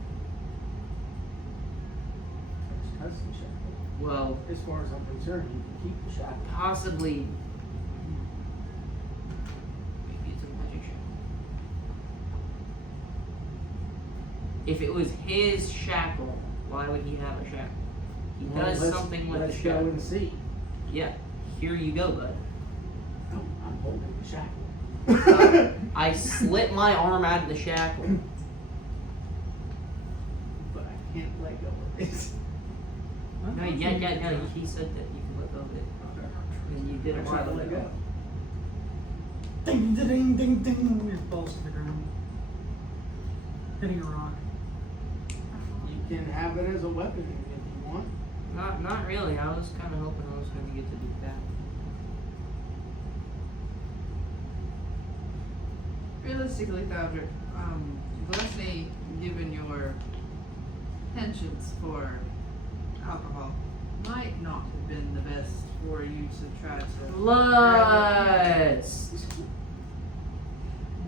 That's the shackle. Well, As far as I'm concerned, you can keep the shackle. possibly. Maybe it's a magic shackle. If it was his shackle, why would he have a shackle? He Well, does let's- something with the Let's go shackle. and see. Yeah, here you go, bud. Oh, I'm holding the shackle. I slit my arm out of the shackle. But I can't let go of it. No, yeah, he said that you can let go of it. And you did a I tried to while let ago. go. Ding, ding, ding, ding. It falls to the ground. Hitting a rock. You can have it as a weapon if you want. Not really. I was kind of hoping I was going to get to do that. Realistically, Thodrick, gluttony, given your penchants for alcohol, might not have been the best for you to try to. Lust.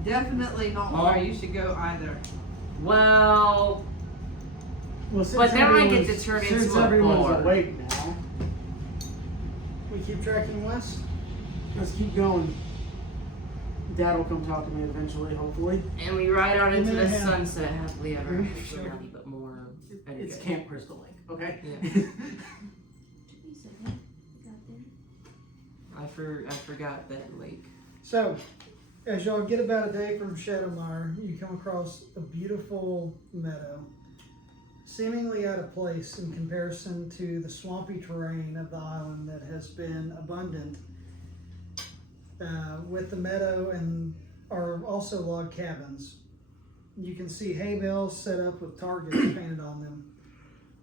Definitely not Oh. where you should go either. Well, Well, since But then I get everyone's- to turn since into a everyone's bar. awake now, We keep tracking west. let's keep going. Dad will come talk to me eventually, hopefully. and we ride out into the Yeah. sunset happily ever Sure. after, but more. It's energetic. Camp Crystal Lake, okay? Yeah. You said that. Got there. I forgot that lake. So, as y'all get about a day from Shadowmire, you come across a beautiful meadow, seemingly out of place in comparison to the swampy terrain of the island that has been abundant. With the meadow and are also log cabins. You can see hay bales set up with targets painted on them.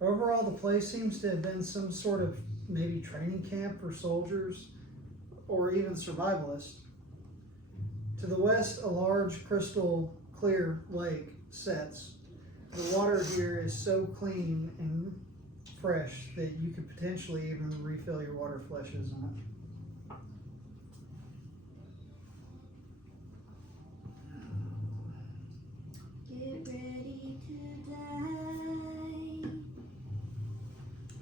Overall, the place seems to have been some sort of maybe training camp for soldiers or even survivalists. To the west, a large crystal clear lake sets. The water here is so clean and fresh that you could potentially even refill your water flushes in it. Get ready to die.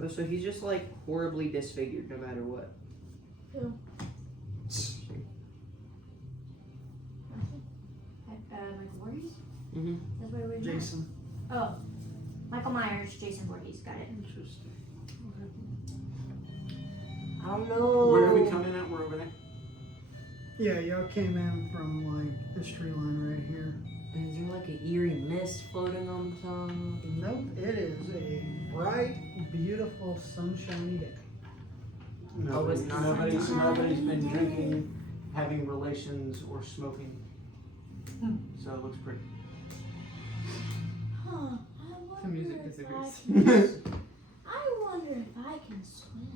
Oh, so he's just like horribly disfigured no matter what. Who? Michael Voorhees? Mm-hmm. That's what we're Jason. Oh. Michael Myers, Jason Voorhees. Got it. Interesting. I don't know. Where are we coming at? We're over there. Yeah, y'all came in from like this tree line right here. Is there like an eerie mist floating on the top? Nope, it is a bright, beautiful, sunshiny day. Oh, it's not. Nobody's been drinking, having relations, or smoking. So it looks pretty. Huh. The music if disagrees. I wonder if I can swim.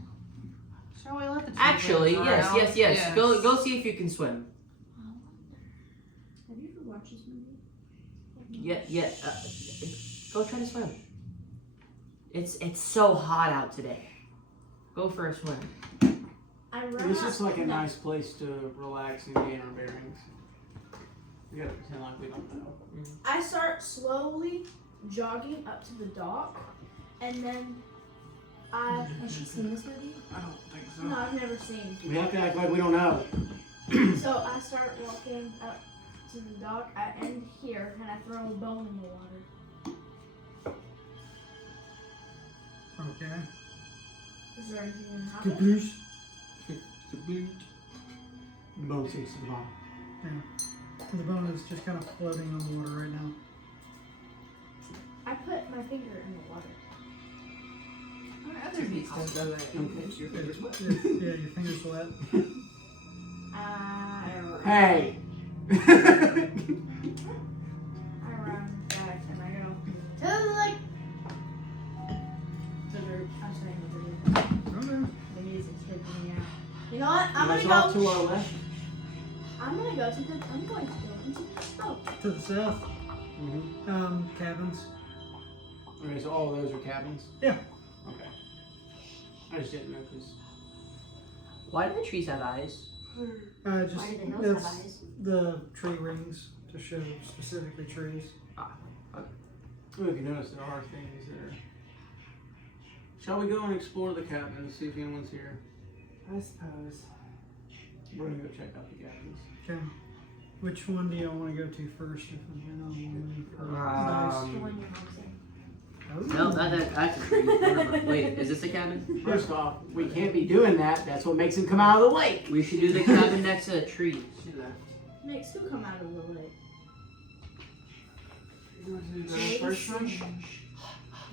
Shall we let the Actually, children yes. drown? Go see if you can swim. I wonder. Have you ever watched this movie? Yeah. Go try to swim. It's so hot out today. Go for a swim. I run It's up- just like a no. nice place to relax and gain our bearings. We gotta pretend like we don't know. I start slowly jogging up to the dock, and then I. Has she seen this movie? I don't think so. No, I've never seen. We have to act like we don't know. So I start walking up to the dock. I end here, and I throw a bone in the water. Okay. Is there anything gonna happen? Caboose. The boat sinks to the bottom. The bone is just kind of floating on the water right now. I put my finger in the water. other beast does that. Okay, your fingers wet. Yeah, your fingers wet. I Hey! run back and I go. To the lake. The group. I'm saying with the group. Okay. The music's freaking me out. You know what? I'm It's gonna off go. to our left. I'm going to go into the smoke. To the south, Mm-hmm. cabins. Okay, so all of those are cabins? Yeah. Okay. I just didn't know because. Why do the trees have eyes? Just Why do the hills have it's eyes? the tree rings to show specifically trees. Oh, if you notice, there are things there. Shall we go and explore the cabin and see if anyone's here? I suppose. We're gonna go check out the cabins. Okay. Which one do y'all want to go to first? If I'm in on one for The one your mom's in. No, that's a tree. Never mind. Wait, is this a cabin? First off, we can't be doing that. That's what makes him come out of the lake. We should do the cabin next to the tree. She left. Makes you come out of the lake. You want to do the first one?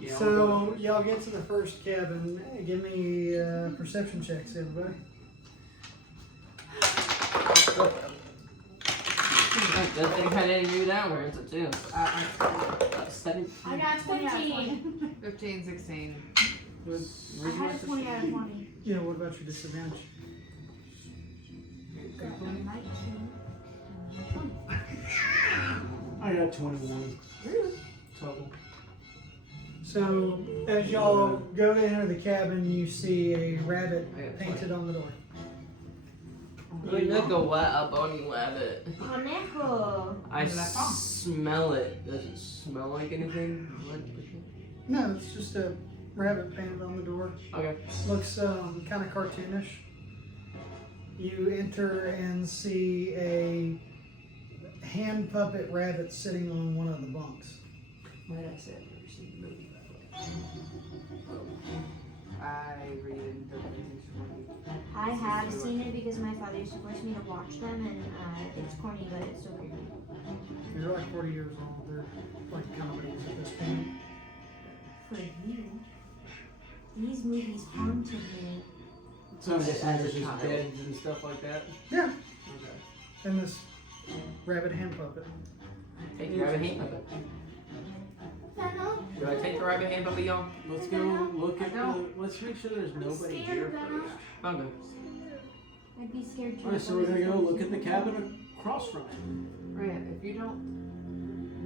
Yeah, I'll go So first. y'all get to the first cabin. Give me perception checks, everybody. Good thing I didn't do that one, it's a 2. 17. I got 20 out of 20. 15, 16. I had a 20 out of 20. Yeah. What about your disadvantage? Got a 19. I got 21 total. So as y'all go to enter the cabin, you see a rabbit I got painted on the door. Look a wet up on rabbit. Conejo. I smell it. Does it smell like anything? No, it's just a rabbit painted on the door. Okay. Looks kind of cartoonish. You enter and see a hand puppet rabbit sitting on one of the bunks. Why did I say I've never seen the movie? I read interpretations from I have seen it because my father used to force me to watch them, and it's corny, but it's so weird. They're like 40 years old. They're like comedies at this point. For you, these movies haunted me. So I'm guessing As a there's just child. beds and stuff like that. Yeah. Okay. And this rabbit hand puppet. Take the rabbit hand puppet. Venom. Do I take the rabbit hand puppet, y'all? Let's go look at the. Let's make sure there's nobody here first. I'll go. I'd be scared too. Alright, so we're gonna go look at the cabin across from it. Rhett, if you don't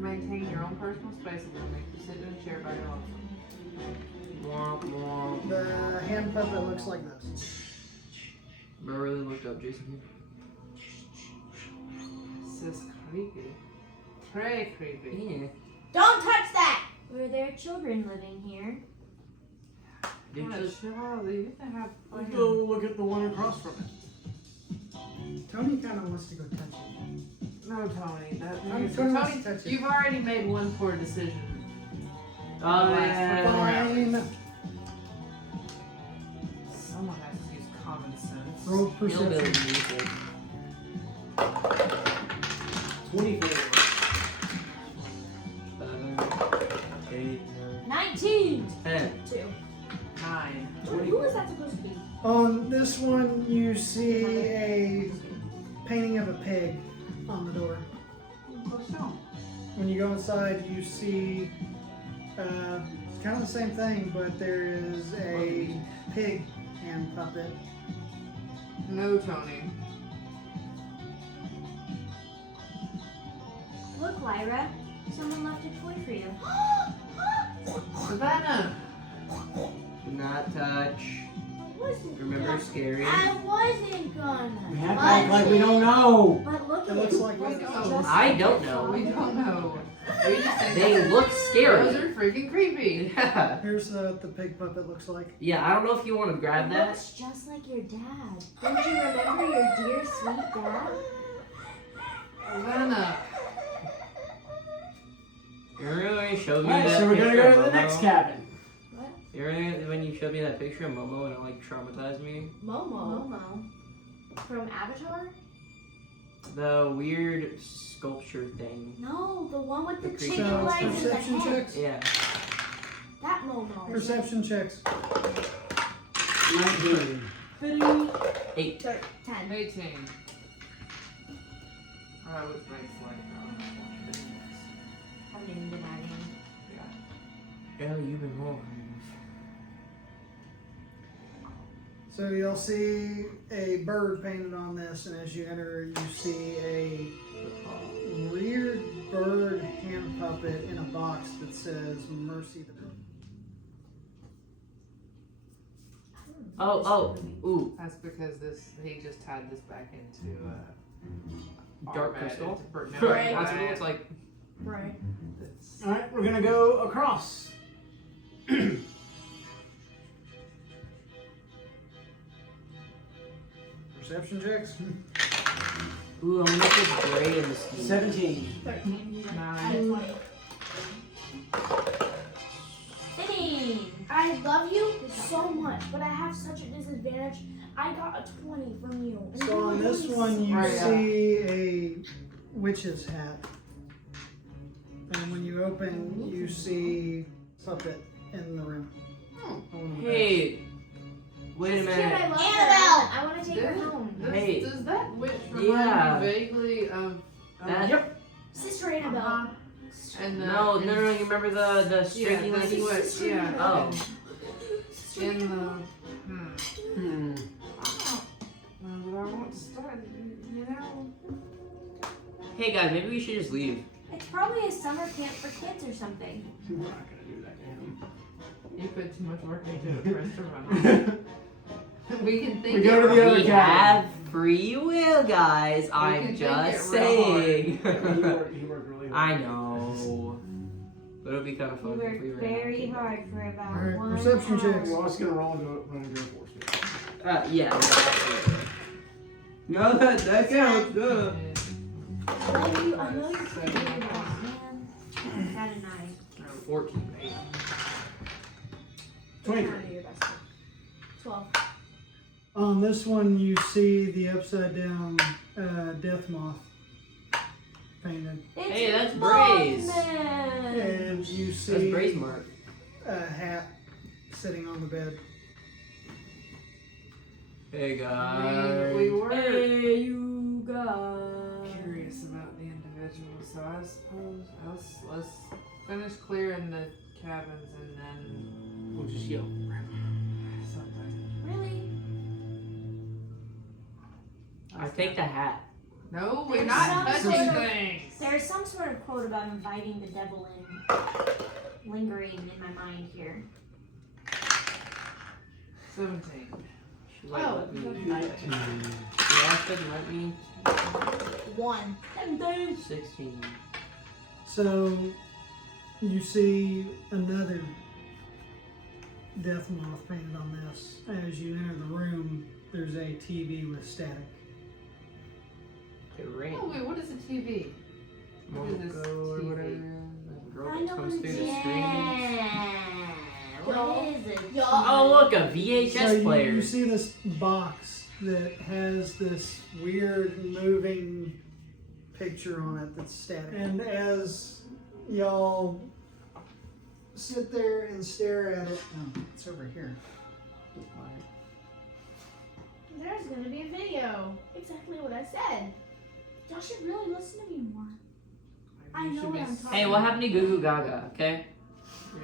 maintain your own personal space, I'm gonna make you sit in a chair by yourself. Womp womp. The hand puppet looks like this. I really looked up Jason. This is creepy. Very creepy. Yeah. Don't touch that! Were there children living here? Did Yeah, you chill out. You have to have Let's fucking... go look at the one across from it. Tony kind of wants to go touch it. No, Tony. Tony wants to touch it. You've already made one poor decision. Oh, Fine. Someone has to use common sense. Roll Hillbilly perception. music. 24. 7, 8, 19! 10. 2. 9. Who was that supposed to be? On this one, you see a painting of a pig on the door. When you go inside, you see it's kind of the same thing, but there is a pig hand puppet. No, Tony. Look, Lyra. Someone left a toy for you. Savannah! Do not touch. Wasn't Remember, scary. I wasn't gonna. We have to act like we don't know. But look It at looks it. like We this. don't. I don't know. We don't know. We just think They those- look scary. Those are freaking creepy. Yeah. Here's what the pig puppet looks like. Yeah, I don't know if you want to grab It that. looks just like your dad. Don't you remember your dear, sweet dad? Savannah. You remember when you showed me Alright, that so we're gonna picture go of to the Momo? next cabin. You remember when you showed me that picture of Momo and it like traumatized me? Momo. From Avatar? The weird sculpture thing. No, the one with the The chicken So, legs and the perception head. checks. Yeah. That Momo. Perception checks. 19. 8. 10. 18. I was nice like Haven't even been adding. Yeah, you've been wrong. So you'll see a bird painted on this, and as you enter, you see a weird bird hand puppet in a box that says "Mercy the Bird." Ooh. That's because he just tied this back into Dark Armad. crystal? No, Right. That's what it looks like. Right. It's, Alright, we're gonna go across. Perception checks. Ooh, I'm gonna put gray in the scheme. 17. 13. I 9. 20. 15. I love you so much, but I have such a disadvantage. I got a 20 from you. And So you on this only one, you Right, yeah. see a witch's hat, and when you open, you see puppet in the room. Hey, wait a Cute, minute. I love Annabelle! her. I want to take her home. Hey. Does that witch remind Yeah. you vaguely of That- Yep. Sister Annabelle. Uh-huh. And No, you remember the streaky yeah, lady? witch, yeah. Oh. In the Hmm. but I want to start, you know. Hey guys, maybe we should just leave. It's probably a summer camp for kids or something. We're not gonna do that to him. You put too much work into it for us to run. We can think We go to the other We cabin. have free will, guys. can I'm think just it real saying. He worked really hard. I know. But it'll be kind of We fun if we worked ran. very hard for about Alright, 1 perception hour. checks. We're also gonna roll and go force me. Yeah. No, that counts. Duh. I love you. I know you're pretty good, man. Got a 9. 14. 23. 12. On this one, you see the upside down death moth painted, It's Hey, that's Bray's. Mothman. and you That's see Bray's mark. a hat sitting on the bed. Hey I guys. mean, we were Hey, you guys. curious about the individual, so I suppose let's finish clearing the cabins and then We'll just yell. something. Really? I take the hat. No, we're There's not some touching sort of- things. There's some sort of quote about inviting the devil in, lingering in my mind here. 17. She like Oh, let me. 19. Yeah, couldn't let me. 1. 16. So you see another death moth painted on this. As you enter the room, there's a TV with static. It rained. Oh wait, what is a TV? What is this Monaco or TV? whatever. That girl I that know comes what through it the is. screen. Yeah. What is it? Oh look, a VHS So you player. see this box that has this weird moving picture on it that's static. And as y'all sit there and stare at it, oh, it's over here. There's gonna be a video. Exactly what I said. Y'all should really listen to me more. I You know should what be I'm talking Hey, what happened to Goo Goo Gaga? Okay.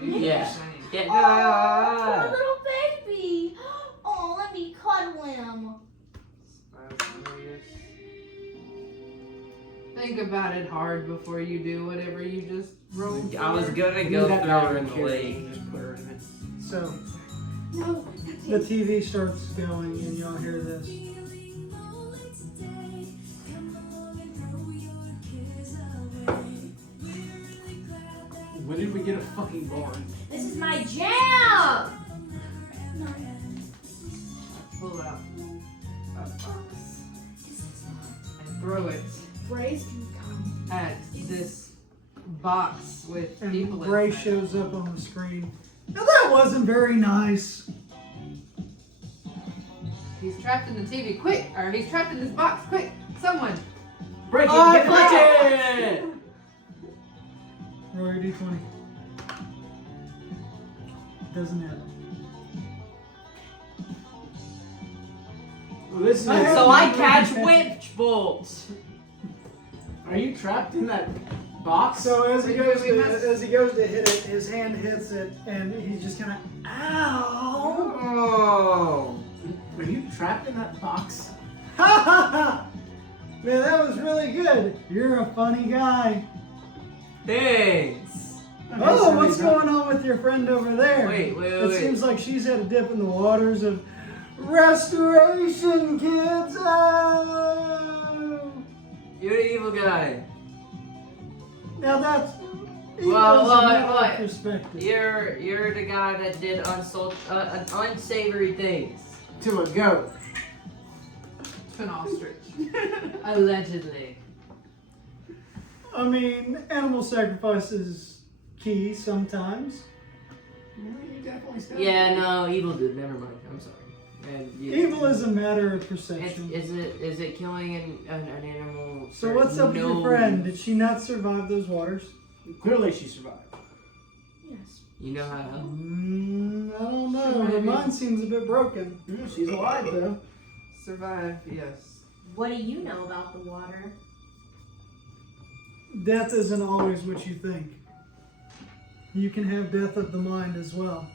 Yeah. saying. Get Oh, poor little baby. Oh, let me cuddle him. Think about it hard before you do whatever you just wrote. I was gonna Leave go that throw down her in the here lake. and just put her in it. So No, the TV starts going and y'all hear this. When did we get a fucking barn? This is my jam! Pull out a box and throw it Brace can come. at this box with And people Gray inside. shows up on the screen. Now that wasn't very nice. He's trapped in the TV. Quick! Or he's trapped in this box. Quick! Someone! Break it! Oh, get click it! it! Roll your d20. Doesn't have it. Listen, So I catch witch bolts. Are you trapped in that box? So as he goes We to must- hit it, his hand hits it, and he's just kind of ow. Oh. Are you trapped in that box? Ha ha ha! Man, that was really good. You're a funny guy. Thanks. Oh, what's going on with your friend over there? Wait. It seems like she's had a dip in the waters of restoration, kids. Oh! You're the evil guy. Now that's Well, from that what? perspective. You're the guy that did unsavory things. To a goat. To an ostrich. Allegedly. I mean, animal sacrifice is key sometimes. You definitely still. Yeah, no, evil dude. Never mind. I'm sorry. And Evil is a matter of perception. Is it killing an animal? So what's up with your friend? Did she not survive those waters? Clearly she survived. Yes. You know how? I don't know. Her mind seems a bit broken. Yeah, she's alive though. Survive, yes. What do you know about the water? Death isn't always what you think. You can have death of the mind as well.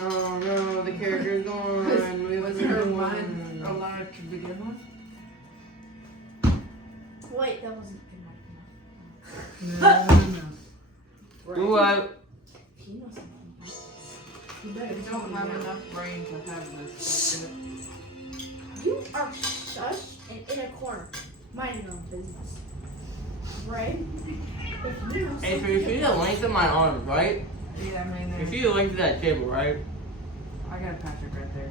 Oh no, the character's gone. Was her mind alive to begin with? Wait, that wasn't good enough. No. Ooh, If you know something. You don't have enough brain to have this. You are shushed and in a corner, minding your own business. Right? If you know Hey, so something you see the length of my arms, right? Yeah, I mean, You see the length of that table, right? I got Patrick right there.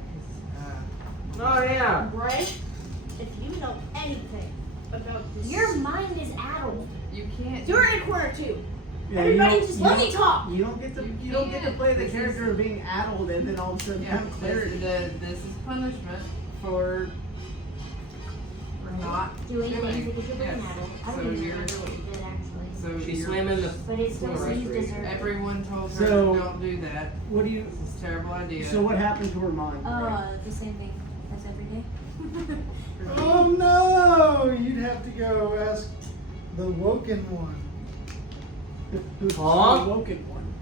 Oh yeah. right? If you know anything about this, Your mind is addled. You can't. you're in a corner too. Yeah, Everybody, you don't- just let me talk. You don't get to. You You don't get to can't. play the This character of being addled and then all of a sudden Yeah, have clarity. this is punishment for not Doing things doing. because you're being Yes. addled. I So don't even you're- remember what you did actually. So She you're- swam in the. But it's still so you deserve it. Everyone told her So- don't do that. What do you? This is a terrible idea. So what happened to her mind? The same thing as every day. Oh no! You'd have to go ask the woken one. Who's Huh? the woken one?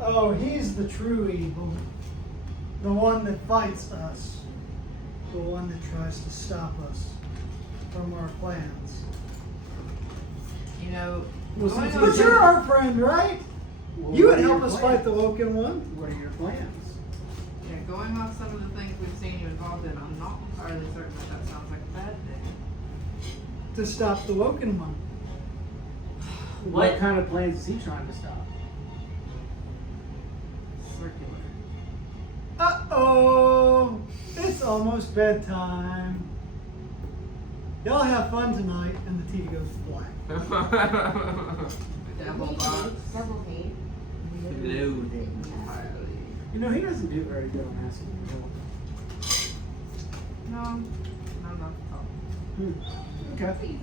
Oh, he's the true evil. The one that fights us. The one that tries to stop us from our plans. You know, Well, going since on- But you're our friend, right? Well, You what would are help your us plans? fight the woken one. What are your plans? yeah, going off some of the things we've seen you involved in, I'm not entirely certain that sounds like a bad thing. To stop the woken one. What What? kind of plans is he trying to stop? Circular. Uh-oh! It's almost bedtime. Y'all have fun tonight, and the TV goes black. Devil box. Double hate. Loaded. You know, he doesn't do very good on asking for help. No, not at all. Okay.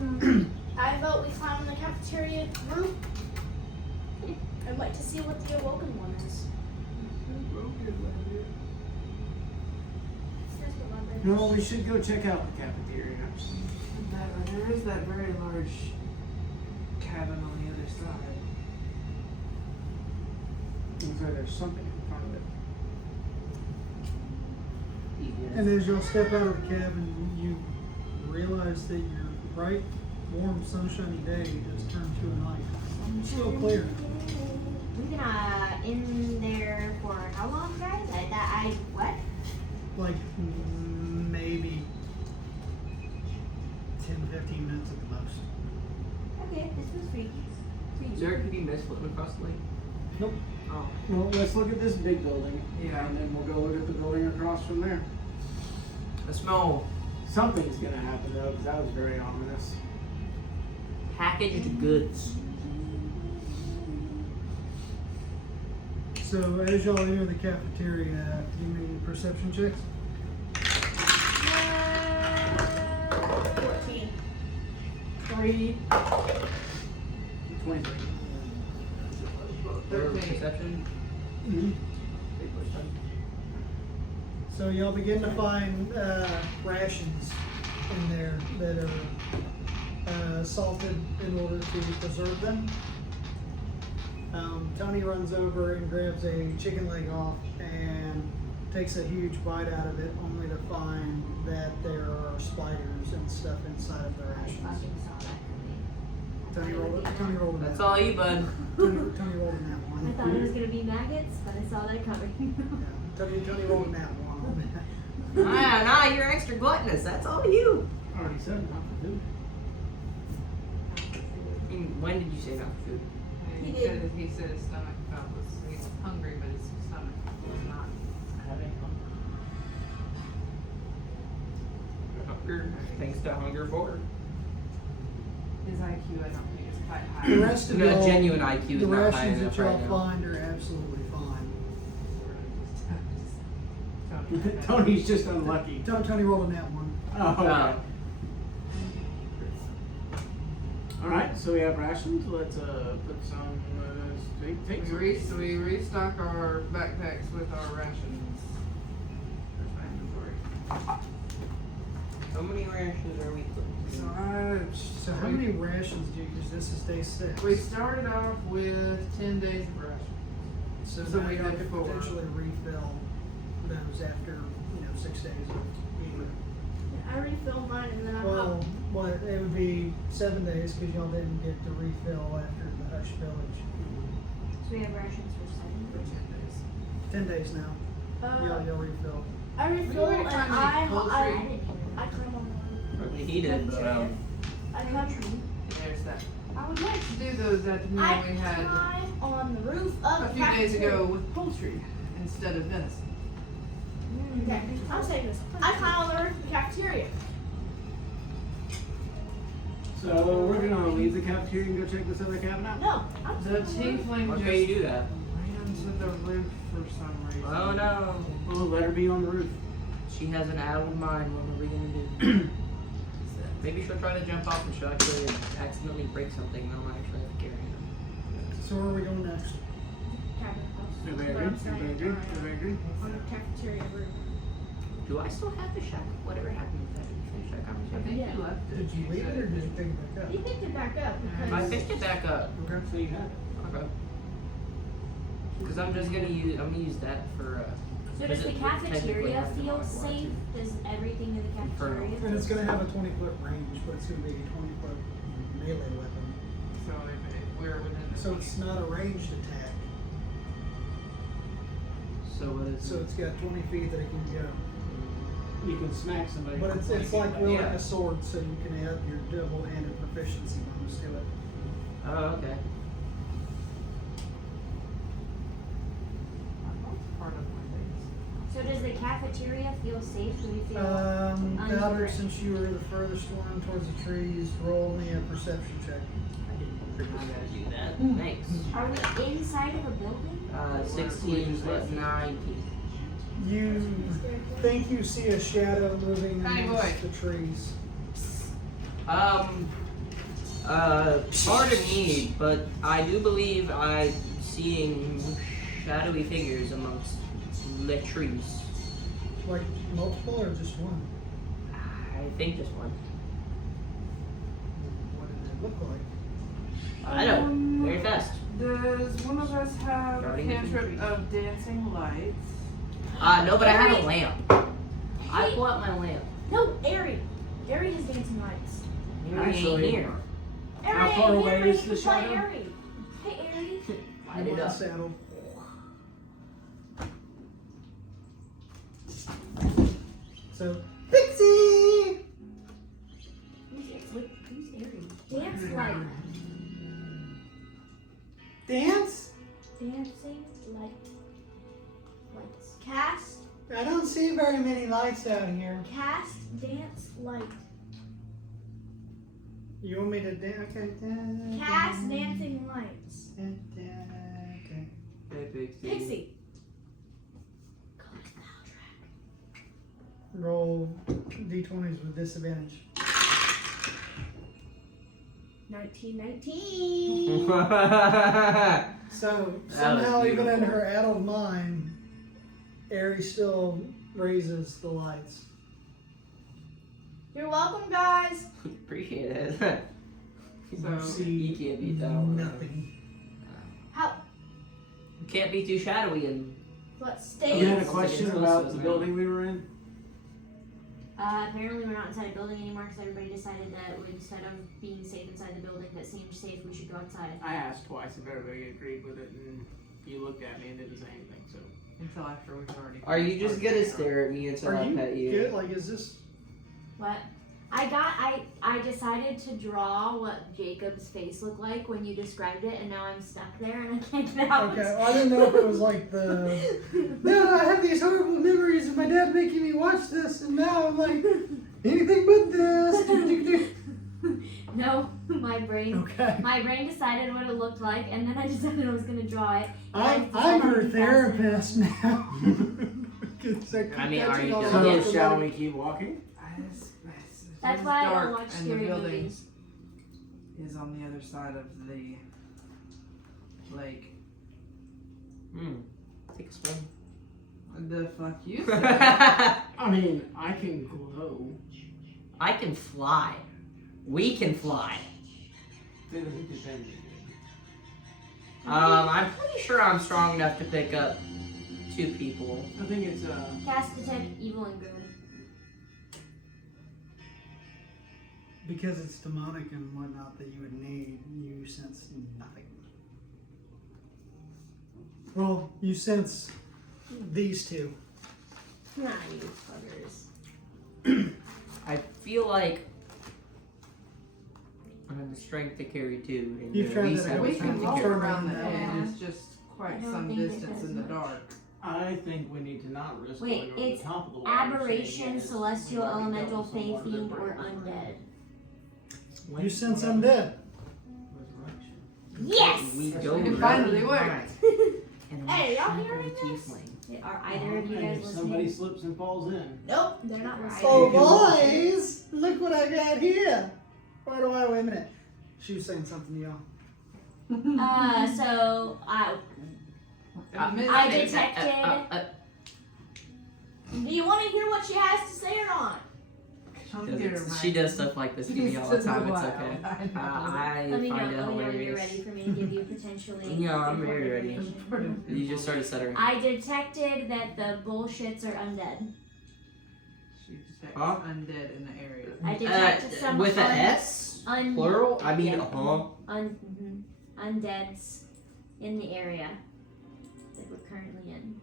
I vote we climb in the cafeteria roof. I'd like to see what the awoken one is. That's what my brain No, we should go check out the cafeteria. There is that very large cabin on the other side. Looks like there's something in front of it. And as y'all step out of the cabin, you realize that your bright, warm, sunshiny day has turned to a night. It's still clear. We've been in there for how long, guys? What? Like maybe 10, 15 minutes at the most. Okay, this was freaky. Derek, could you miss floating across the lake? Nope. Oh. Well, let's look at this big building. Yeah. And then we'll go look at the building across from there. I smell Something's gonna happen though, because that was very ominous. packaged goods. So as y'all enter the cafeteria, give me perception checks. 14. 3. 23. 13. Perception. Mm-hmm. Big percent. So y'all begin to find rations in there that are salted in order to preserve them. Tony runs over and grabs a chicken leg off and takes a huge bite out of it, only to find that there are spiders and stuff inside of the I rations. fucking saw that coming. Tony rolled a That's nat all you, bud. Tony rolled a nat I one. thought it was gonna be maggots, but I saw that coming. Yeah. Tony rolled a nat one on that. Nah, you're extra gluttonous. That's all you. Already said not for food. When did you say not for food? And He he said his stomach he was hungry, but his stomach was not. Hunger, thanks to hunger board. His IQ, I don't think is quite high. The rest of The y'all, genuine IQ is the not high rations enough that y'all right now. find are absolutely fine. Tony's just unlucky. Tony rolled a nat one. Oh, okay. Uh, Alright, so we have rations. Let's put some take some. We restock our backpacks with our rations. There's my inventory. How many rations are we putting? So how many rations do you use? This is day 6. We started off with 10 days of rations. So So now we y'all did could 4. potentially refill those after 6 days of eating. I refill mine and then I'm Well, it would be 7 days because y'all didn't get to refill after the Hush Village. So we have rations for 7 days. 10 days. 10 days now. Y'all refill. I refill We and already found I poultry. climb on Probably heated, but the I climb There's that. I would like to do those at the meal I we had climb on the roof of a the few days cafeteria. ago with poultry instead of venison. Okay, I'll say this. I climb on the roof of the cafeteria. So we're gonna leave the cafeteria and go check this other cabin out. No, I'm The tiefling why just can't you do that? ran to the roof for some reason. Oh no. We'll let her be on the roof. She has an addled mind. What are we gonna do? Maybe she'll try to jump off and she'll actually accidentally break something. And I'll actually have to carry her. So where are we going next? cabin house. Everybody But agree? I'm saying, Everybody agree? Everybody agree? on the cafeteria roof. Do I still have the shack? Whatever happened with that? Did you finish that I conversation? think Yeah. you left it. Did you leave it or did you pick it back He up? picked it back up I because picked it back up. Okay. So you have it. Okay. Because I'm just gonna use that for. So does the it would technically cafeteria have to feel like safe? Does everything in the Infernal. cafeteria And feel it's going to safe? have a 20-foot range, but it's going to be a 20-foot melee weapon. So if we're within the So it's not a ranged attack. So what is So it's got 20 feet that it can go. You can smack somebody. But it's from like flanking. wielding Yeah. a sword, so you can add your double-handed proficiency bonus to it. Oh, okay. part of my things. So does the cafeteria feel safe? Do we feel Powder, since you were the furthest one towards the trees, roll me a perception check. I didn't figure out how to do that. Thanks. Are we inside of a building? 16 plus 19. You think you see a shadow moving Tiny amongst boy. the trees. Pardon me, but I do believe I'm seeing shadowy figures amongst the trees. Like multiple or just one? I think just one. What did it look like? I know. Very fast. Does one of us have a Already hit the cantrip trees. of dancing lights? No, but I have a lamp. I pull out my lamp. no, Airy. Airy has dancing lights. Maybe it ain't Actually, here. Airy How far ain't away here, is but the you can play shadow? Airy. Hey, Airy. Light it One up. saddle. So, Pixie! Who's Aries? Dance light. Dance? Dancing light. Lights. Cast. I don't see very many lights out here. Cast dance light. You want me to dance? Okay. Cast dancing lights. Okay. Hey, Pixie. Pixie. Roll d20s with disadvantage. 1919. So That somehow, was even in beautiful. her addled mind, Aries still raises the lights. You're welcome, guys. Appreciate it. You So, see You can't beat that one. nothing. You can't be too shadowy and Let's stay. You had a It's question against about us, the man. building we were in? Apparently we're not inside a building anymore because everybody decided that instead of being safe inside the building that seemed safe, we should go outside. I asked twice if everybody agreed with it, and you looked at me and didn't say anything. So Until after we've already. are you just finished gonna our stare at me until Are I you pet you? good? Like, is this? What? I decided to draw what Jacob's face looked like when you described it, and now I'm stuck there and I can't get out. Okay, well, I didn't know if it was like the. No, I have these horrible memories of my dad making me watch this, and now I'm like, anything but this. No, my brain Okay. decided what it looked like, and then I decided I was gonna draw it. I'm her therapist now. I mean, are you So Yeah. shall we keep walking? That's It's why I don't dark watch and scary the building movies. is on the other side of the lake. Take a swim. The fuck you said? I mean, I can glow. I can fly. We can fly. It doesn't defend me. I'm pretty sure I'm strong enough to pick up 2 people. I think it's Cast detect evil and good. Because it's demonic and whatnot that you would need, you sense nothing. Well, you sense these two. Nah, you fuckers. I feel like I have the strength to carry 2. And You've you tried at that least have every We the can strength to walk carry around the Yeah. edge. It's just I quite don't some think it distance does in the much. dark. I think we need to not risk Wait, going over it's the top of the wall. Aberration, celestial, elemental, fey, fiend, or undead. You sense undead. Yes! We go It really finally worked. high. And Hey, y'all we hearing shoot this? a tiefling. Are either of you And guys if somebody listening? slips and falls in. Nope, they're not listening. Oh, boys! Look what I got here! Wait a minute. She was saying something to y'all. So, I detected. Do you want to hear what she has to say or not? She does stuff like this to me all the time. It's okay. I Let me know. find it Let me know when you're hilarious. ready for me to give you potentially. Yeah, I'm very important ready. information. You just started stuttering. I detected that the bullshits are undead. She detects Huh? undead in the area. I detected some with an S? Plural? I mean, undeads in the area that we're currently in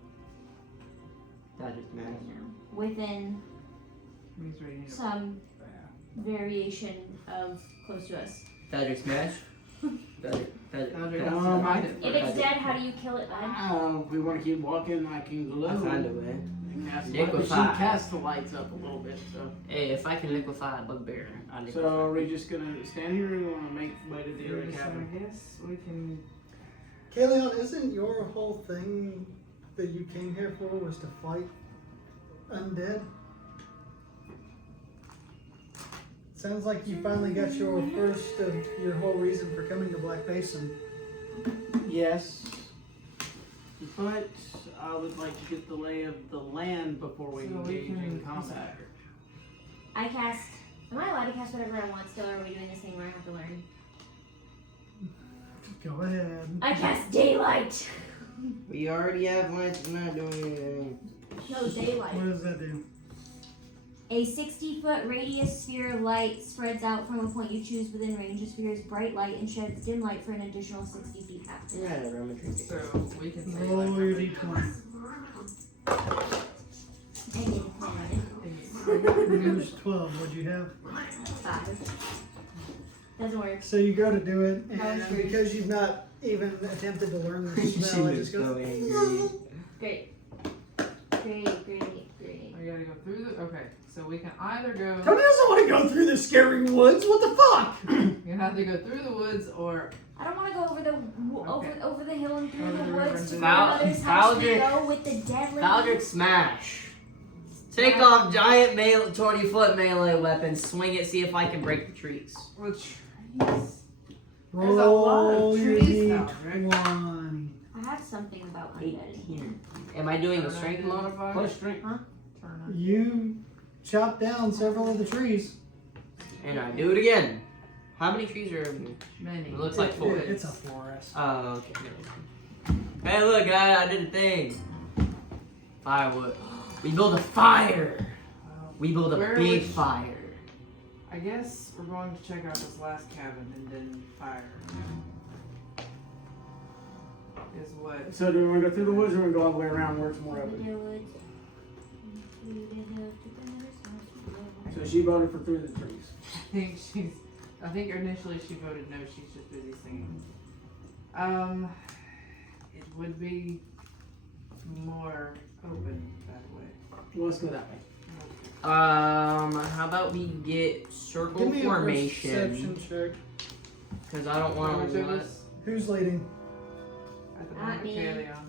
That is right mad. now. Within He's ready to some variation of close to us. That is smash. That If it's dead, how do you kill it, bud? If we want to keep walking, I can glow. I found a way. And cast the Liquefy. light. She casts the lights up a little bit, so. Hey, if I can liquefy a bugbear, I liquefy. So are we just gonna stand here, or we want to make way to the other cabin? I guess we can. Kaleon, isn't your whole thing that you came here for was to fight undead? Sounds like you finally got your first of your whole reason for coming to Black Basin. Yes. But I would like to get the lay of the land before we So we engage can- in combat. I cast. Am I allowed to cast whatever I want still, or are we doing this thing where I have to learn? Go ahead. I cast daylight! We already have lights. We're not doing anything. No daylight. What does that do? A 60-foot radius sphere of light spreads out from a point you choose within range. The sphere is bright light and sheds dim light for an additional 60 feet after. Yeah, I'm gonna drink it. So we can say Roll like your how many d20. I did it. Minus 12. What'd you have? 5. Doesn't work. So you go to do it, and That's great. because you've not even attempted to learn the She spell, it was just goes. so angry. Great. Great. I gotta go through the. Okay, so we can either go. Tony doesn't want to go through the scary woods. What the fuck? You have to go through the woods or I don't want to go over the over the hill and through Over the the woods river to and my mother's house to Baldric- go with the dead lady. Baldric smash. Take off giant 20-foot melee weapon. Swing it. See if I can break the trees. well, trees. Roll There's a lot of your trees now, d20. I have something about undead. 18. Am I doing a strength modifier? Plus strength. You chop down several of the trees. And I do it again. How many trees are in here? Many. It looks like 4. It's a forest. Oh, okay. Hey, look, I did a thing. Firewood. We build a fire. We build a Where big was- fire. I guess we're going to check out this last cabin and then fire. Is what? So do we want to go through the woods or we go all the way around where it's more open? So she voted for through the trees. I think initially she voted no, she's just busy singing. It would be more open that way. Well, let's go that way. How about we get circle Give me a formation? perception check. Because I don't How want much to of let. this? Who's leading? At the Not moment, me. Kayleon.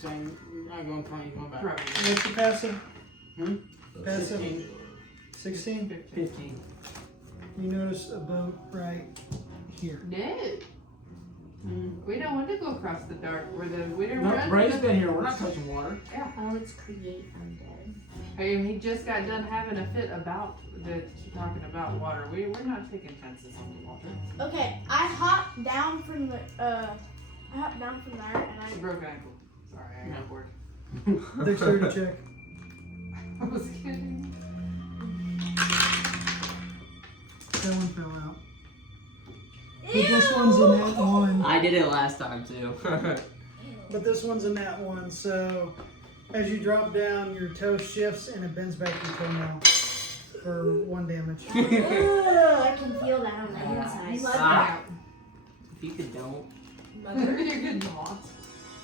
Saying, I'm going front, you going back. Probably. What's your passive? Hmm? Passive. 15. 16? 15. You notice a boat right here. No. We don't want to go across the dark where we don't No, run. Bray's been here. We're not touching water. Oh, it's create undead. I mean, he just got done having a fit about talking about water. We're not taking chances on the water. Okay, I hopped down from the there and She broke an ankle. Sorry, I got bored. Dexterity check. I was kidding. That one fell out. But this one's a nat 1. I did it last time too. But this one's a nat 1, so as you drop down, your toe shifts and it bends back your toenail for 1 damage. Ugh, I can feel that on the inside. Stop. If you could don't. You're getting lost.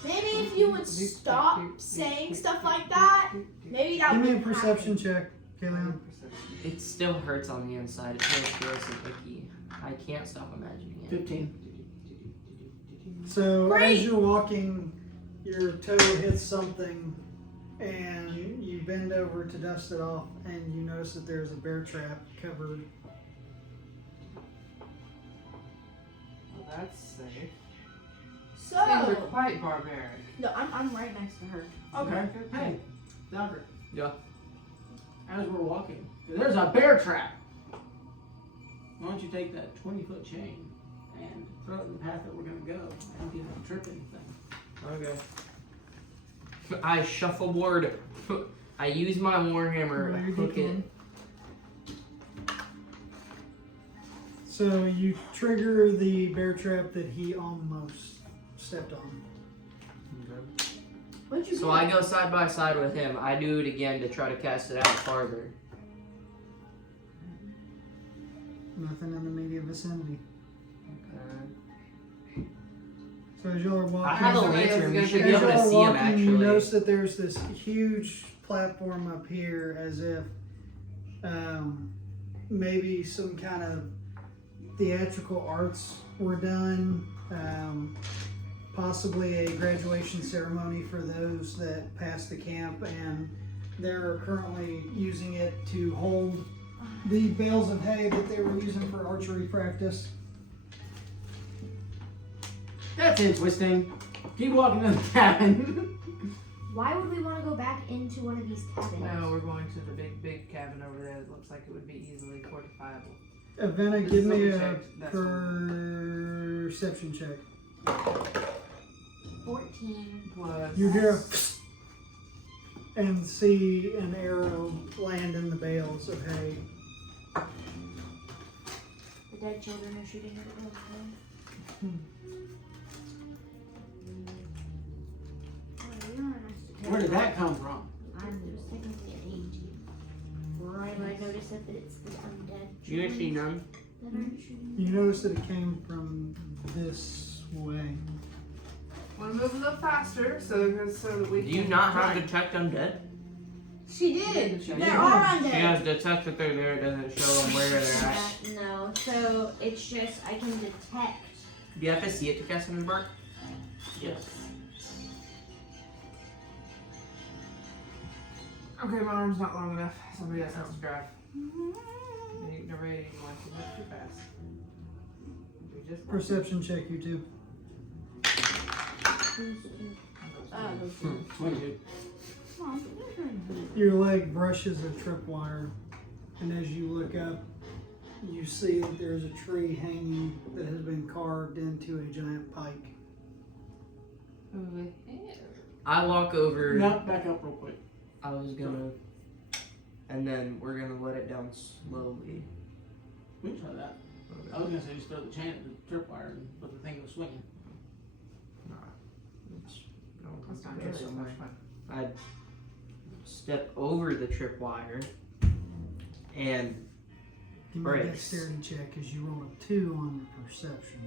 maybe if you would stop saying stuff like that, maybe that Give would me a perception check, Kayleon. It still hurts on the inside. It feels gross and icky. I can't stop imagining it. 15. So Great. as you're walking, your toe hits something and you bend over to dust it off and you notice that there's a bear trap covered. Well, that's safe. So Things are quite barbaric. no, I'm right next to her. Okay. Hey, Doctor. Yeah. As we're walking, there's a bear trap. Why don't you take that 20-foot chain and throw it in the path that we're going to go and get it to trip anything? Okay. I shuffleboard. I use my warhammer. Roll your Hook it. D10. So you trigger the bear trap that he almost stepped on. What'd you So do? I go side by side with him. I do it again to try to cast it out farther. Nothing in the immediate vicinity. Okay. So as y'all are walking, I have a Somebody else lantern. is We should gonna be as able y'all to are see him walking, you actually. notice that there's this huge platform up here, as if maybe some kind of theatrical arts were done, possibly a graduation ceremony for those that passed the camp, and they're currently using it to hold the bales of hay that they were using for archery practice. That's interesting. Keep walking to the cabin. Why would we want to go back into one of these cabins? No, we're going to the big cabin over there. It looks like it would be easily fortifiable. Avena, This give is me what we a checked. That's what- perception check. 14. Plus. You hear and see an arrow land in the bales of hay. The dead children are shooting at the building. Where did that come from? I'm technically an age. Right, I noticed that it's the undead. You actually none? That aren't shooting. You notice that it came from this way. Want to move a little faster so that we Do you not have detect undead? She did. She There did. are She undead. has detect that they're there. It doesn't show them where they're at. No, so it's just I can detect. Do you have to see it to cast Hunter's Mark? Yes. Okay, my arm's not long enough. Somebody else has to drive. Nobody wants to move too fast. We just want to- Perception check, you two. Oh, 22. Mom, Your leg brushes a tripwire, and as you look up, you see that there's a tree hanging that has been carved into a giant pike. Over here. I walk over. No, back up real quick. I was gonna, and then we're gonna let it down slowly. We can try that. I was gonna say just throw the chain at the tripwire and let the thing go swinging. Nah, it's, That's not go nearly as somewhere. much fun. I'd step over the tripwire and Give me a Brace. dexterity check as you roll a 2 on your perception.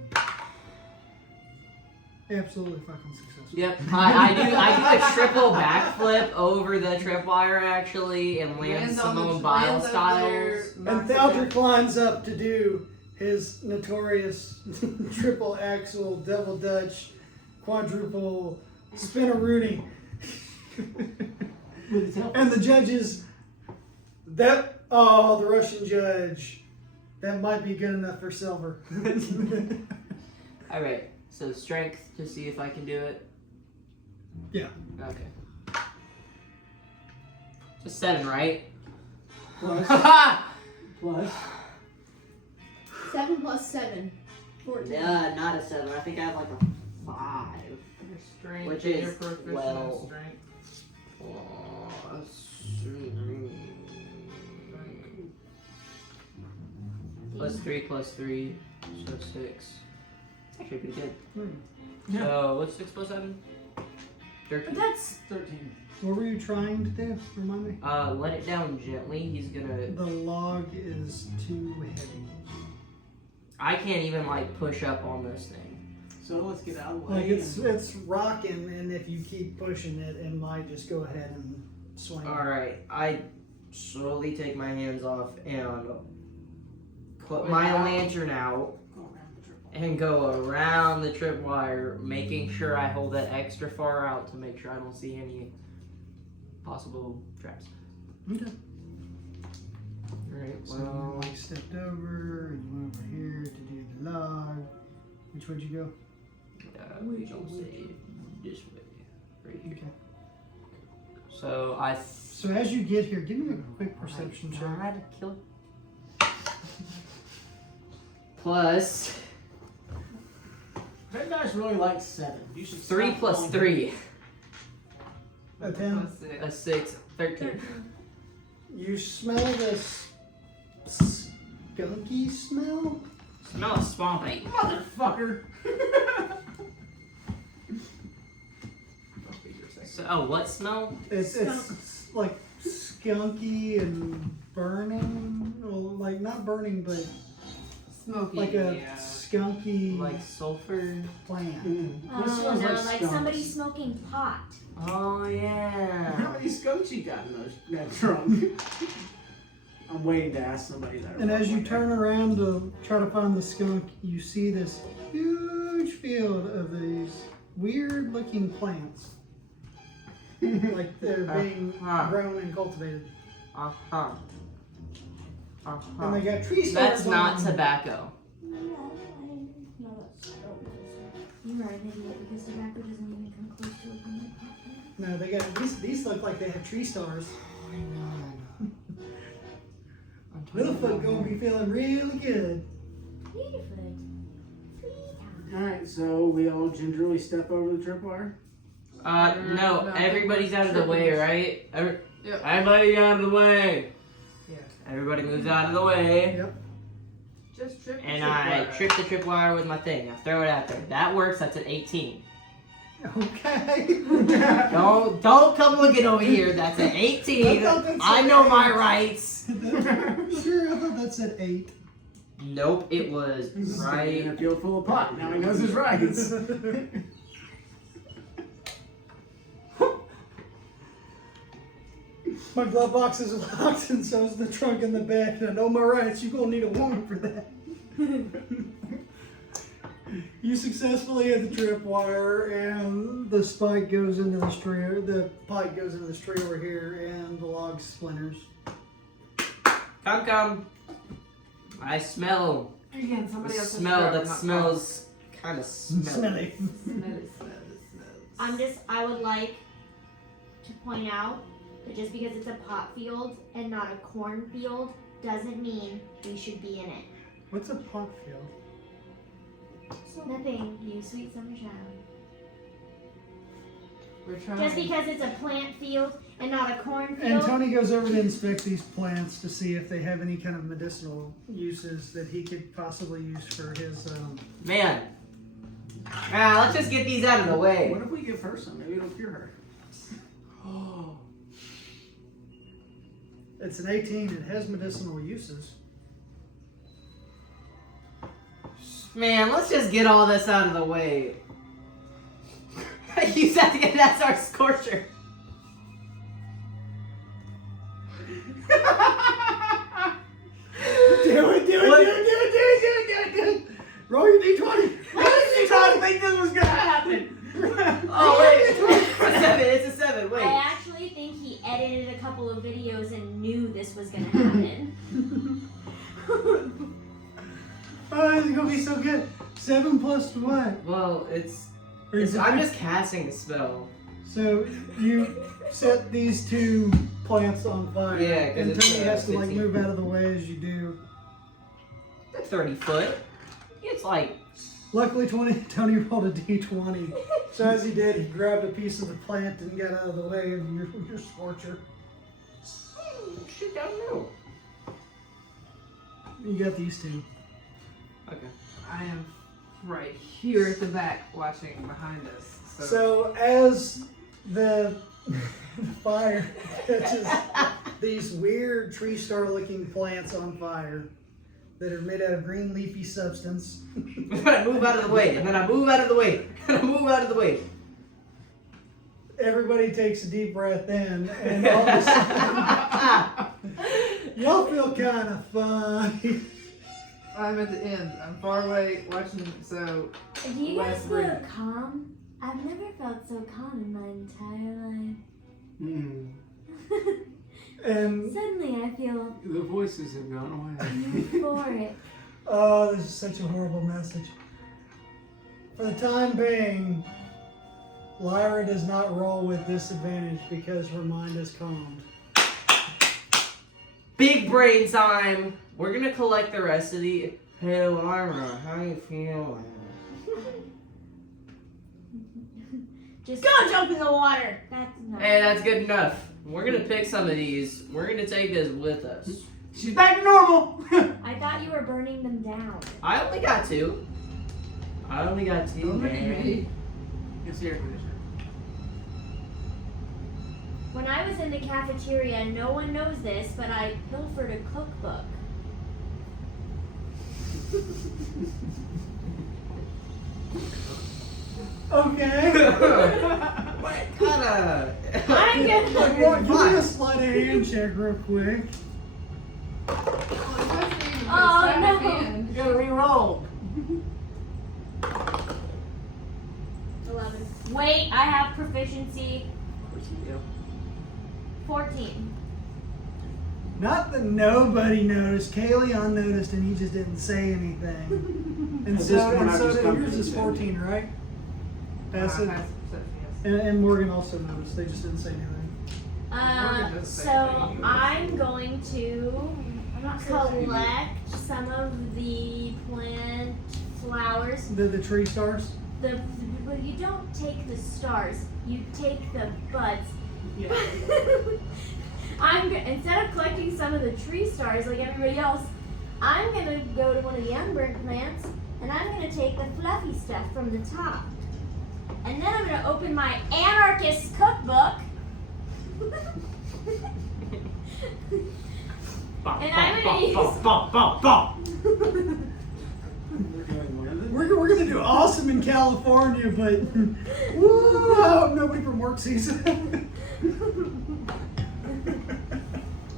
Absolutely fucking successful. yep, I do a triple backflip over the tripwire actually and land some mobile styles. And Thaldric lines up to do his notorious triple axel, double dutch, quadruple spinneroonie. With his help. And the judges, the Russian judge, that might be good enough for silver. Alright, so strength to see if I can do it. Yeah. Okay. Just 7, right? Plus, plus. 7 plus 7. 14. Not a 7. I think I have like a 5. Your strength, Which and is your proficient in 12. strength. Plus 3 plus 3, so 6. It's actually pretty good. Yeah. So, what's 6 plus 7? 13. That's 13. What were you trying to do? Remind me. Let it down gently. He's gonna. The log is too heavy. I can't even like push up on this thing. So let's get out of the way. Like it's rocking, and if you keep pushing it, it might just go ahead and swing. Alright, I slowly take my hands off and put my lantern out Go around the tripwire. and go around the tripwire, making sure I hold that extra far out to make sure I don't see any possible traps. Okay. Alright, So you well, like stepped over and you went over here to do the log. Which way'd you go? we don't say this way. Right here. Okay. So So as you get here, give me a quick perception check. tried to kill. Plus That guy's really like 7. You should 3 stop plus calling 3. A 10. Plus 6. A 6, 13. You smell this skunky smell? Smells swampy. Motherfucker! So, what smell? It's like skunky and burning. Well, like not burning, but Smoky. like a yeah. skunky Like sulfur? plant. This Oh smells no, like skunks. somebody smoking pot. Oh, How yeah. many skunks you got in that trunk? I'm waiting to ask somebody that. And as you turn around to try to find the skunk, you see this huge field of these weird looking plants. Like they're being grown and cultivated. Uh-huh. And they got tree stars That's on not them. tobacco. No, that's you're right, idiot, because tobacco doesn't even come close to looking like pot plant. No, they got these look like they have tree stars. Littlefoot gonna be feeling really good. Beautiful. Alright, so we all gingerly step over the tripwire. No, everybody's out of the way, right? Yep. Everybody out of the way. Yeah. Everybody moves out of the way. Yep. Just trip the And I tripwire. trip the tripwire with my thing. I throw it out there. That works. That's an 18. Okay. Don't come looking over here. That's an 18. I know my rights. Sure, I thought that said 8. Nope, it was Right in right. a field full of pot. Now he knows his rights. My glove box is locked, and so is the trunk in the back. And I know my rights. You're gonna need a warrant for that. You successfully hit the tripwire, and the spike goes into this tree. The pipe goes into this tree over here, and the log splinters. Come. I smell Again, the somebody else smell that smells kind of smelly. Smelly. Smelly. I would like to point out But just because it's a pot field and not a corn field doesn't mean we should be in it. What's a pot field? Nothing, you sweet summer child. We're trying. Just because it's a plant field and not a corn And field. Tony goes over to inspect these plants to see if they have any kind of medicinal uses that he could possibly use for his. Man. Let's just get these out of the way. What if we give her some? Maybe it'll cure her. Oh. It's an 18. It has medicinal uses. Man, let's just get all this out of the way. Use that to get that's our scorcher. Do it. Roll your d20. Why did you not think this was gonna happen? Oh wait, it's a 7. Wait. I actually think he edited a couple of videos and knew this was gonna happen. Oh, it's gonna be so good. 7 plus what? Well, I'm just casting the spell. So you set these 2 plants on fire. Yeah, 'cause and it's, Tony has to like 15. move out of the way as you do. 30 foot. It's like. Luckily, Tony rolled a d20. So as he did, he grabbed a piece of the plant and got out of the way of your scorcher. Shoot down the You got these 2. Okay. I am right here at the back watching behind us. So as the fire catches these weird Treestar looking plants on fire that are made out of green leafy substance. And then I move out of the way, and then I move out of the way, and I move out of the way. Everybody takes a deep breath in, and all of a sudden, y'all feel kind of fun. I'm at the end. I'm far away watching. So Do you guys Last feel read. calm? I've never felt so calm in my entire life. And Suddenly I feel The voices have gone away. euphoric. oh, this is such a horrible message. For the time being, Lyra does not roll with disadvantage because her mind is calmed. Big brain time. We're gonna collect the rest of the. Hey, Lyra, how you feeling? Just Go jump in the water. that's enough. Hey, that's good enough. We're gonna pick some of these. We're gonna take this with us. She's back to normal. I thought you were burning them down. I only got 2. Don't look at man. me. It's the air conditioner. When I was in the cafeteria, no one knows this, but I pilfered a cookbook. Okay. What kind of? I'm gonna. Give me a sleight of hand check real quick. Oh, no. You gotta re-roll. 11. Wait, I have proficiency. Of course you do. 14. Not that nobody noticed. Kaylee noticed and he just didn't say anything. And At so, this point, and I've so just come yours to is the 14, right? Passive. Yes. And Morgan also noticed. They just didn't say anything. So I'm going to I'm not so collect some of the plant flowers. The tree stars. Well, you don't take the stars. You take the buds. Yeah. Instead of collecting some of the tree stars like everybody else, I'm gonna go to one of the unburnt plants and I'm gonna take the fluffy stuff from the top. And then I'm gonna open my anarchist cookbook. And I'm gonna use. We're doing one of them. We're gonna do awesome in California, but woo, I hope nobody from work sees it. And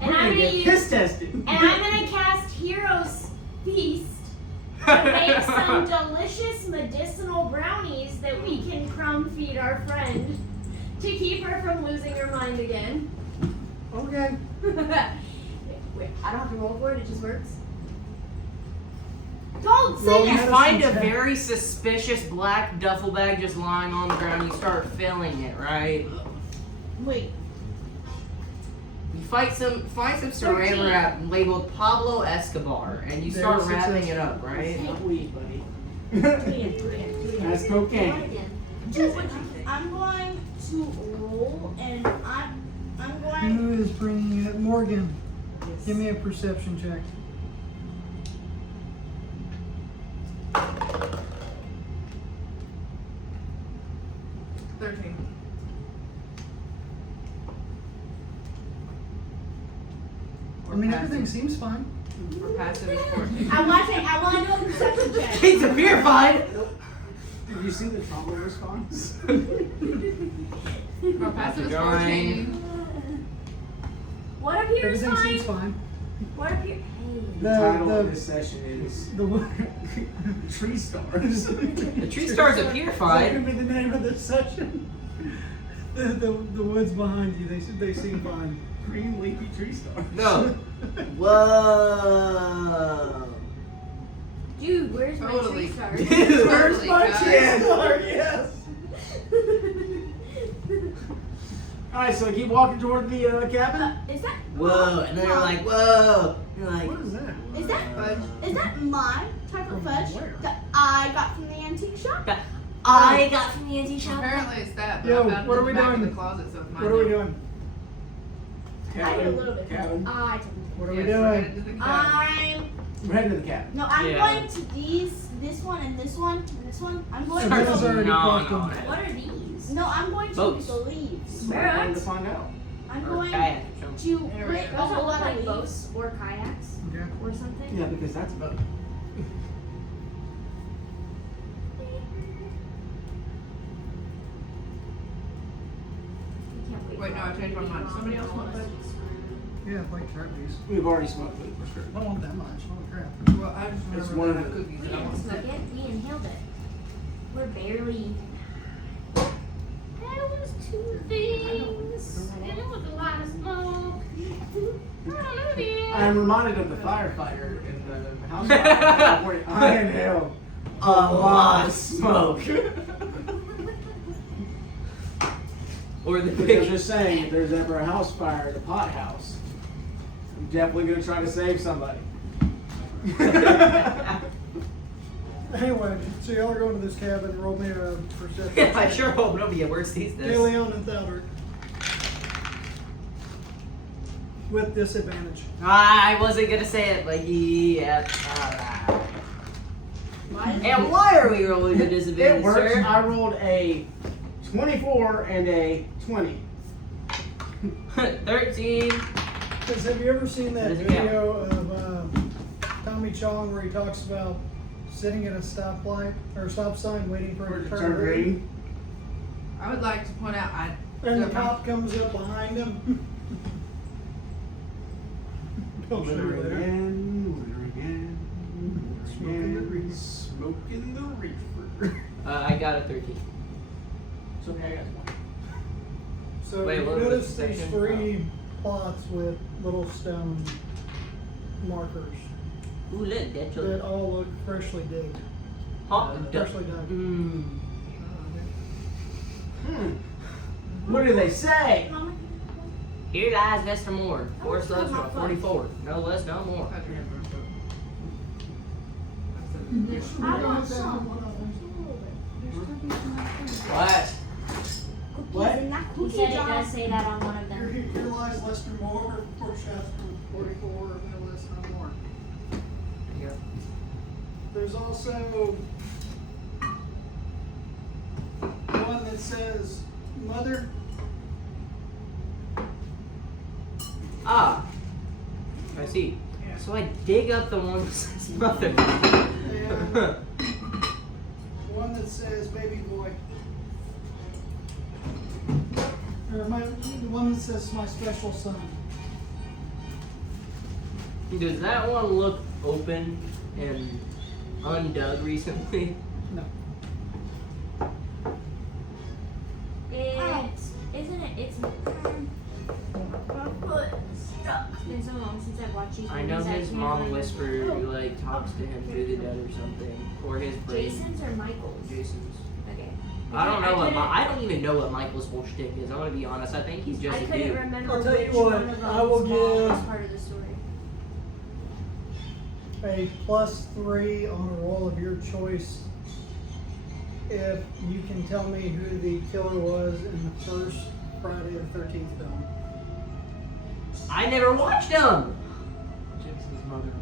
We're I'm gonna gonna get use. piss tested. And I'm gonna cast Hero's Feast to make some delicious medicinal brownies that we can crumb feed our friend to keep her from losing her mind again. Okay. Wait, I don't have to roll for it, it just works. Don't say Roll You that! find a very suspicious black duffel bag just lying on the ground. You start filling it, right? Wait. find some saran 13. wrap labeled Pablo Escobar, and you start There's wrapping success. it up, right? Not weed, buddy. Do it again, do it again, do it again. That's Do it cocaine. again. I'm going to roll, and I'm going. Who is bringing it? Morgan. Give me a perception check. I mean, everything seems fine. For passive is 14. I want to do a perception check. It's a beer fight. Did you see the trauma response? For passive is Going. 14. What appears Everything seems fine? fine. What appears? The title of The this session is the Tree Stars. The Treestar's a That purified. could be the name of this session. The woods behind you, they seem fine. Green leafy tree stars. No. Whoa. Dude, where's Totally. my tree star? Dude, Where's Totally, my guys. tree star? Yes. All right, so keep walking toward the cabin. Is that? Whoa. And then they're like, whoa. You're like, What is that? Is that my type of fudge Where? that I got from the antique shop? I got from the antique shop. Apparently it's that, but Yo, I found what it are in we the back doing? of the closet, so it's mine. What are we doing? I did a little bit. Cabin. I did. What are we Yes, doing? right into the cabin. I'm We're heading to the cabin. no, I'm Yeah. going to this one and this one and this one. I'm going So to this is already No, plucked no, them. no. What are these? no, I'm going to Boats. the leaves. We're going to find out. I'm Or going kayak or to something. There we put go. a Those whole all look lot like of leaves. boats or kayaks Okay. or something. Yeah, because that's a boat. I can't wait. Wait, no, I changed my mind. Somebody else want fudge? Yeah, like trapeze. We've already smoked food for sure. I don't want that much. Holy crap. Well, I just It's remember one that of the- cookies We and I didn't want smoke that. it. We inhaled it. We're barely. That was two things, and it was a lot of smoke. I don't know, dude. I'm reminded of the firefighter in the house fire in California. I inhaled A lot of smoke. Or the Because picture. just saying, if there's ever a house fire at a pot house, I'm definitely gonna try to save somebody. Anyway, so y'all are going to this cabin. Roll me a perception. I sure hope nobody at work sees this. DeLeon and Thalbert. With disadvantage. I wasn't gonna say it, but yeah. Alright. Why is And why are we rolling the It disadvantage, works. sir? I rolled a 24 and a 20. 13. Because have you ever seen that Doesn't count. video of Tommy Chong where he talks about sitting at a stoplight or stop sign waiting for it to turn green? I would like to point out, And the cop comes up behind him. Don't show Winner you there. again. Smoking the reefer. Smoking the reefer. I got a 13. It's okay, I got one. So Wait, you what was notice the these section? three plots with little stone markers Ooh, look, that's that all look freshly digged. Freshly dug. What do they say? Here lies Mr. Moore. 4 slugs for a 44. No less, no more. I want some. What? What? In that He cookie said it jar. does say that on one of them. Here lies Lester Moore, 4 shafts for 44, no less, no more. Yeah. There's also one that says mother. Ah. I see. So I dig up the one that says mother. And one that says baby boy. Or the one that says my special son. Does that one look open and undug recently? No. It's isn't it? It's been so long since I've watched these I know movies, his can't mom remember. whispered, like, talks to him through the dead or something. Or his brain. Jason's or Michael's? Jason's. Okay. I don't know I don't even know what Michael's whole shtick is. I'm gonna be honest. I think he's just I a couldn't dude. remember I'll tell you which what, one of them I will was give- part of the story. A +3 on a roll of your choice if you can tell me who the killer was in the first Friday the 13th film. I never watched him. Jason's mother.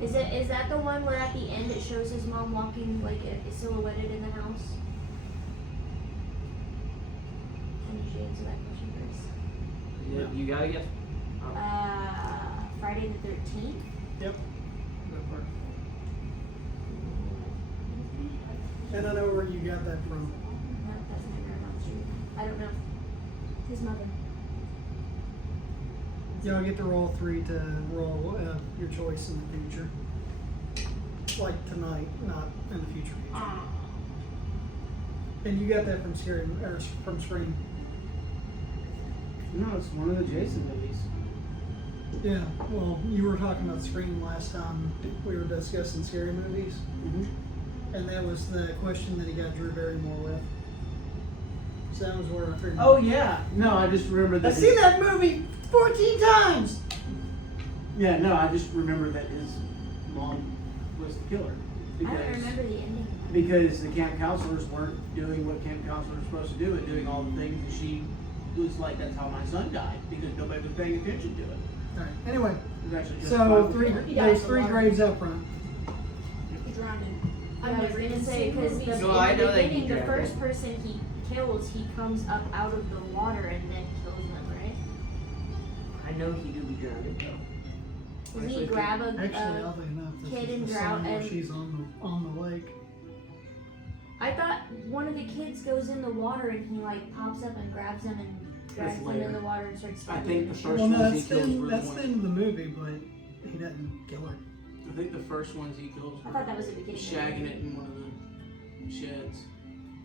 Is that the one where at the end it shows his mom walking like silhouetted in the house? Can you answer that question first? Yeah, you gotta get. Friday the 13th. Yep. And I know where you got that from. No, that's my grandma's street. I don't know. His mother. Y'all get to roll 3 to roll your choice in the future. Like tonight, not in the future. And you got that from from Scream. No, it's one of the Jason movies. Yeah, well, you were talking about Scream last time we were discussing scary movies. Mm-hmm. And that was the question that he got Drew Barrymore with. So that was where I figured. Oh yeah. No, I just remember that. I've seen that movie 14 times! Yeah, no, I just remember that his mom was the killer. I don't remember the ending. Because the camp counselors weren't doing what camp counselors are supposed to do and doing all the things that she was like, that's how my son died, because nobody was paying attention to it. Alright, anyway, It was actually just so He died there's in 3 water. graves up front. He drowned in. I was gonna say because in No, I know the that he beginning, the drowned. first person he kills, he comes up out of the water and then kills them, right? I know he do be drowned though. Doesn't he grab a Actually, oddly enough, this kid is and the drown song where and- she's on the lake. I thought one of the kids goes in the water and he like pops up and grabs him and drags him later. in the water and starts I stabbing think him. the first Well, no, ones that's he kills were the the ones. end of the movie, but he doesn't kill her. I think the first ones he kills I were thought that was the beginning. shagging it in one of the sheds.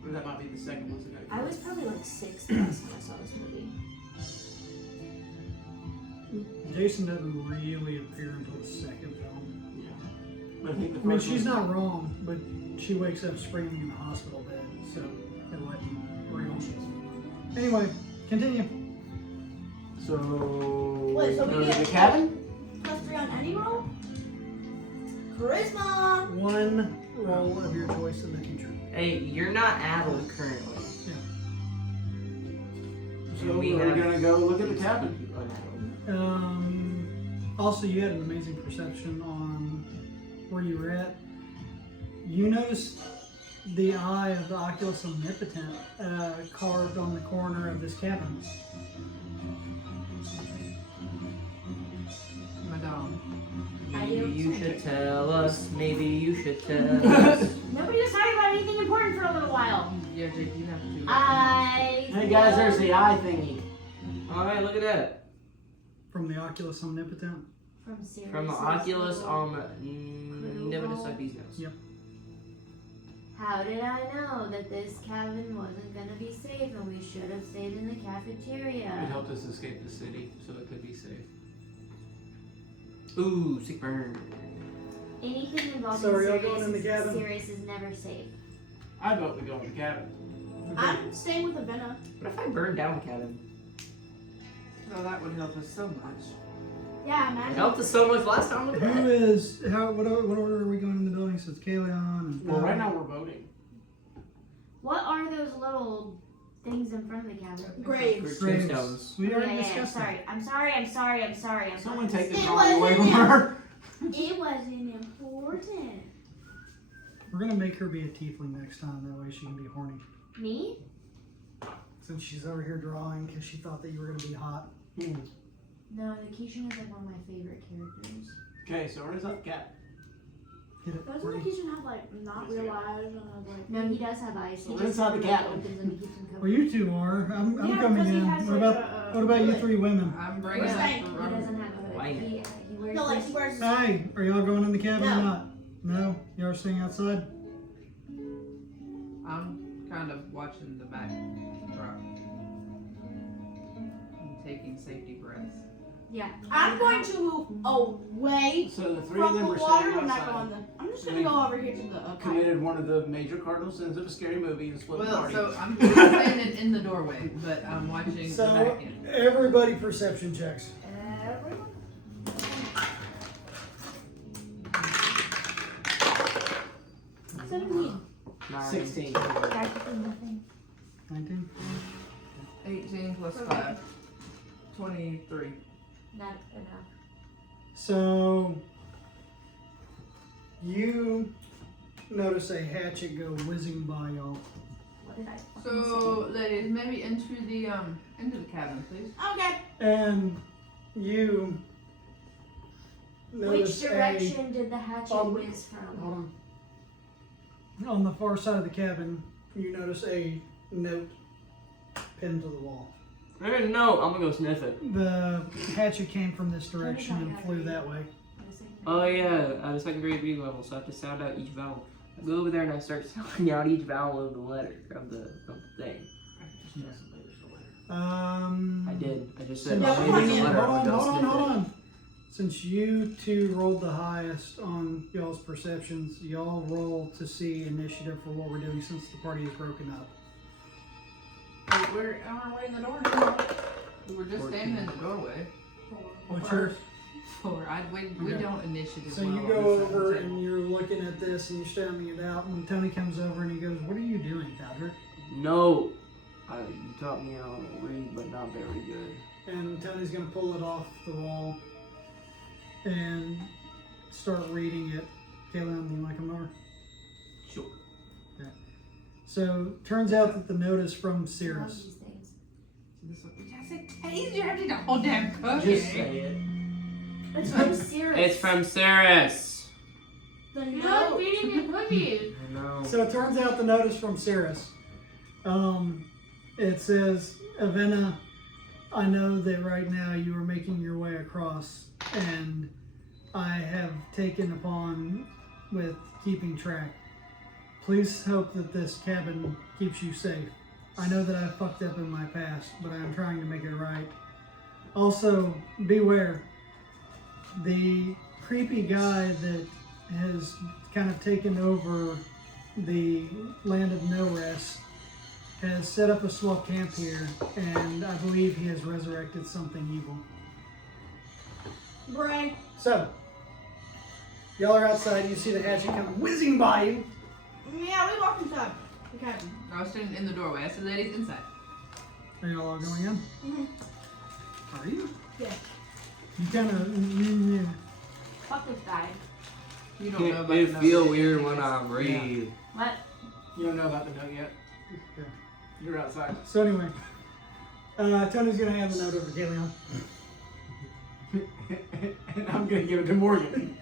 Or that might be the second ones that got I killed. was probably like 6 the last time I saw this movie. Jason doesn't really appear until the second film. Yeah. But I think the I mean, first she's one- not wrong, but she wakes up screaming in the hospital bed, so it wasn't real. Anyway, continue. So. Wait, so we go to get- the cabin? +3 on any roll? Charisma! 1 roll of your choice in the future. Hey, you're not addled currently. So we we're have- gonna go look at the cabin. Also, you had an amazing perception on where you were at. You noticed the eye of the Oculus Omnipotent carved on the corner of this cabin. Madame. Maybe you should tell us. Maybe you should tell us. Nobody was talking about anything important for a little while. Yeah, Jake, you have to. Hey guys, there's the eye thingy. Alright, look at that. From the Oculus Omnipotent. From Sirius. From the Oculus never decide these notes. Yep. How did I know that this cabin wasn't gonna be safe and we should have stayed in the It cafeteria? helped us escape the city, so it could be safe. Ooh, sick burn. Anything involving So are y'all Sirius, going in the cabin? Sirius is never safe. I vote we go in the cabin. I'm staying with Avena. What if I burn down the cabin? No, that would help us so much. Yeah, It imagine. helped us so much last time with Who that. is what order are we going in the building? So it's Kaleon and Well, right now we're voting. What are those little things in front of the cabin? Graves. Graves. Tombstones. We already Yeah, discussed that. sorry. I'm sorry. Someone take the It trolley away from wasn't her. It wasn't important. We're gonna make her be a tiefling next time. That way she can be horny. Me? Since she's over here drawing because she thought that you were gonna be hot. No, Nikisha is like one of my favorite characters. Okay, so where's that cat? Get it? Doesn't Bree? the kitchen have like not real eyes and like No, he does have eyes. He We're just inside the like, cabin. opens them and keeps them covered. Well, you two are. I'm Yeah, coming because he in. has, What like, about what about you 3 women? I'm bringing We're up staying. the He rum. doesn't have a hood. Why not? He wears no, like this- he wears. Hi, are y'all going in the cabin No. or not? No, y'all are staying outside. I'm kind of watching the back drop. I'm taking safety breaths. Yeah. I'm going to move away So the three of from them the were water. standing I'm not going outside. there. I'm just gonna go over here to the pipe. Committed one of the major cardinal sins of a scary movie and split the Well, party. so I'm standing in the doorway, but I'm watching the So back end. everybody perception checks. Everyone. 17. 16. Practically nothing. 19. 18 plus 5. 23. Not enough. So you notice a hatchet go whizzing by y'all. What did I So, ladies, maybe into the cabin, please. Okay. And you notice Which direction did the hatchet whiz from? hold on. On the far side of the cabin, you notice a note pinned to the wall. I didn't know. I'm gonna go sniff it. The hatchet came from this direction and flew that way. Oh yeah, at a second grade reading level, so I have to sound out each vowel. I go over there and I start sounding out each vowel of the letter of the thing. I did. I just said. Since Yeah, you- hold on, hold on. Since you two rolled the highest on y'all's perceptions, y'all roll to see initiative for what we're doing since the party is broken up. Wait, we're on our way in the door now. We were just 14. standing in the doorway. What's yours? 4. We Okay. don't initiative. So well you on go this side of over the table. and you're looking at this and you're staring it out, and Tony comes over and he goes, "What are you doing, Patrick?" No. You taught me how to read, but not very good. And Tony's gonna pull it off the wall and start reading it. Kaylin, you want to come over? Sure. So turns out that the note is from I love Cirrus. these things. This one, I said taser. I did a whole damn cookie. Just say it. It's from Cirrus. It's from Cirrus. the You're note. eating your cookies. I know. So it turns out the note is from Cirrus. It says, "Avena, I know that right now you are making your way across, and I have taken upon with keeping track. Please hope that this cabin keeps you safe. I know that I fucked up in my past, but I am trying to make it right. Also, beware. The creepy guy that has kind of taken over the land of no rest has set up a small camp here, and I believe he has resurrected something evil." Brain. So, y'all are outside, you see the hatchet come whizzing by you. Yeah, we walked inside. Okay. I was standing in the doorway. I said, ladies, inside. Are y'all all going in? Mhm. Are you? Yeah. You kind of... Fuck this guy. You don't know about It the note feel yet. weird when I breathe. What? You don't know about the note yet. Yeah. You're outside. So anyway, Tony's going to hand the note over to Galeon. And I'm gonna give it to Morgan.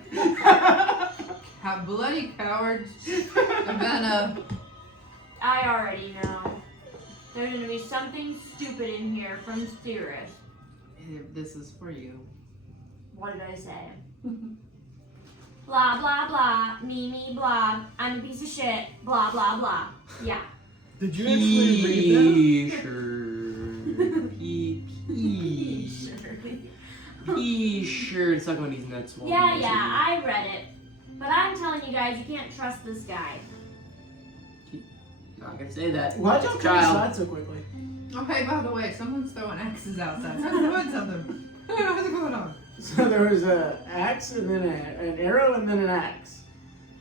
How bloody cowards. Savannah. I already know. There's gonna be something stupid in here from Cirrus. This is for you. What did I say? Blah blah blah. Me blah. I'm a piece of shit. Blah blah blah. Yeah. Did you actually read Sure. Suck on these nuts. while Yeah, you yeah, do. I read it. But I'm telling you guys, you can't trust this guy. Not gonna say that. Why'd y'all come Child. inside so quickly? Okay, by the way, someone's throwing axes outside. Someone's doing something. What's going on? So there was an axe and then an arrow and then an axe.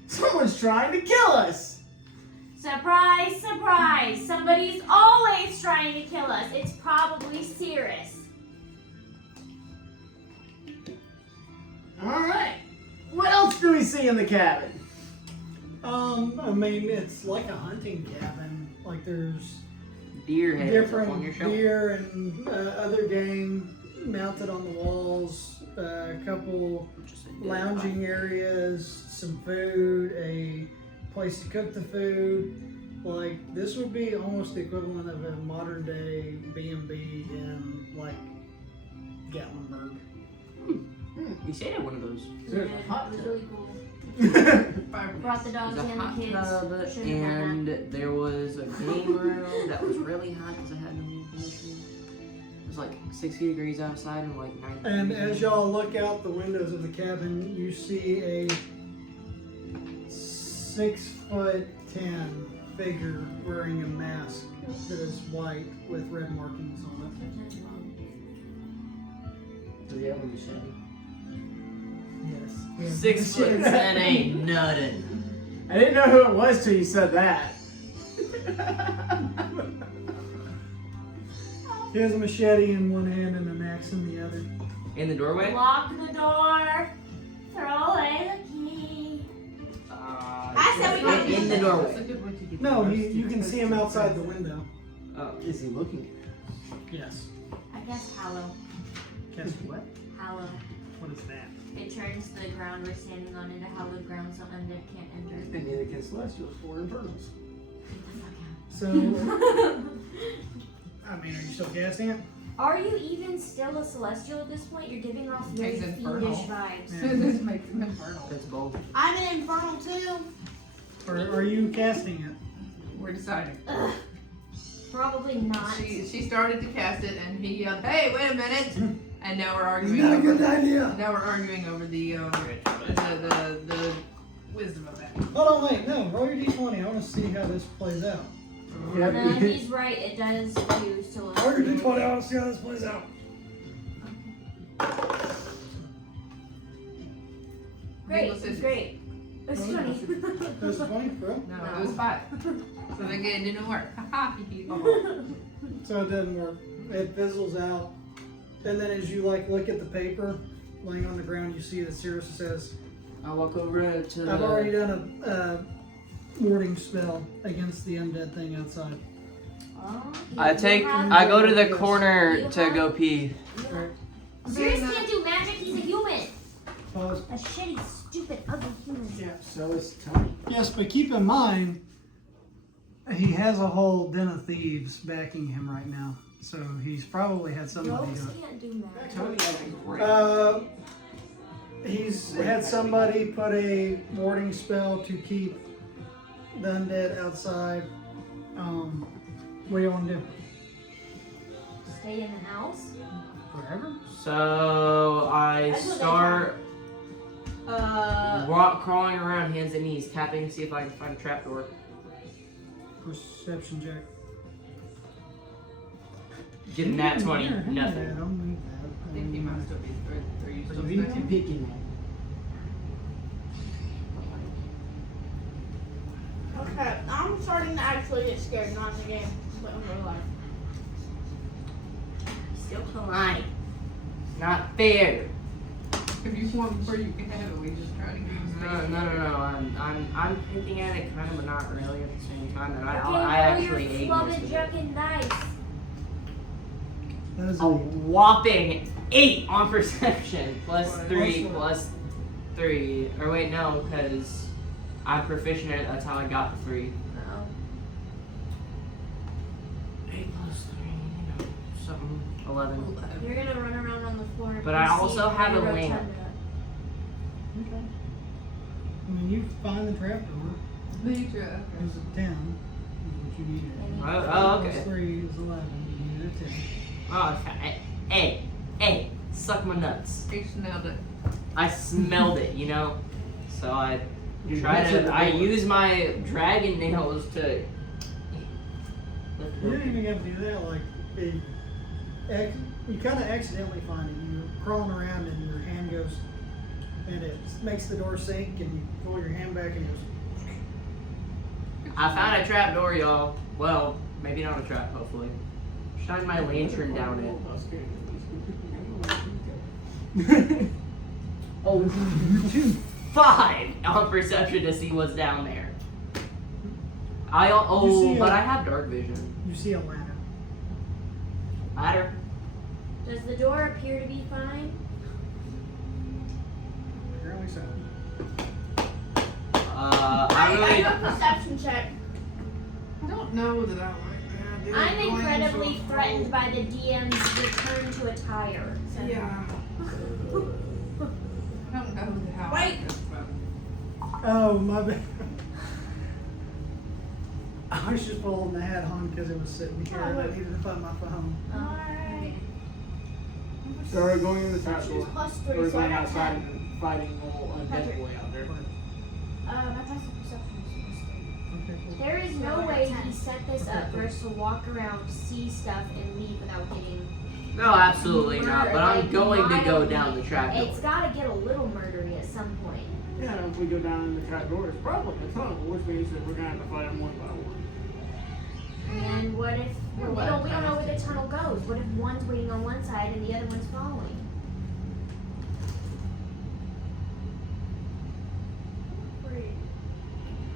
Someone's trying to kill us! Surprise, surprise. Somebody's always trying to kill us. It's probably Cirrus. Alright. What else do we see in the cabin? I mean, it's like a hunting cabin. Like there's Deer heads up on your different shelf. deer and other game mounted on the walls. A couple Just a dead lounging areas, some food, a place to cook the food. Like this would be almost the equivalent of a modern day B&B in like Gatlinburg. We stayed at one of those. There's Yeah, a hot it was tub. really cool. Fire. Brought the dogs There's a and hot the kids. tub, Shouldn't have done and there was a game room that was really hot because I had no air conditioning. It's like 60 degrees outside and like 90 And degrees as in. y'all look out the windows of the cabin, you see a 6'10" figure wearing a mask that is white with red markings on Does he have a machete? it. Yes. 6'10" ain't nothing. I didn't know who it was till you said that. He has a machete in one hand and an axe in the other. In the doorway? Lock the door. Throw away the key. I said we gotta in the That's a doorway. good way to get No, the you can see him outside the window. Oh. Is he looking? Yes. I guess hollow. Guess what? Hollow. What is that? It turns the ground we're standing on into hallowed ground so undead can't enter. And neither can Celestials or Infernals. So, I mean, are you still casting it? Are you even still a celestial at this point? You're giving off very He's fiendish infernal. vibes. This makes him infernal. That's bold. I'm an infernal too. Or are you casting it? We're deciding. Ugh. Probably not. She started to cast it, and he yelled, "Hey, wait a minute!" And now we're arguing. Not a over, good idea. Now we're arguing over the wisdom of that. Hold on, wait, no, roll your d20. I want to see how this plays out. Yeah. No, he's right. It does use Roll your celestial. d20. I want to see how this plays out. Great, Needless is- great. It's 20. That's 20, bro. No, it was 5. So again, it didn't work. So it doesn't work. It fizzles out. And then as you look at the paper laying on the ground, you see that Cirrus says, I walk over to I've already done a warding spell against the undead thing outside. I go to the corner to go pee. Sirius can't do magic. He's a human. Pause. A shitty, stupid, ugly human. Yeah, so is Tony. Yes, but keep in mind, he has a whole den of thieves backing him right now. So he's probably had somebody Ghosts do it. can't do magic. Tony has a great. He's had somebody put a warding spell to keep the undead outside. What do you want to do? Stay in the house. Forever? So I start crawling around hands and knees, tapping to see if I can find a trapdoor. Perception check. Get a nat 20, Yeah, nothing. I don't need that. I think he might still be. Are you still He's studying? picking Okay, I'm starting to actually get scared, not in the game, but in real life. Still alive. Not fair. If you want before you can have it, we just try to give you No. I'm hinting at it kind of, but not really at the same time. And I actually your ate flubber most of it. jucking dice. That is A whopping 8 on perception, plus 3, plus 3. Or wait, no, because I'm proficient at it. That's how I got the 3. Uh-oh. 8 plus 3, something, 11. You're gonna run around on the floor. But I also have a lamp. okay. I mean, you find the trapdoor. Nature. It's a 10. Is what you needed. Oh, okay. Plus 3 is 11. You needed a 10. Oh, hey, suck my nuts. He smelled it. I smelled it, you know? So I You try mentioned to, the I door. use my dragon nails to lift You it don't open. even have to do that. You kind of accidentally find it. You're crawling around and your hand goes, and it makes the door sink, and you pull your hand back and it goes. I found a trap door, y'all. Well, maybe not a trap, hopefully. Shine my lantern down it. Oh, 5 on perception to see what's down there. You see But a- I have dark vision. You see a ladder. Ladder. Does the door appear to be fine? Apparently so. I I really. do a perception check. I don't know that I like that. I'm incredibly threatened by the DM's return to attire. So. Yeah. I don't know how. Wait. Oh, my bad. I was just holding the hat on because it was sitting here and I needed to find my phone. Alright. They're going in the trap Choose door. +3, We're so I going got outside 10. and fighting little undead Patrick. boy out there. My passive perception is Okay, cool. There is So I no got way 10. he set this up for us to walk around, see stuff, and leave without getting. No, absolutely not. But I'm Like, going to go mildly. down the trap door. It's gotta get a little murdery at some point. Yeah, if we go down in the trap door, it's probably a tunnel, which means that we're going to have to fight them one by one. And what if we don't know where the tunnel goes? What if one's waiting on one side and the other one's following?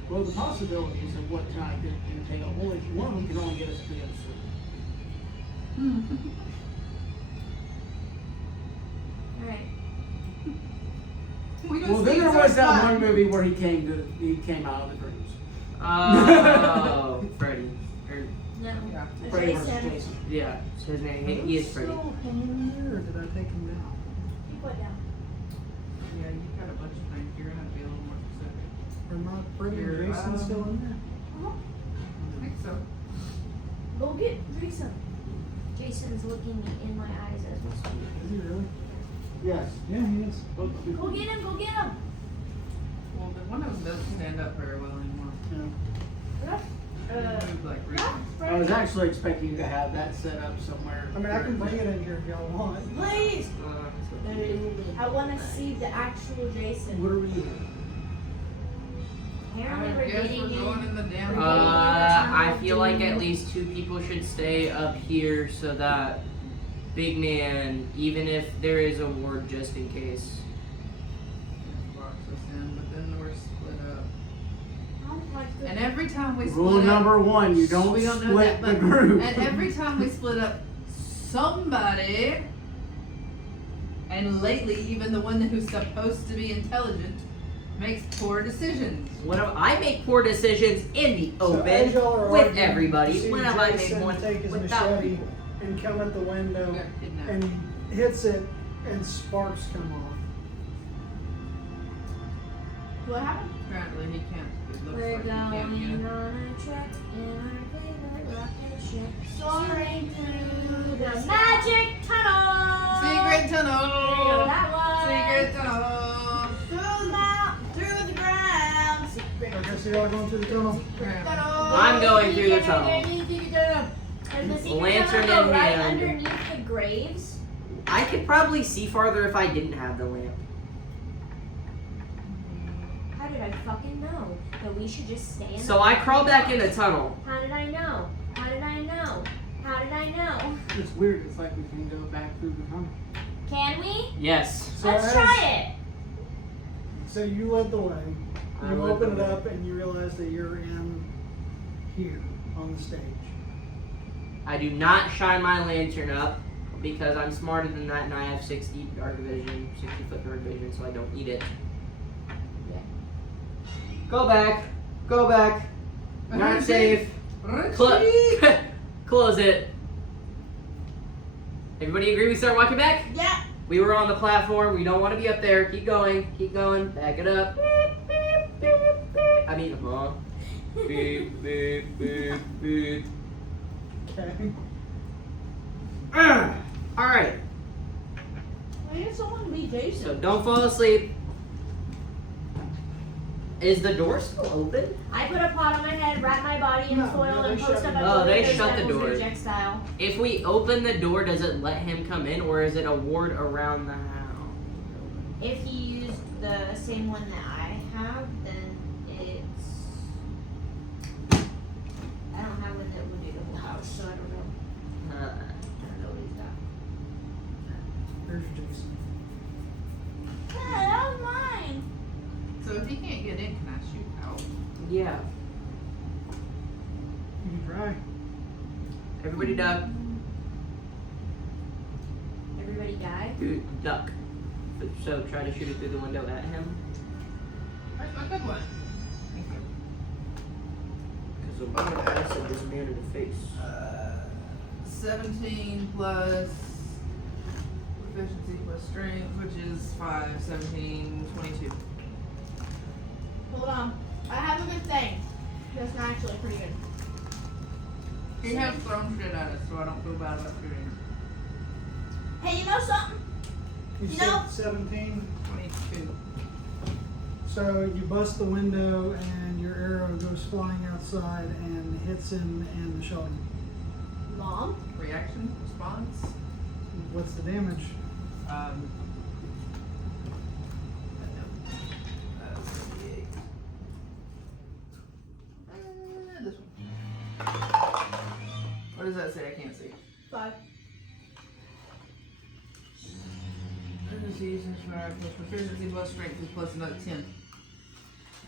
Well, the possibilities of what time could entail, only one of them can only get us to the other side. Alright. Well, then there was that one movie where he came out of the dreams. Oh, Freddy. No. Yeah. Freddy versus Jason. Jason. Yeah, so his name. He is Freddy. Still hanging in there, or did I take him down? You put down. Yeah, you've got a bunch of things. You're gonna have to be a little more specific. Or not Freddy and Here, Jason still in there? I think so. Go get Jason. Jason's looking in my eyes as we speak. Is he really? Yes. Yeah, he is. Go get him. Go get him. Well, the one of them doesn't stand up very well anymore. He moved like recently. I was actually expecting to have that set up somewhere. I mean, I can bring it in here if y'all want. Please. I want to see the actual Jason. What are we doing? Apparently I we're guess getting we're going in. in the damn. I feel like at least 2 people should stay up here so that big man, even if there is a ward just in case. Box us in, but then we're split up. I don't like the- And every time we Rule split up, number 1, you don't we don't know split that, the but group. and every time we split up, somebody, and lately even the one who's supposed to be intelligent, makes poor decisions. When I make poor decisions in the So as open y'all are with arguing, everybody, you see when have I made Jason one take his without machete people? and come at the window We got kidnapped. and hits it, and sparks come off. What happened? Apparently he can't. It looks We're like he can't get going it. on a trek in our favorite rocket ship. Soaring through the the magic tunnel. Secret There you go, tunnel. that one. Secret tunnel. Through the mountain, through the ground. Secret. Okay, so y'all going through the tunnel? I'm going through the tunnel. And the secret Lantern tunnel in go right hand. underneath the graves. I could probably see farther if I didn't have the lamp. How did I fucking know that we should just stay in So I crawl back in the tunnel. How did I know? How did I know? How did I know? It's weird, it's like we can go back through the tunnel. Can we? Yes. So Let's as- try it. So you led the way. I You led open the it way. up and you realize that you're in here on the stage. I do not shine my lantern up because I'm smarter than that and I have 60 dark vision, 60-foot dark vision, so I don't need it. Go back. Go back. Not safe. Close it. Everybody agree we start walking back? Yeah. We were on the platform. We don't want to be up there. Keep going. Keep going. Back it up. Beep, beep, beep, beep. I mean, beep, beep, beep, beep. Okay. All right. I need someone to be Jason. So don't fall asleep. Is the door still open? I put a pot on my head, wrap my body in No, foil, no, and they post shut up the a door. Oh, they Those shut the Devils door. Reject style. If we open the door, does it let him come in, or is it a ward around the house? If he used the same one that I have, then it's. I don't have one that would do the whole house, so I don't know. I don't know what he's got. There's Jason. Yeah, that was mine. So if he can't get in, can I shoot out? Yeah. You can try. Everybody duck. Everybody die. Duck. So try to shoot it through the window at him. That's a good one. Because I'm going to acid this man in the face. 17 plus proficiency plus strength, which is 5, 17, 22. Hold on. I have a good thing. That's not actually pretty good. He has thrown shit at us, so I don't feel bad about shooting him. Hey, you know something? You You said know- 17. 22. So you bust the window and your arrow goes flying outside and hits him and the shelling. Mom? Reaction, response. What's the damage? This one. What does that say? I can't see. 5. Proficiency plus strength is plus another 10.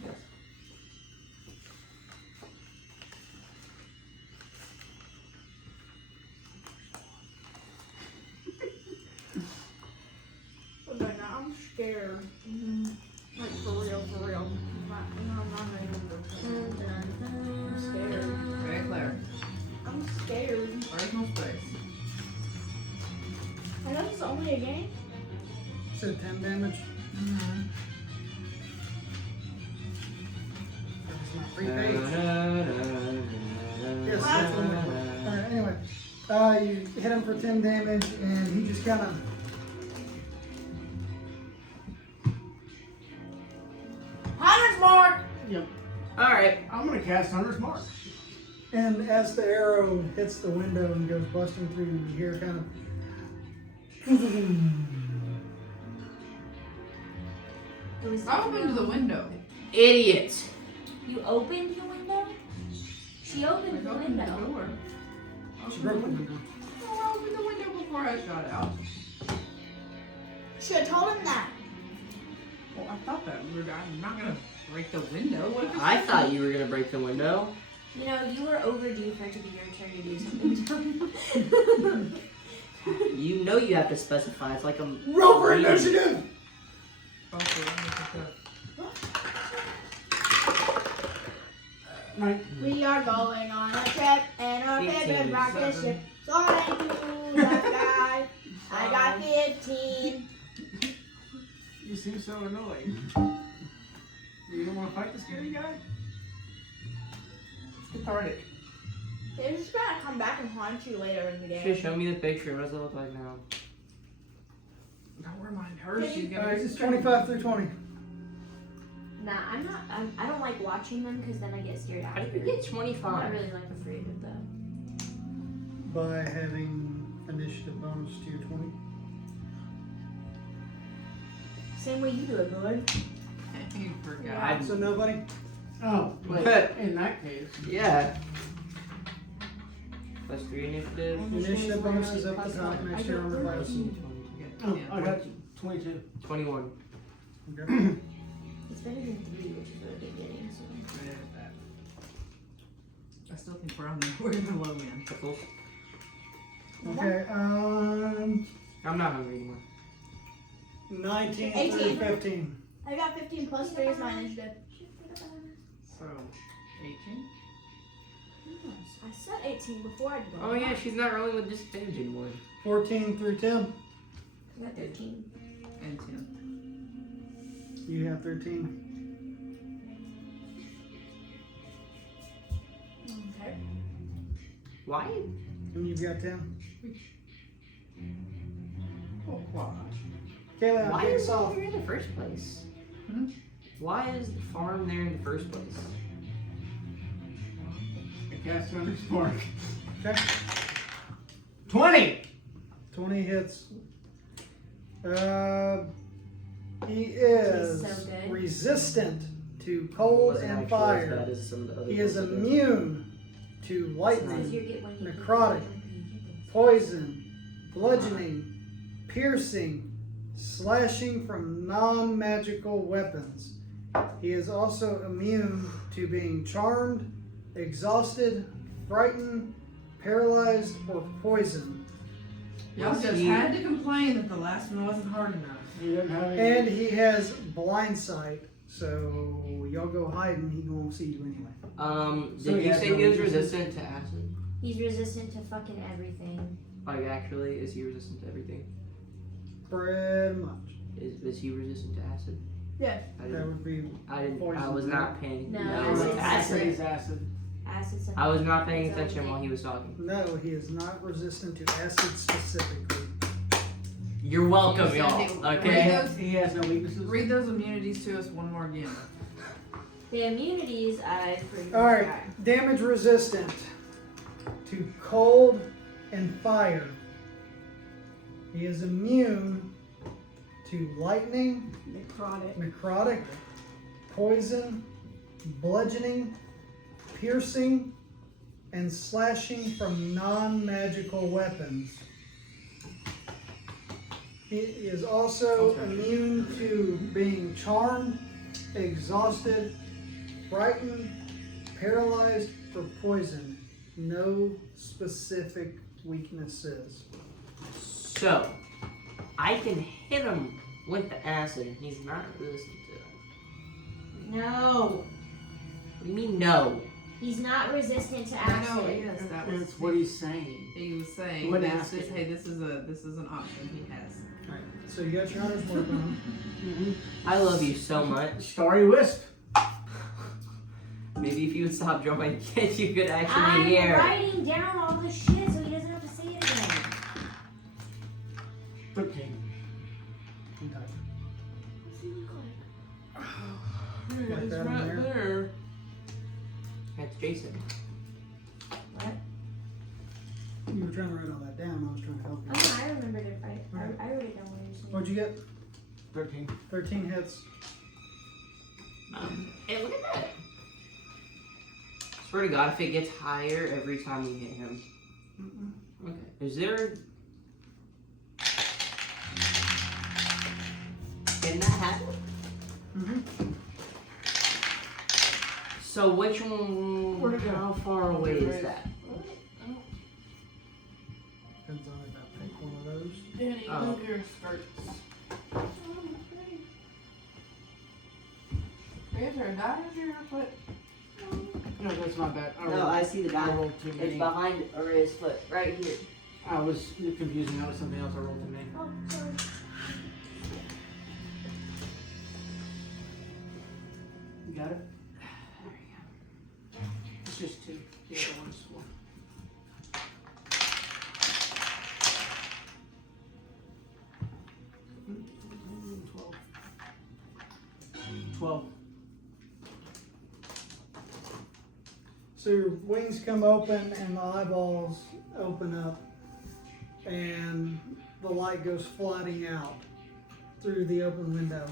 Yes. But now I'm scared. Like for real, for real. I'm scared. Very clear. I'm scared. Original space. I know this is only a game. Said 10 damage. That's my free page. Yes, that's one more. Alright, anyway. You hit him for 10 damage and he just kind of. Hunter's mark! Alright. I'm gonna cast Hunter's Mark. And as the arrow hits the window and goes busting through, you hear kind of. It was I opened the window. Idiot. You opened the window? She opened the I opened the window. door. She broke the window. Oh, I opened the window before I shot out. Should have told him that. Well, I thought that we were. I'm not gonna break the window. What if it's I thought you were gonna break the window. You know, you were overdue for it to be your turn to do something. You know you have to specify. It's like a Roll for initiative! Okay, let me Right. We are going on a trip and our 18, favorite rocket 7. ship. Soaring through the sky. I got 15. You seem so annoying. You don't want to fight the scary guy? It's cathartic. They're just gonna come back and haunt you later in the Should game. show me the picture. What does it look like now? Don't remind her. She's gonna. Alright, it's 25 through 20. Nah, I'm not. I don't like watching them because then I get scared How after. do you get I'm not 25? really like afraid of them. By having initiative bonus to your 20. Same way you do it, bud. You forgot. So nobody? Oh, wait. In that case. Yeah. Plus 3 initiative. Initiative bonus is up the top next to your armor class. Oh, I got 22. 21. Okay. It's better than 3, which is what I've been getting. So. I still think we're on the low end. Pickles. Okay, I'm not hungry anymore. 19 through 18. 15. I got 15 plus 3 is my initiative. So, 18? I said 18 before I did. Oh yeah, she's not rolling with disadvantage anymore. 14 through 10. I got 13. And 10. You have 13. Okay. Why? And you've got 10. Oh, wow. Kayla, Why take is us it off. there in the first place? Hmm? Why is the farm there in the first place? I cast Hunter's Mark. Okay. 20! 20 hits. He is Tastes so good. resistant to cold Wasn't and actually as fire. bad as some of the other He is ones that did. immune to Sometimes lightning, you get when you necrotic, poison, bludgeoning, piercing, slashing from non-magical weapons. He is also immune to being charmed, exhausted, frightened, paralyzed, or poisoned. Y'all just had to complain that the last one wasn't hard enough. You didn't have any. And he has blind sight, so y'all go hide and he won't see you anyway. So Did he you has say no he was resistance? resistant to acid? He's resistant to fucking everything. Like, actually, is he resistant to everything? Pretty much. Is he resistant to acid? Yes. I That didn't. would be I poison. was not paying. No, Acid acid. is acid. Acid. I was not paying It's attention okay. while he was talking. no. He is not resistant to acid specifically. You're welcome, y'all. Read Okay. those, He has no weaknesses. read those immunities to us one more again. The immunities I pretty much Alright, got. damage resistant to cold and fire. He is immune to lightning, necrotic, poison, bludgeoning, piercing, and slashing from non-magical weapons. He is also immune to being charmed, exhausted, frightened, paralyzed, or poisoned. No specific weaknesses. So, I can hit him with the acid and he's not resistant to it. No, What do you mean, no? he's not resistant to I acid. know, yes, that was That's what he's saying. he was saying. What This, acid? hey, this is an option he has. Alright, so you got your hunter's mark on. I love you so much. Starry Wisp. Maybe if you would stop drawing kids, you could actually I'm hear. writing down all this shit so he doesn't have to say it again. 13. Okay. What's he look like? Got It's that on right there? there. That's Jason. You were trying to write all that down. I was trying to help you. Oh, I remembered it. I wrote it down what you're saying. What'd you get? 13. 13 hits. Hey, look at that. Swear to God, if it gets higher every time we hit him. Okay. Is there? Can that happen? Mm-hmm. So which one? Where'd it go? How far away is that? Depends on if I pick one of those. Danny, Oh. move your skirts. Is there a dot in your foot? No, that's not bad. No, I see the I dot. rolled too It's many. behind or his foot, right here. I was confusing. That was something else I rolled too many. Oh, sorry. You got it? It's just 2. The other one's 1. $12. 12. So your wings come open and the eyeballs open up and the light goes flooding out through the open window.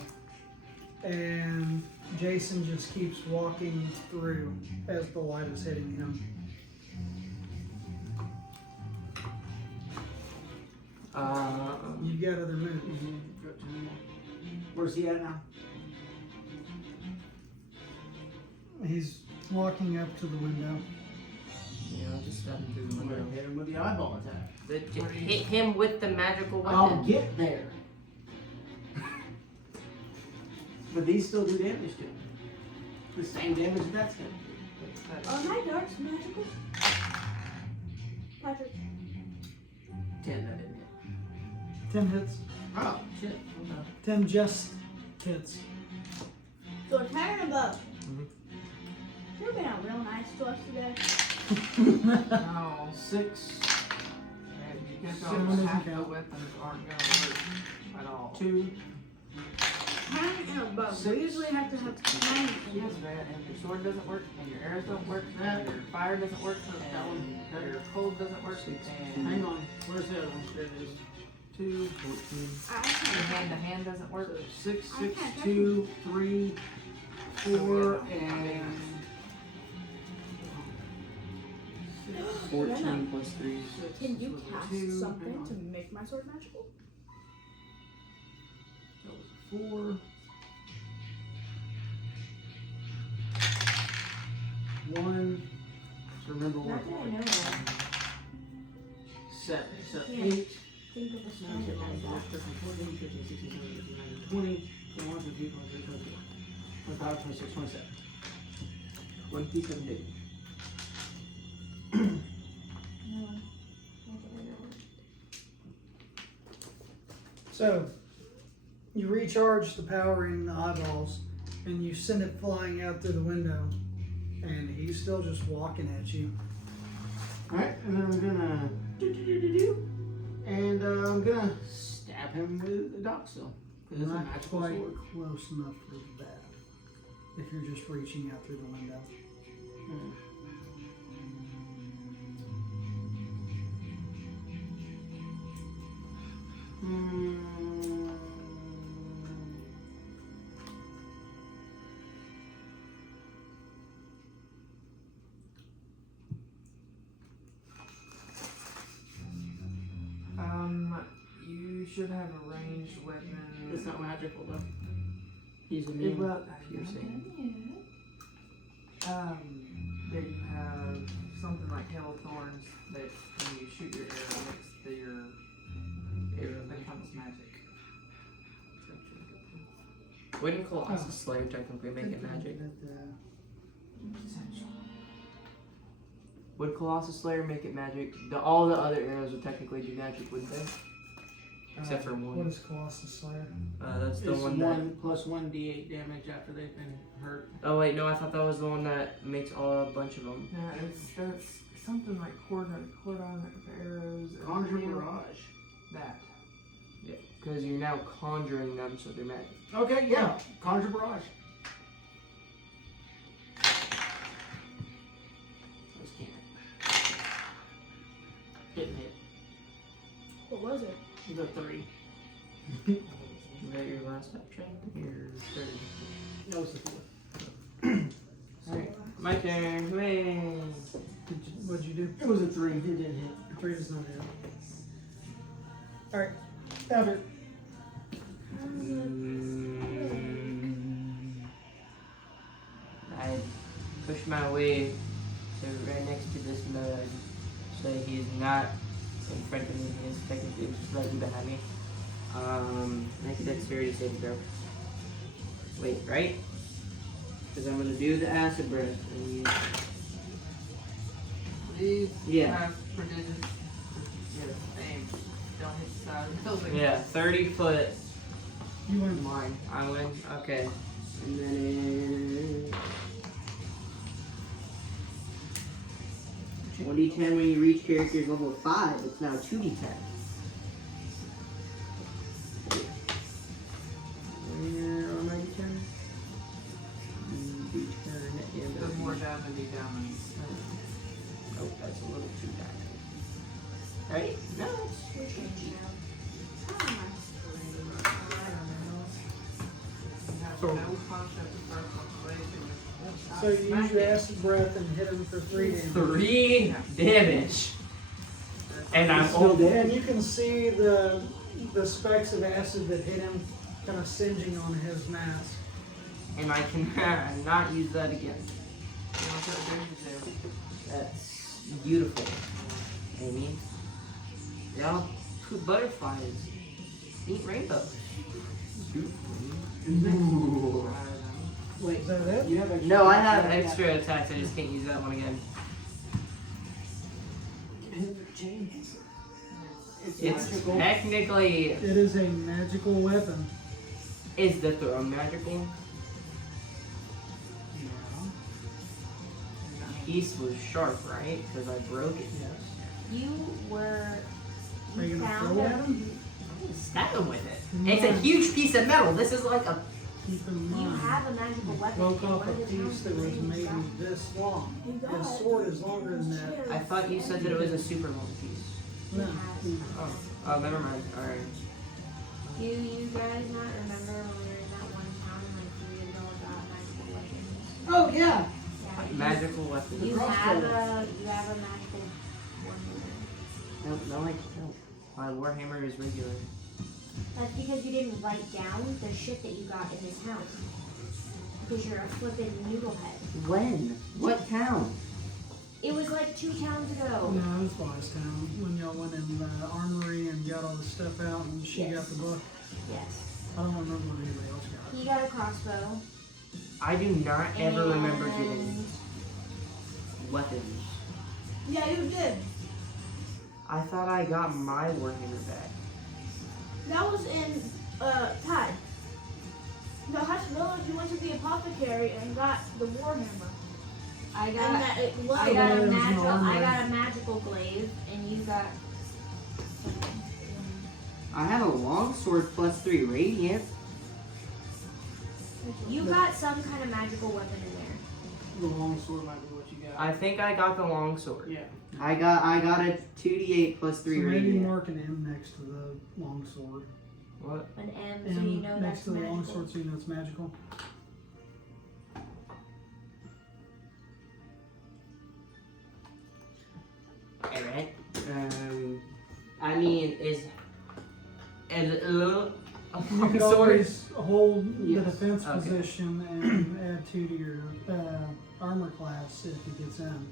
And Jason just keeps walking through as the light is hitting him. You've got other moves. Got 2 more. Where's he at now? He's walking up to the window. Yeah, I'll just step through the I'm window. gonna hit him with the eyeball attack. Hit him with the magical weapon. I'll get there. But these still do damage to him. The same damage that's gonna do. Oh, my dark's magical. Patrick. 10, that didn't hit. 10 hits. Oh, shit. Okay. 10 just hits. So 10 and above. Mhm. You've been out real nice to us today. No. 6, Because Seven all doesn't half the count. weapons aren't gonna work at all. 2, 10 and above. Six. We usually have to have 9. Yes, man, and your sword doesn't work, and your arrows don't work, and your fire doesn't work, and your cold doesn't work, and hang on. Where's the other one? There it is. 2, 14. I your can't. hand doesn't work. So 6, I 6, can't touch 2, 3, 4, and 14 plus 3. 6. Can you was a cast 2. something Hang on. to make my sword magical? That was a 4. 1. So remember what? Not that I know of. 7. So Yeah. 8. Think of a spell 9, 10, that 11, does 12, that. 13, 14, 15, 16, 17, 18, 19, 20, 21, 22, 23, 24, 25, 26, 27. 27 days. No. Not that I know of. So, you recharge the power in the eyeballs and you send it flying out through the window. And he's still just walking at you. Alright, and then I'm gonna and I'm gonna stab stab him with a dock still. Because it's a Not magical quite sword. close enough for that. If you're just reaching out through the window. You should have a ranged weapon. It's not magical though. He's It immune. will. Piercing. There you have something like hail thorns that when you shoot your arrow, makes your arrow becomes magic. Wouldn't Colossus Slayer technically make it magic? Would Colossus Slayer make it magic? All the other arrows would technically do magic, wouldn't they? Except for one. What is Colossus Slayer? That's the It's one that. 1 plus 1d8 damage after they've been hurt. Oh wait, no, I thought that was the one that makes a bunch of them. Yeah, that's something like cordon arrows. Conjure hail- Barrage. That. Yeah, because you're now conjuring them, so they're magic. Okay, yeah. Conjure Barrage. Just can't. Didn't hit. What was it? The 3. Is that your last action? Your third? That was the 4. Alright, my turn. Hooray! What'd you do? It was a 3. It didn't hit. 3 does not hit. Alright, Albert. I push my way to right next to this mud, so he's not in front of me. He is technically just right behind me. Make a dexterity saving throw. Wait, right? Because I'm gonna do the acid breath. And These Yeah. have prodigious. Yes, aim. Don't hit the side of the building. yeah, 30 foot. You win. Mine. I win. Okay. And then 1d10 when you reach character's level 5. It's now 2d10. Where on my d10? D10 and The more damage you damage. oh, that's a little too bad. Right? No, it's You have no concept of personal So you use your acid breath and hit him for 3 damage. 3 damage. And I'm Still old. dead. And you can see the specks of acid that hit him kind of singeing on his mask. And I can not use that again. You That's beautiful. Amy. Yeah, put butterflies. Eat rainbows. Ooh. Wait, Is that it? you have extra. No, I have extra attacks. I just can't use that one again. It's It's magical. technically. It is a magical weapon. Is the throw magical? Piece was sharp, right? Because I broke it. Yes. You were. Are you gonna found throw a- at him? Stab him with it. It's a huge piece of metal. This is like a. Keep in You mind. have a magical weapon. Broke and off one a of the piece that was times maybe you this long. You His got sword is longer than that. I thought you said that it was a super long piece. No. Oh, never mind. All right. Do you guys not remember when we were in that one town and like 3 years ago got magical weapons? Oh yeah. Yeah. Magical weapon. You crossbow. have a magical one. No, I don't. My warhammer is regular. That's because you didn't write down the shit that you got in this house. Because you're a flippin' noodlehead. When? What town? It was like 2 towns ago. No, it was Wise Town when y'all went in the armory and got all the stuff out and she Yes. got the book. Yes. I don't remember what anybody else got. He got a crossbow. I do not ever remember and getting weapons. Yeah, you did. I thought I got my warhammer back. That was in Tide. The Hutch Village, you went to the apothecary and got the Warhammer. I And got that it glowed. I got a Glaive, magical no, I no. got a magical glaive and you got I have a longsword plus 3 radiant. You got some kind of magical weapon in there. The long sword might be what you got. I think I got the longsword. Yeah. I got a 2d8 plus 3 So maybe radiant. mark an M next to the longsword. What? An M, M so you know next that's to the magical. longsword, so you know it's magical. Alright. I mean, is a You could longsword? always hold the Yes. defense Okay. position and add 2 to your armor class if it gets in.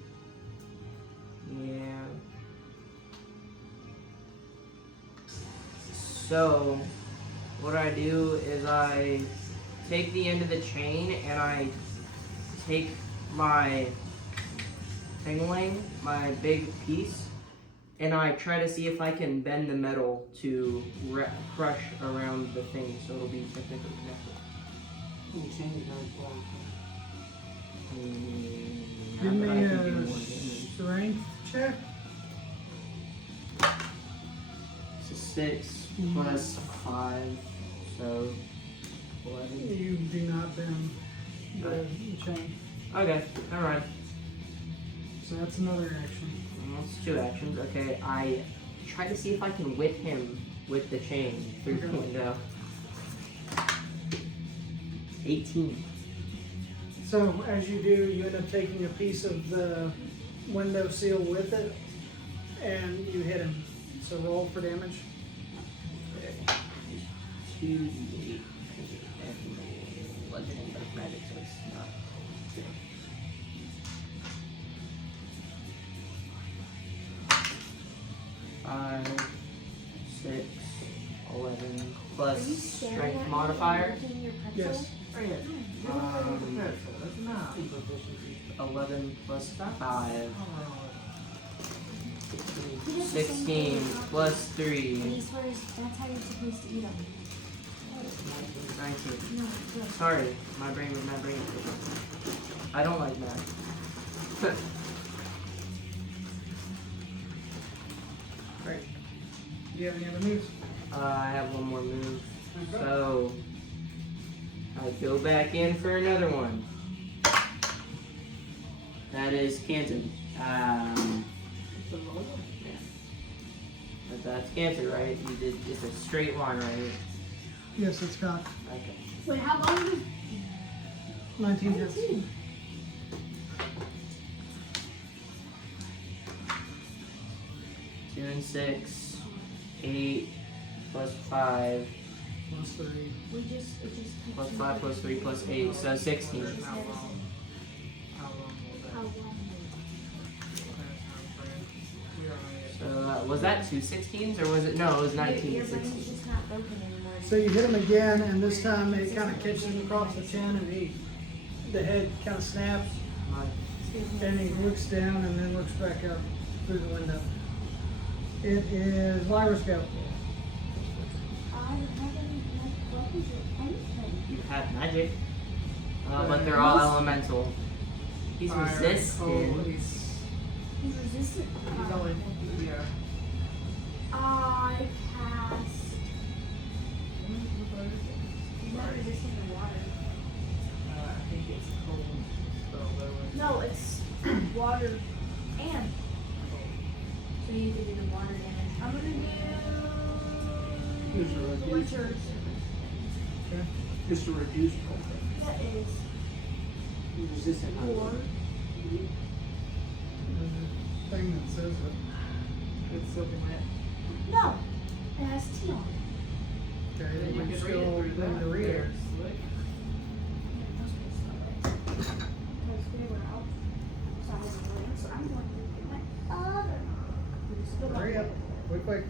Yeah. So, what I do is I take the end of the chain and I take my thingling, my big piece, and I try to see if I can bend the metal to crush around the thing so it'll be technically connected. You change that for Give but I me can do a more damage. strength check. So 6 plus 5, so 11. You do not bend the chain. Okay, alright. So that's another action. That's 2 actions. Okay, I try to see if I can whip him with the chain through the Okay. window. 18. So as you do, you end up taking a piece of the window seal with it, and you hit him. So roll for damage. 2d8. Legend of magic, so it's not. 5, 6, 11 plus Are you staring strength at me modifier. and licking your pretzel? Yes. That's not. 11 plus 5. He does the same 16 thing. plus 3. And he swears that's how you're supposed to eat them. 19. No, good. Sorry, my brain was not bringing it. I don't like math. Great. Do you have any other moves? I have one more move. So, I go back in for another one. That is Canton. Yeah. But that's Canton, right? You did. It's a straight line, right? Yes, it's got Okay. Wait, how long is it? 19 hits. 2 and 6, 8 plus 5 Plus 3. We just, it just keeps plus you 5 plus 3 plus 8, so 16. How long? How long will that? So was that 2 16s or was it? No, it was 19 Your brain's 16. just not broken anymore. So you hit him again, and this time it kind of catches him across the chin, and the head kind of snaps, and he looks down and then looks back up through the window. It is Lyra's go. I haven't like what is it? Anything. You have magic, but they're all elemental. He's Fire, resistant. cold, He's resistant. he's only, yeah. I cast. He's not resistant to water. I think it's cold spell though. No, it's water and. So you can do the water damage. I'm gonna Just a do. reduce. What's yours? Just to reduce cold. That is Resistant. 4. There's a thing that says it. It's soaking wet. No, it has T on it. Okay, then You you can still read it need through to read it. there, slick. Because they were out. So I was waiting, so I'm going to get my other. Still got Hurry up. it. Quick.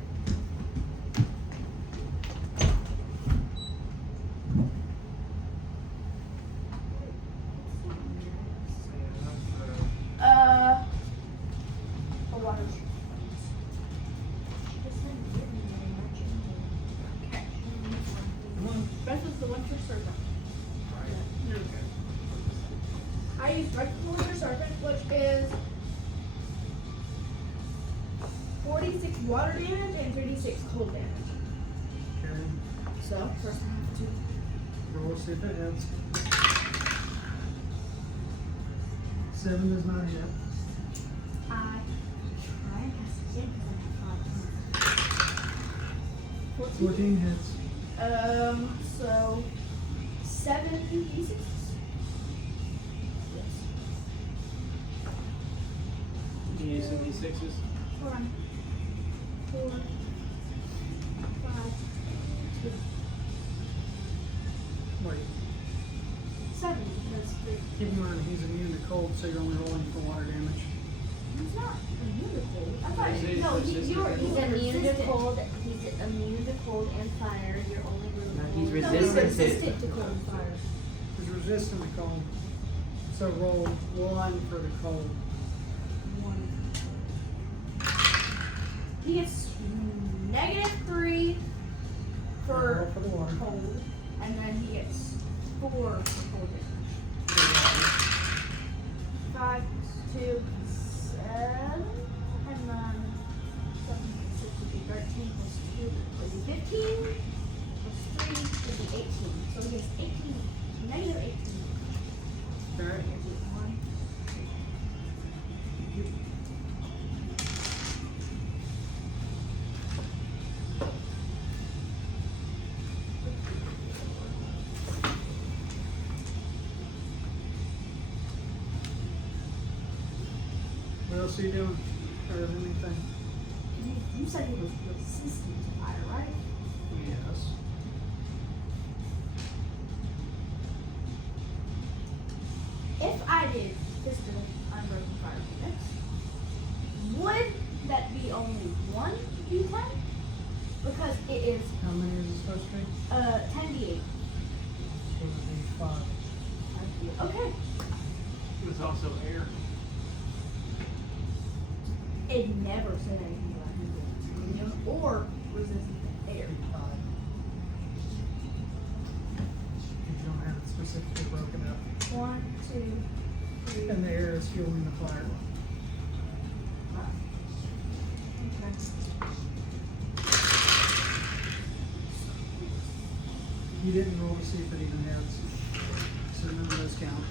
A water. Come on. Beth is the winter serpent. I use Breath of the Winter Serpent, which is 46 water damage and 36 cold damage. So, first I have to. Roll, see if it hits. 7 does not hit. I try and cast it again because I have 5. 14 hits. So 7 d6. Yes. You use some d6s. 1, 4, 5, 2, Wait, 7 because 3. keep in mind he's immune to cold, so you're only rolling for water damage. He's not immune to cold. I thought He's no, resistant. He's immune to resistant. cold. He's immune to cold and fire. You're only really No, cold. he's No, he's resistant to- resistant to cold and fire. He's resistant to cold. So roll 1 for the cold. 1. He gets -3 Roll for for the water. cold, and then he gets 4 for cold damage. 5, 2, 7, and then 7, 6 would be 13 plus 2 would be 15, plus 3 would be 18. So he gets 18, -18. Alright. 1, What else are you doing? Or anything? You said he was resistant to fire, right? Yes. If I did Fist of Unbroken Fire Phoenix, would that be only 1 d10? Because it is How many is it supposed to be? 10d8. So it would be 5. Okay. It's also air. It never said anything about him being immune or resistant to air. 5. You don't have it specifically broken up. 1, 2, 3. And the air is fueling the fire. Okay. You didn't roll to see if it even hits. So none of those count.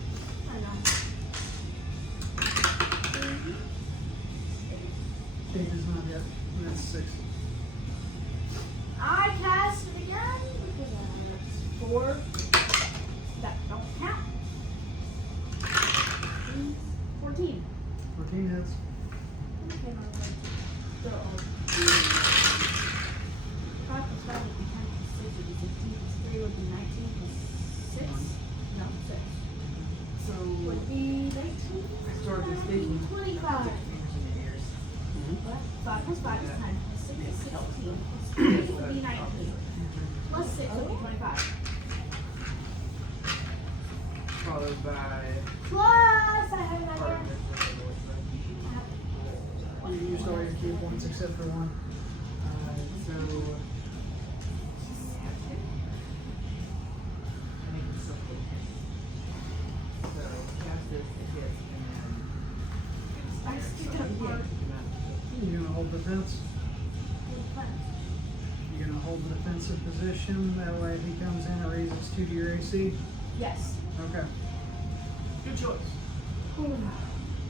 I know. 8 does not hit. And that's 6. I cast it again because that's 4 that don't count. 14. 14 hits. Okay, no, wait. So, 5 plus 5 would be 10 plus 6 would be 15 plus 3 would be 19 plus 6. No, 6. So would be 19. Historically speaking. 25. What? 5 plus 5 is 10 plus 6 is 16 plus 3 would be 19 plus 6 would be 25. Followed by. Plus I have an idea. You used all your key points except for 1. So. I think it's something. So cast it, it hits, and then. I stick it apart. You're going to hold defense. You're going to hold the defensive position. That way if he comes in, it raises 2 to your AC. Yes. Okay. Good choice.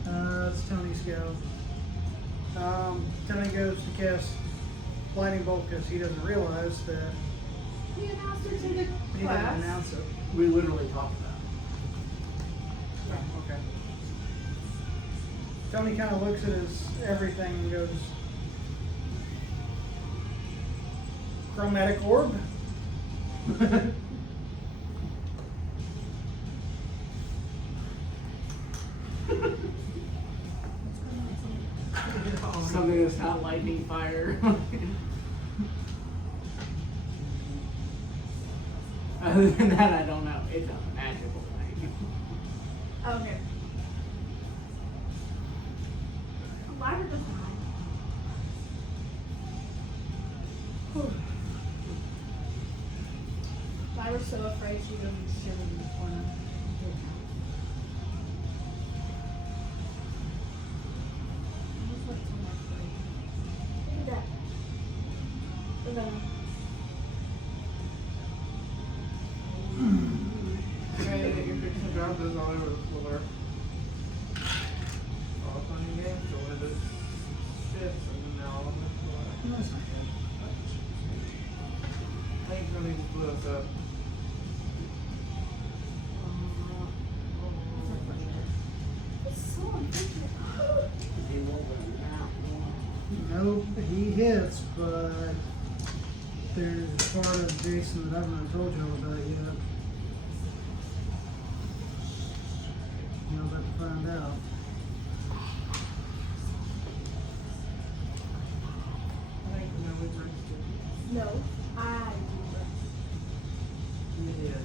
It's Tony's go. Tony goes to cast Lightning Bolt because he doesn't realize that He announced it to the he didn't class. announce it. We literally talked about Oh, okay. Tony kind of looks at his everything and goes, chromatic orb? it. Something that's not lightning fire. Other than that, I don't know. It's a magical thing. Okay. Why did the Lyra's so afraid she goes and shivers in the corner. Look at that. The venom. skeletons all over the floor. All fun and games, so one of those ships and now all on the floor. That's not good. I think something just blew us up. It's so unfortunate. Nope, he hits, but there's part of Jason that I've not told you all about yet. You're about to find out. I think no, we were No, I yeah.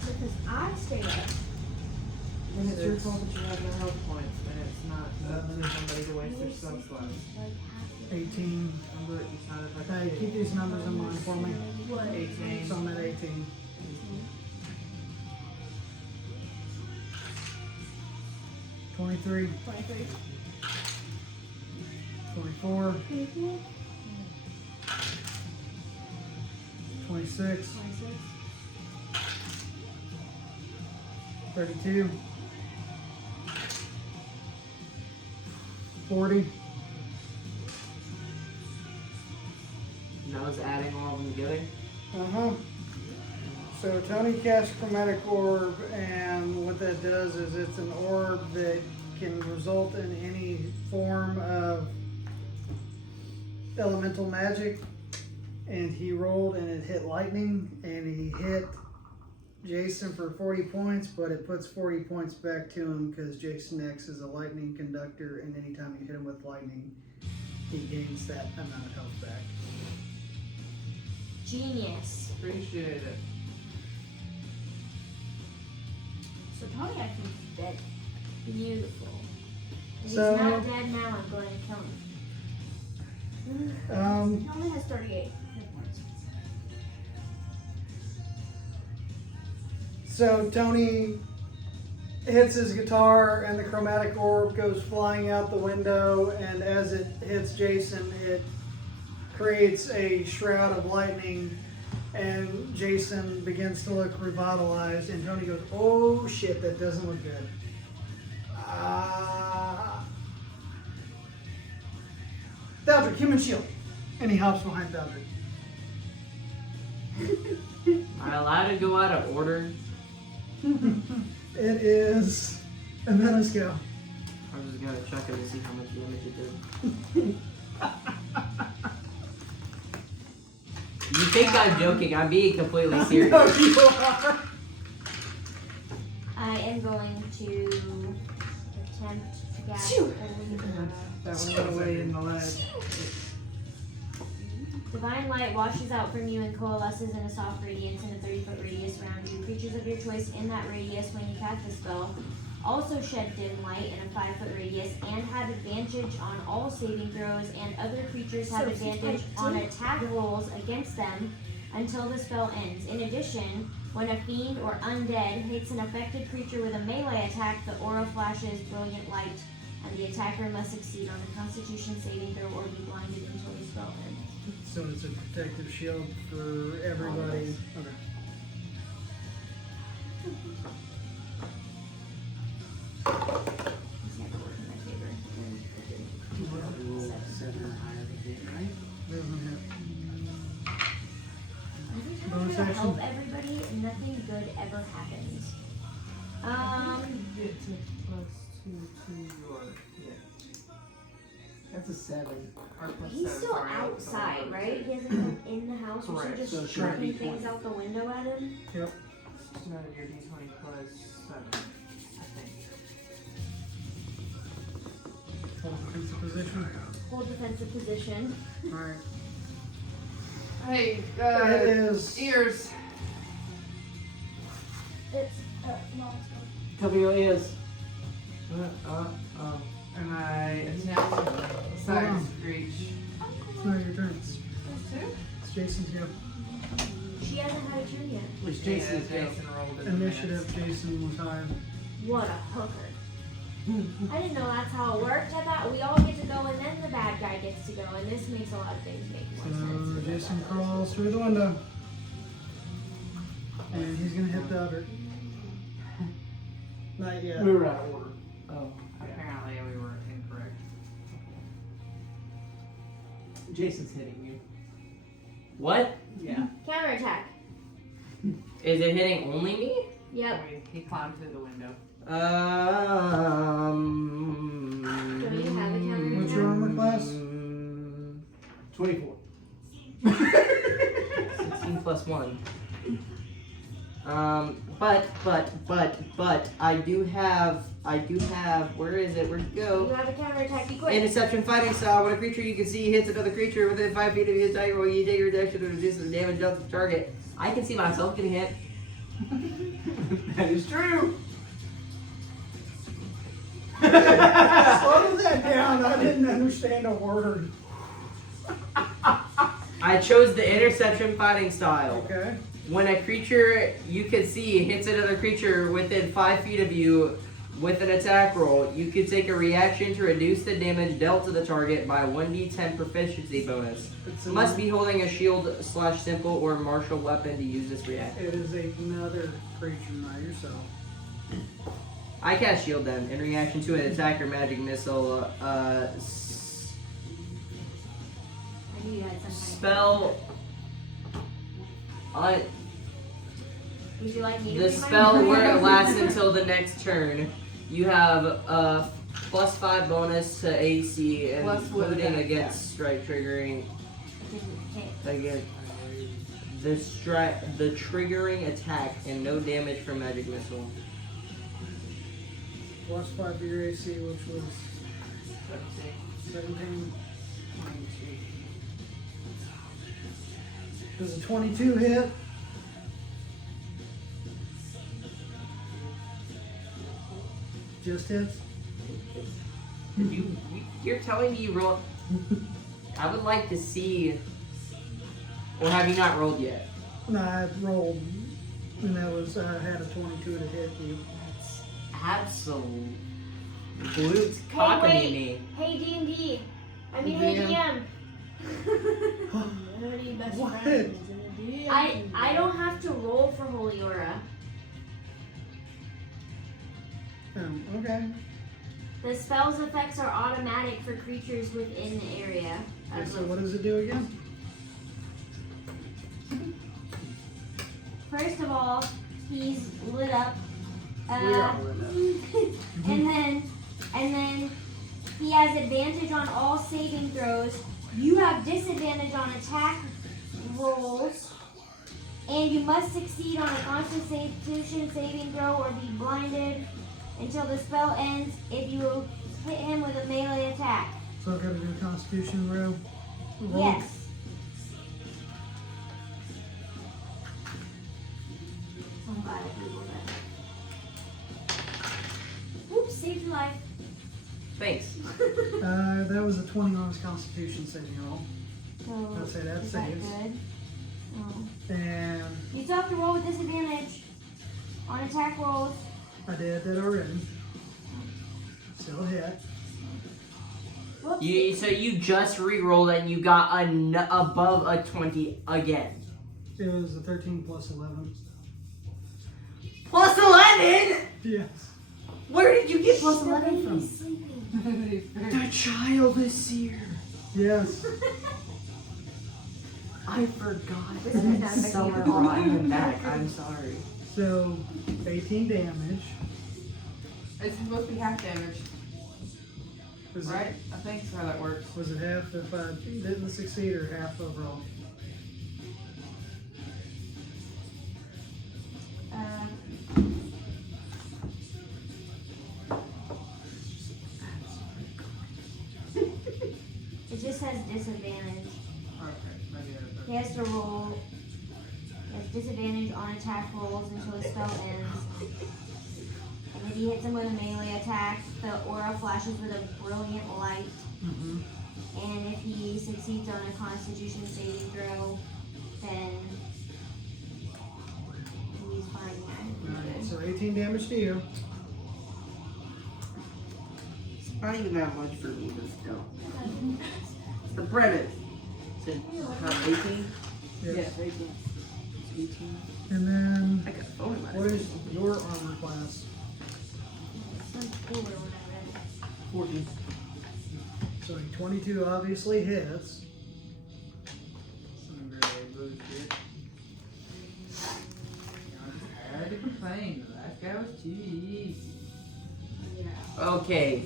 because I stayed up. And it's your fault that you have no health points, and it's not up to somebody to waste their spell slots. 18. Remember, you sounded like Hey, keep these numbers in mind for me. What? 18. So I'm at 18. 23, 23. 24, 24. 26, 26. 32, 40. Now it's adding all of them together. Uh-huh. So Tony casts Chromatic Orb, and what that does is it's an orb that can result in any form of elemental magic. And he rolled and it hit lightning, and he hit Jason for 40 points, but it puts 40 points back to him because Jason X is a lightning conductor, and anytime you hit him with lightning, he gains that amount of health back. Genius. Appreciate it. So Tony actually is dead. Beautiful. If So- he's not dead now, I'm going to kill him. He only has 38 hit points. So Tony hits his guitar, and the chromatic orb goes flying out the window, and as it hits Jason, it creates a shroud of lightning, and Jason begins to look revitalized, and Tony goes, "Oh shit, that doesn't look good." Thaldrick, human shield. And he hops behind Thaldrick. Am I allowed to go out of order? It is a menace go. I'm just gonna check it to see how much damage it did. You think I'm joking? I'm being completely serious. No, you are. I am going to attempt to gather. That one went away in the ledge. Divine light washes out from you and coalesces in a soft radiance in a 30-foot radius around you. Creatures of your choice in that radius when you cast the spell also shed dim light in a 5-foot radius and have advantage on all saving throws, and other creatures have advantage on attack rolls against them until the spell ends. In addition, when a fiend or undead hits an affected creature with a melee attack, the aura flashes brilliant light, and the attacker must succeed on a Constitution saving throw or be blinded until the spell ends. So it's a protective shield for everybody. Okay. It's never worked in my favor. Doesn't hit. Every time I Bonus try to action. help everybody, nothing good ever happens. Get to +2 to your hit. That's a 7. Or +7, He's still sorry, I was outside, on right? He hasn't come in the house. We're Correct. still So just it's gonna shooting be things 20. out the window at him. Yep. Just another your d20 +7, I think. Hold defensive position. Hold defensive position. Alright. Hey, It is. ears. It's no, it's Cover your ears. And I attempt side screech. It's not your turn. That's two? It's Jason's go. She hasn't had a turn yet. At least Yeah, Jason's go. Jason rolled in Initiative, Jason was higher. What a hooker. I didn't know that's how it worked. I thought we all get to go and then the bad guy gets to go, and this makes a lot of things make more So sense. Jason crawls through the window. And he's gonna hit the other. Not yet. We were out of order. Oh. Apparently we were incorrect. Jason's hitting you. What? Yeah. Counterattack. Is it hitting only me? Yep. He climbed through the window. Do you have a counterattack? What's your armor class? 24. 16 plus 1. But I do have, where is it? Where'd it You go? have a counterattack. Be quick. Interception fighting style. When a creature you can see hits another creature within 5 feet of you, attack roll, you take a reduction to reduce the damage dealt to the target. I can see myself getting hit. That is true. Slow that down. I didn't understand a word. I chose the interception fighting style. Okay. When a creature you can see hits another creature within 5 feet of you with an attack roll, you can take a reaction to reduce the damage dealt to the target by 1d10 proficiency bonus. It's Must be holding a shield / simple or martial weapon to use this reaction. It is another creature, not yourself. I cast shield then in reaction to an attack or magic missile. I knew you had some Spell. Would you like me to The read my spell number? where it lasts until the next turn. You have a +5 bonus to AC, and Plus what including attack? against strike triggering. Okay. Again, the triggering attack and no damage from magic missile. Plus 5 to your AC, which was 17. Does a 22 hit? Just hits? You're telling me you rolled. I would like to see. Or have you not rolled yet? No, I rolled, and that was, I had a 22 to hit you. Absolute. Blue's Hey, cocking wait. me. Hey D&D. I mean, hey DM. Nerdy best What? friends in a DM. I don't have to roll for Holy Aura. Okay. The spell's effects are automatic for creatures within the area. Okay, so what does it do again? First of all, he's lit up. We are lit up. and then he has advantage on all saving throws. You have disadvantage on attack rolls. And you must succeed on a Constitution saving throw or be blinded until the spell ends if you hit him with a melee attack. So I've got to do a Constitution roll? Yes. I'm glad I Googled that. Oops, saved your life. Thanks. That was a 20 on his Constitution saving roll. So, I'd say that is saves. good? Oh. And You still have to roll with disadvantage on attack rolls. I did that already. Still hit. Whoops. So you just re-rolled and you got above a 20 again. It was a 13 plus 11. Plus 11? Yes. Where did you get plus The 11 baby's from? sleeping. The child is here. Yes. I forgot. This is not making Someone it brought all. him back. I'm sorry. So, 18 damage. It's supposed to be half damage, Was right? I think that's how that works. Was it half if I didn't succeed or half overall? It just has disadvantage. Okay, maybe He has to roll. He has disadvantage on attack rolls until the spell ends. And if he hits him with a melee attack, the aura flashes with a brilliant light. Mm-hmm. And if he succeeds on a Constitution saving throw, then he's fine. Alright, so 18 damage to you. It's not even that much for me, but still. The premise. So, 18? Yes. Yeah, 18. 18. And then, I got a phone in my what is your armor class? It's 4 when I read it. 14. So a 22 obviously hits. Some gray bullshit. I had to complain. The last guy was too easy. Okay.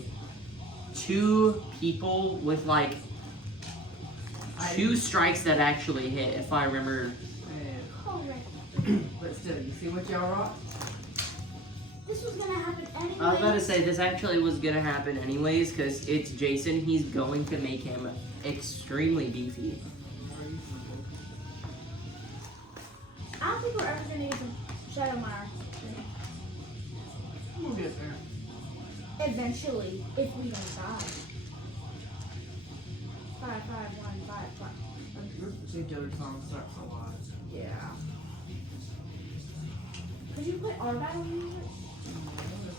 2 people with like 2 strikes that actually hit, if I remember. Oh, right. But still, you see what y'all wrought? This was gonna happen anyway. I was about to say, this actually was gonna happen anyways, because it's Jason. He's going to make him extremely beefy. I don't think we're ever gonna use a Shadow Mire. We'll get there. Eventually, if we don't die. 5, 5, 1, 5, 5. See, Joe's song sucks a lot. Yeah. Could you put our battle music?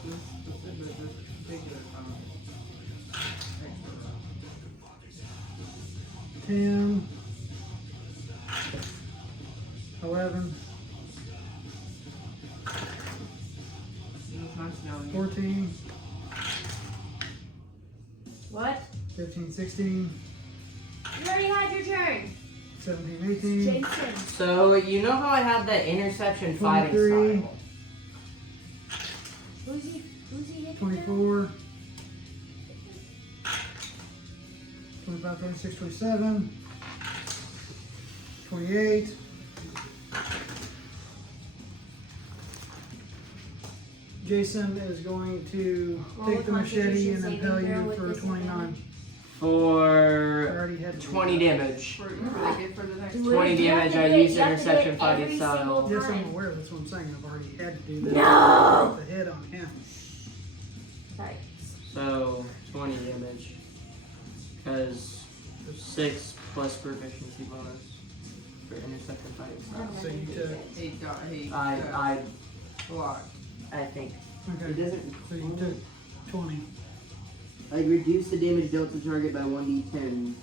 This particular song. 10, 11, It's nice knowing you. 14, What? 15, 16, You already had your turn. 17, 18, Jason. So, you know how I have that interception fighting 23. style? Who's he hit? 24, 25, 26, 27, 28, Jason is going to Roll take a the machete Constitution and saving impale throw you with for 29. I For already had 20 damage. For, you really good for the next Do 20 it. You have damage, to I hit- used you have to interception hit fighting every style. single Yes, I'm time. aware. That's what I'm saying. I've already had to do that. No! The hit on him. Sorry. So, 20 damage. Because 6 plus proficiency bonus for interception fighting style. So you took. he I blocked. think. Okay. It doesn't. So you took 20. Like reduce the damage dealt to target by 1d10.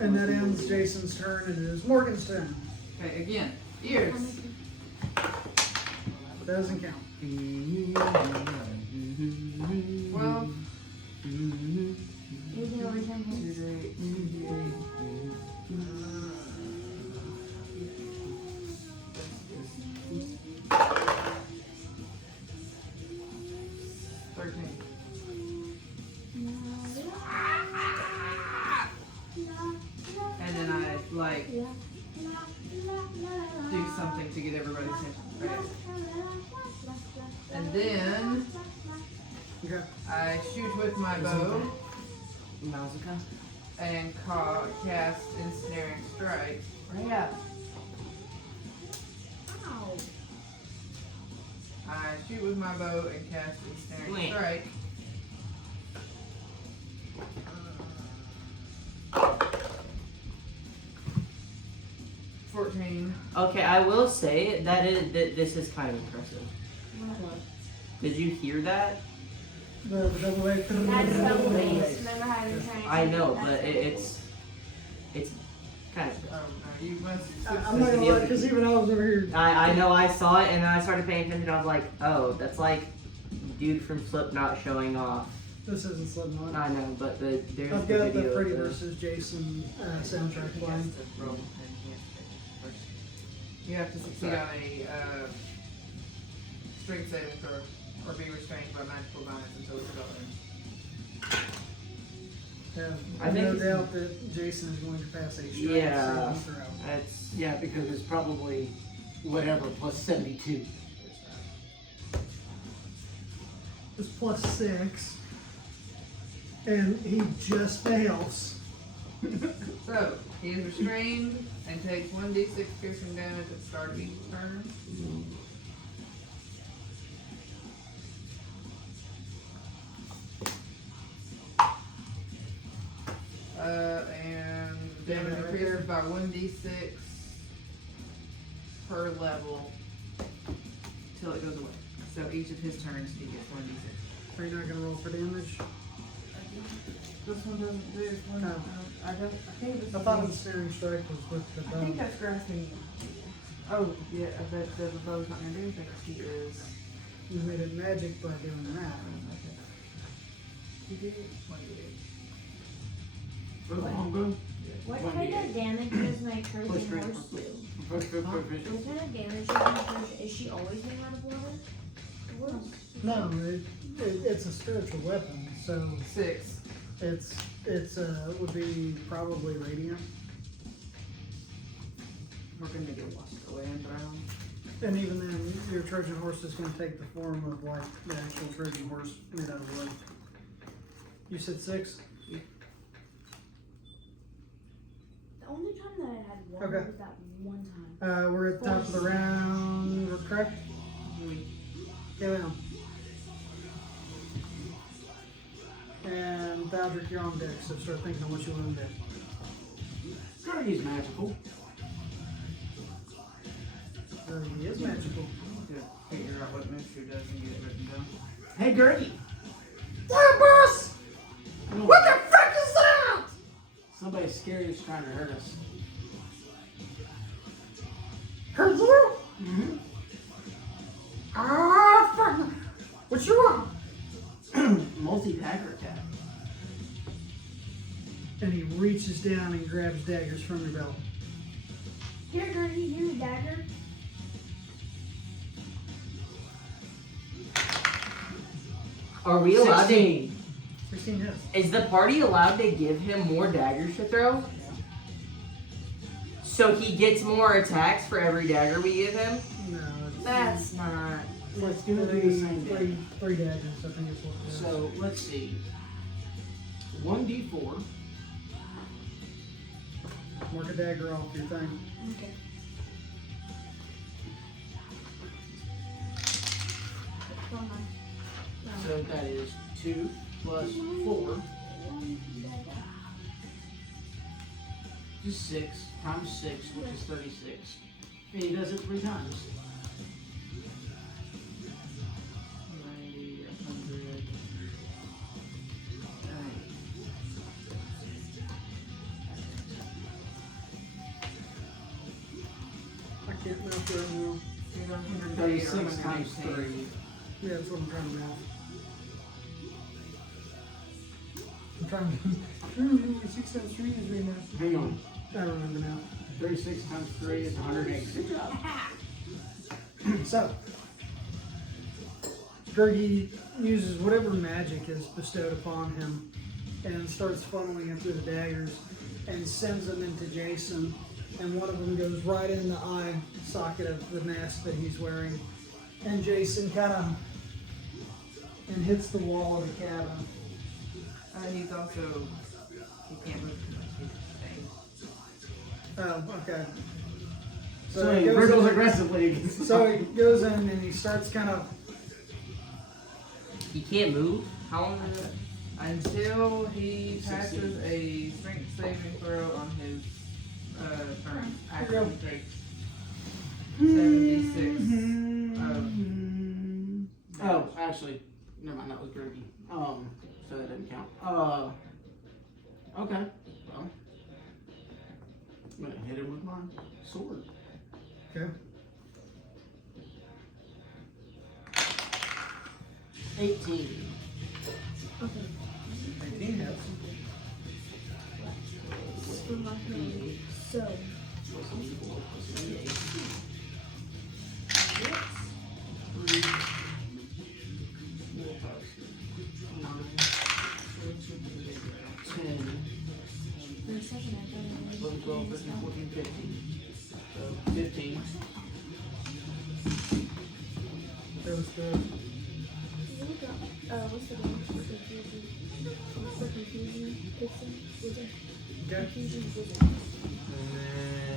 And that ends Jason's turn, and it is Morgan's turn. Okay, again. Ears. Doesn't count. 12. Anything over 10 hits. 13. And then I like do something to get everybody's attention. Right? And then Okay. I shoot with my bow Nausicaa? and cast Ensnaring Strike. Hurry up. Ow. I shoot with my bow and cast Ensnaring Wait. Strike. Okay, I will say that this is kind of impressive. Did you hear that? The double A. That's double base. Remember how you were trying to I know, but it's kind of. Oh, no, you must. I'm not gonna lie, because even I was over here. I know I saw it and then I started paying attention. I was like, oh, that's like dude from Slipknot showing off. This isn't Slipknot. I know, but there's I've the got the video. Freddy of the- vs. Jason soundtrack playing. You have to succeed on a strength saving throw or be restrained by magical bonus until the spell ends. Yeah, I think no it's- doubt that Jason is going to pass a strength Yeah. saving throw. That's Yeah, because it's probably whatever plus 72. It's plus 6. And he just fails. So, he is restrained and takes 1d6 piercing damage at the start of each turn. And damage Yeah, right increases there. by 1d6 per level till it goes away. So each of his turns he gets 1d6. Are you not going to roll for damage? This one doesn't do it. No. I think this I thought the Ensnaring Strike was with the I think bow. that's grasping. Oh, yeah, I bet the bow's not gonna do anything. He is. You made it magic by doing that. Okay. He did 28. For the longbow? What kind of damage does my Trojan horse do? What kind of damage does my Trojan? Is she always made out of water? No, it's a spiritual weapon, so 6. it's would be probably radiant. We're gonna get washed away and drown. And even then, your Trojan horse is going to take the form of like the actual Trojan horse made out of wood. You said 6? The only time that I had water Okay. was that one time. We're at the top of the round. We're correct? Go down. And Baldric, you're on deck, so start thinking of what you want to do. He's magical. He is magical. Yeah, figure out what Mooshu does and get it written down. Hey, Gertie! What, boss? What the frick is that? Somebody scary is trying to hurt us. Hurt you? Mm-hmm. Ah, fuck. What you want? Multi-packer cat. And he reaches down and grabs daggers from your belt. Here, Gertie, here's a dagger. Are we allowed 16. 16 hits. Is the party allowed to give him more daggers to throw? So he gets more attacks for every dagger we give him? No, That's not. Let's do the same thing. three daggers, I think it's what it is. So, let's see. 1d4. Mark a dagger off your thing. Okay. So that is 2 plus 4. Just 6 times 6, which is 36. And he does it 3 times. 90, 100. I can't math right now. 36 times 3. Yeah, that's what I'm trying to math. I'm trying to. 6 times 3 is really math. Hang on. I don't remember now. 36 times 3 is 108. Good job. So, Gergie uses whatever magic is bestowed upon him and starts funneling it through the daggers and sends them into Jason. And one of them goes right in the eye socket of the mask that he's wearing. And Jason kind of and hits the wall of the cabin. He's also, he can't move too much. He's staying. Oh, okay. So he he goes wriggles in- aggressively against the So he goes in and he starts kind of. He can't move? How long is it? Until he passes a strength saving throw on his turn. Action takes 76 of Oh, actually, never mind, that was Gertie. So that didn't count. Okay. Well, I'm gonna hit him with my sword. Okay. 18. 18 hits. So, There's something I don't know. 11, 12, 13, 14, 15. So 15. That was good. what's the name? What's the confusion? Wizard. Okay. Confusion wizard. And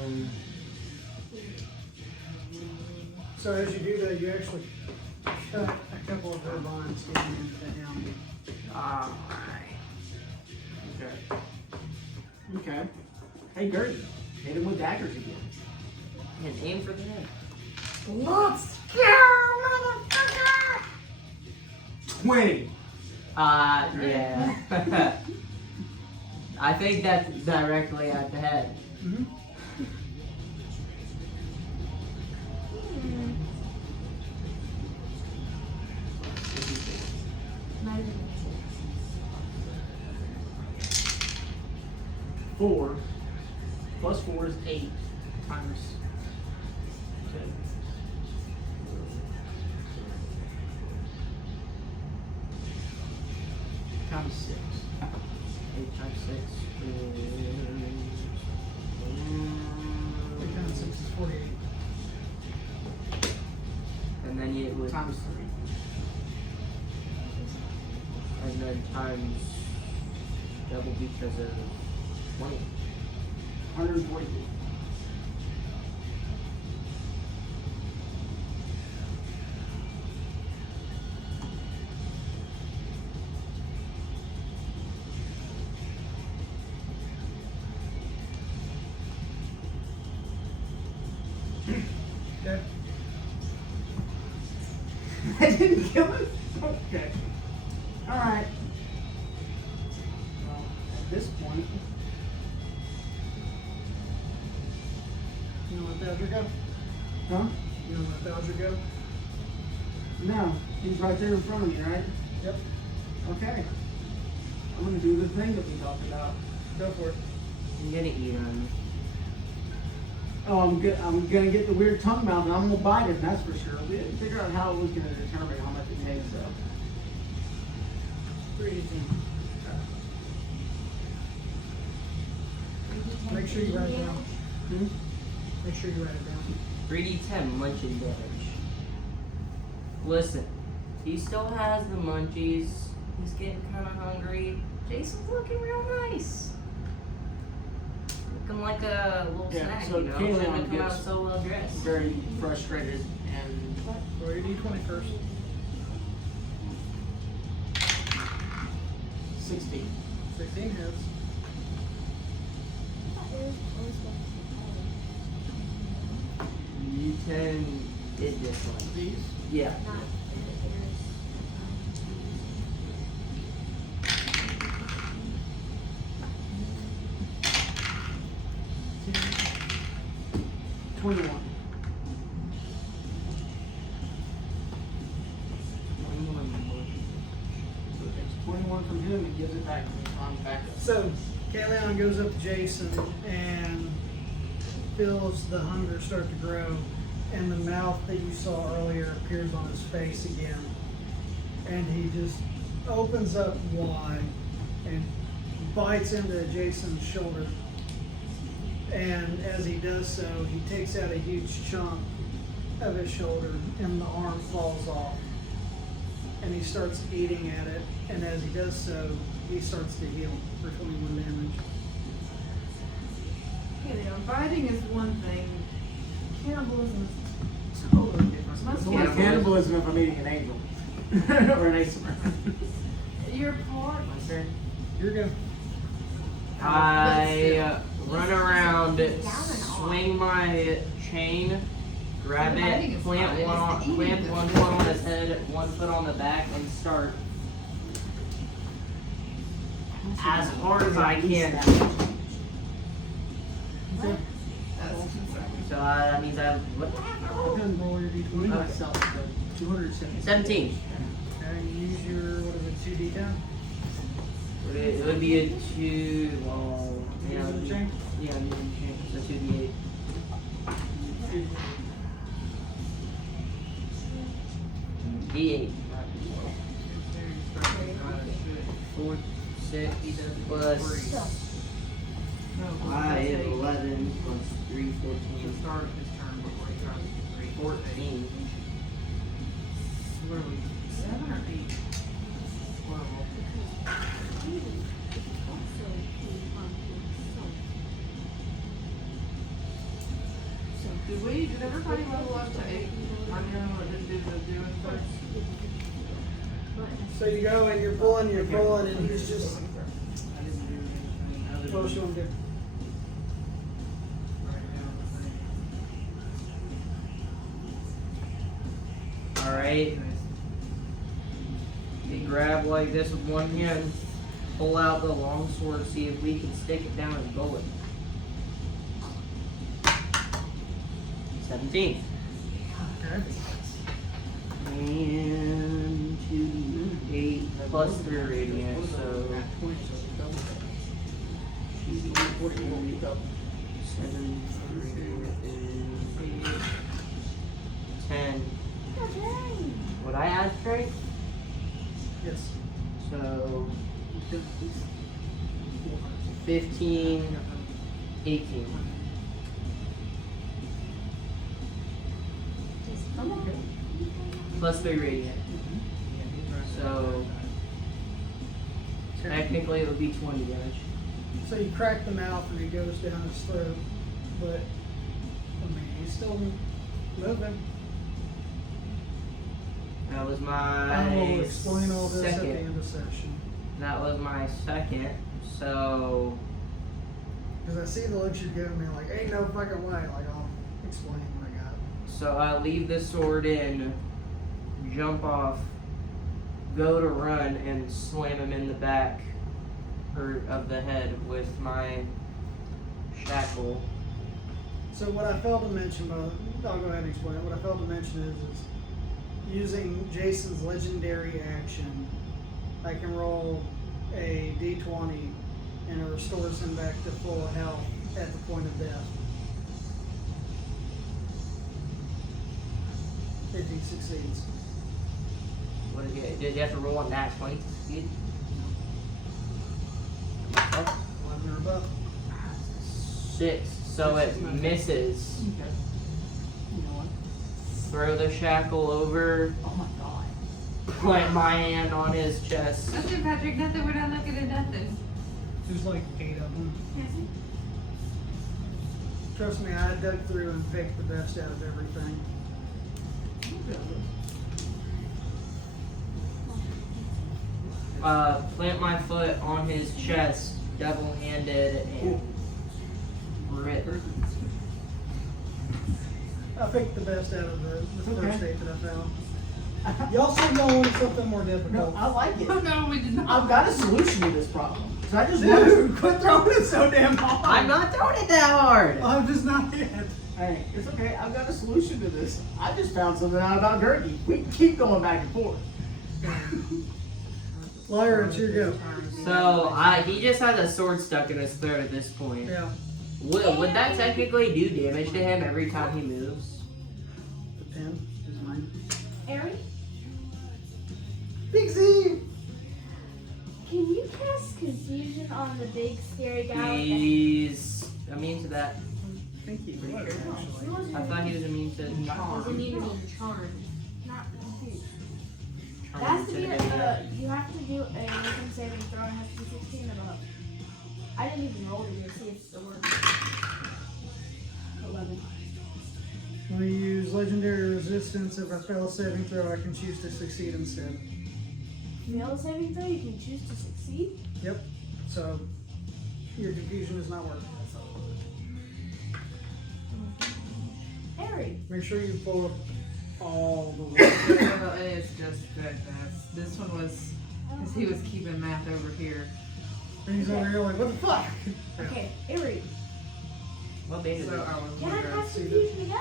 then So as you do that, you actually cut a couple of her vines getting into him. okay. Okay. Hey Gertie, hit him with daggers again. And aim for the head. Let's go, motherfucker! 20. Yeah. I think that's directly at the head. Mm-hmm. 4 plus 4 is 8 times 2. Times 6. 8 times 6 is... 8 times 6 is 48. And then it would... Times 3. And then times... double because of 20. 140. Okay. I didn't kill him? Okay. Alright. Well, at this point, You know let Bowser go? huh? You know let Bowser go? No. He's right there in front of me, right? Yep. Okay. I'm gonna do the thing that we talked about. Go for it. I'm gonna eat him. Oh, I'm gonna get the weird tongue mouth and I'm gonna bite it, that's for sure. We didn't figure out how it was gonna determine how much it tastes, though. Pretty easy. Make sure you write it down. Hmm? Make sure you write it down. 3d10 munching damage. Listen, he still has the munchies. He's getting kind of hungry. Jason's looking real nice. Looking like a little Yeah, snack, so you know. Kayla Shouldn't have come out gets- so well dressed. Very frustrated and Roll your d20 first. 16. 16 hits. U10 did this one. These? Yeah. Not $21. 21 So it takes 21 from him and gives it back to me. I'm back up. So, Kayleon goes up to Jason and feels the hunger start to grow, and the mouth that you saw earlier appears on his face again. And he just opens up wide and bites into Jason's shoulder. And as he does so, he takes out a huge chunk of his shoulder and the arm falls off. And he starts eating at it, and as he does so, he starts to heal for 21 damage. Okay, now biting is one thing. Cannibalism is totally different. Most It's only cannibalism if I'm eating an angel. Or an asymmetric. Your part. My turn. You're good. I run around, swing my chain, grab I think it, it's plant fine. It's the eating one that- foot on his head, 1 foot on the back, and start as hard as I can. That's 2 seconds. So that means I have Go ahead and roll your d20. Okay. Myself, so 270. 17. And use your, what is it, 2d10? It would be a 2. Well, yeah, Using the chain? yeah, I'm using chain. So 2d8. D8. 4, 6 plus 5, 11 plus 3, 14. Start of his turn before he tries to 14. What are we? 7 or 8? Did everybody level up to 8? I know what this dude was doing first. So you go and you're pulling, and he's just, I didn't do anything other what else you than want to do? write down the thing. Alright. You grab like this with one hand, pull out the long sword, see if we can stick it down his bullet. 17. Okay. And 2d8 plus 3 radiant, so 2d8 40 will be double. 7, 3, 10. Oh, dang. Would I add strength? Yes. So 15, 18. Plus 3 radiant. So technically it would be 20 damage. So you crack the mouth and it goes down his throat, but I mean he's still moving. That was I my will explain all this at the second. end of session. That was my second. So Because I see the looks you're giving me, like, ain't no fucking way. Like, I'll explain what I got. So I leave the sword in, jump off, go to run, and slam him in the back of the head with my shackle. So what I failed to mention, but I'll go ahead and explain it. What I failed to mention is using Jason's legendary action, I can roll a d20 and it restores him back to full health at the point of death. If he succeeds. What did you? Did you have to roll on that 20 to succeed? 11 or above. 6. So it misses. Okay. You know what? Throw the shackle over. Oh my god. Plant my hand on his chest. Nothing, Patrick. Nothing. We're not looking at nothing. There's like 8 of them. Trust me, I dug through and picked the best out of everything. Plant my foot on his chest, double-handed, and rip. I picked the best out of the Okay. first 8 that I found. Y'all said y'all wanted something more No, difficult. I like it. No, we did not. I've got a solution to this problem. So I just want Dude, quit throwing it so damn hard. I'm not throwing it that hard! I'm just not yet. Hey, it's okay. I've got a solution to this. I just found something out about Gurky. We can keep going back and forth. Lyra, it's your go. So, he just has a sword stuck in his throat at this point. Yeah. Would that technically do damage to him every time he moves? The 10 is mine. Ari, Big Z! can you cast confusion on the big scary guy? with the- He's immune to that. I think he was, actually. He wasn't I thought he was immune to He was charm. immune to being charmed, not confused. Charm That has to be intimidation. you have to do a wisdom saving throw and it has to be 16 or above. I didn't even roll it to see if it still works. 11. When I use legendary resistance, if I fail a saving throw, I can choose to succeed instead. Fail a saving throw, you can choose to succeed. Yep. So, your confusion is not working. Ari, Make sure you pull up all the way. Well, it's just that this one was, because he was keeping math over here. And he's over here like, what the fuck? okay, Ari, What band is So it? I was can I wondering. cast confusion again?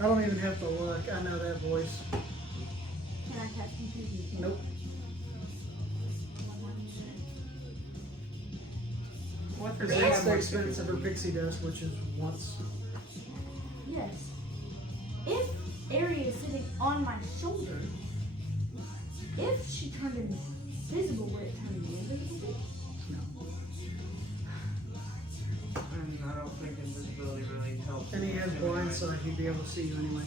I don't even have to look. I know that voice. Can I cast confusion again? Nope. What Because that's the expense of her pixie dust, which is once. Yes. If Ari is sitting on my shoulder, if she turned invisible, would it turn me invisible? And I don't think invisibility really helps. And he has blind sight, he'd be able to see you anyway.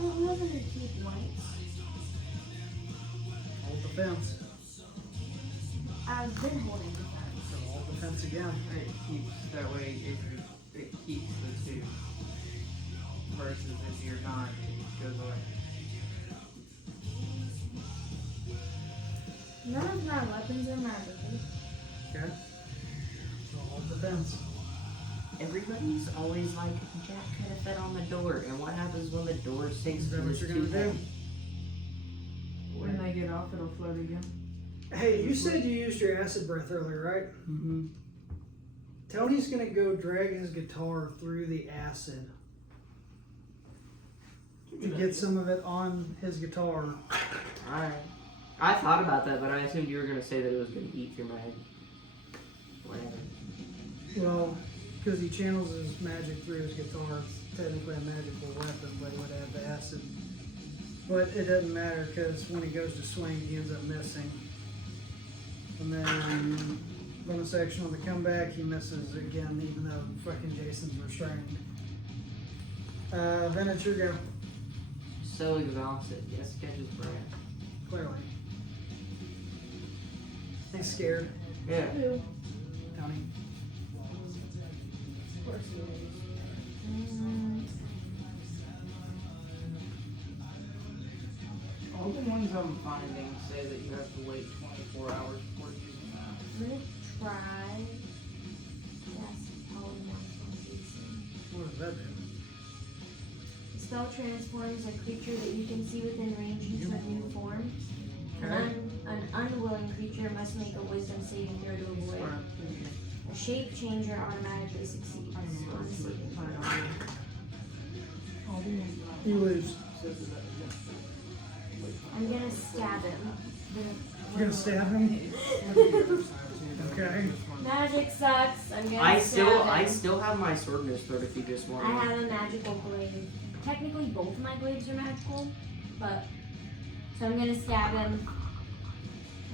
Well, who doesn't keep lights? Hold the fence. I've been holding the fence. So hold the fence again. It keeps, that way it keeps the two. Versus if you're not, it goes away. None of my weapons are magical. Okay. So hold the fence. Everybody's always like, Jack could have fed on the door. And what happens when the door sinks Is that to what his you're gonna tooth do? head? When they get off, it'll float again. Hey, you said you used your acid breath earlier, right? Mm-hmm. Tony's gonna go drag his guitar through the acid to get some of it on his guitar. Alright. I thought about that, but I assumed you were gonna say that it was gonna eat your mag. Whatever. Well, because he channels his magic through his guitar, it's technically a magical weapon, but it would have the acid. But it doesn't matter because when he goes to swing, he ends up missing. And then bonus action on the comeback, he misses again, even though fucking Jason's restrained. Then it's your go, So exhausted. Yes, catch his breath. clearly. He's scared, Yeah. Who? Tony. Of course he is. All the ones I'm finding say that you have to wait 24 hours before using that. I'm gonna try. Yes, polymorph Jason. What does that do? The spell transforms a creature that you can see within range into a new form. Okay. An unwilling creature must make a wisdom saving throw to avoid. A shape changer automatically succeeds on saving throw. You lose. I'm gonna stab him. You're gonna stab him? Okay. Magic sucks. I'm gonna I stab him. still have my sword in his throat if you just want. I have a magical blade. Technically, both of my blades are magical, but so I'm gonna stab him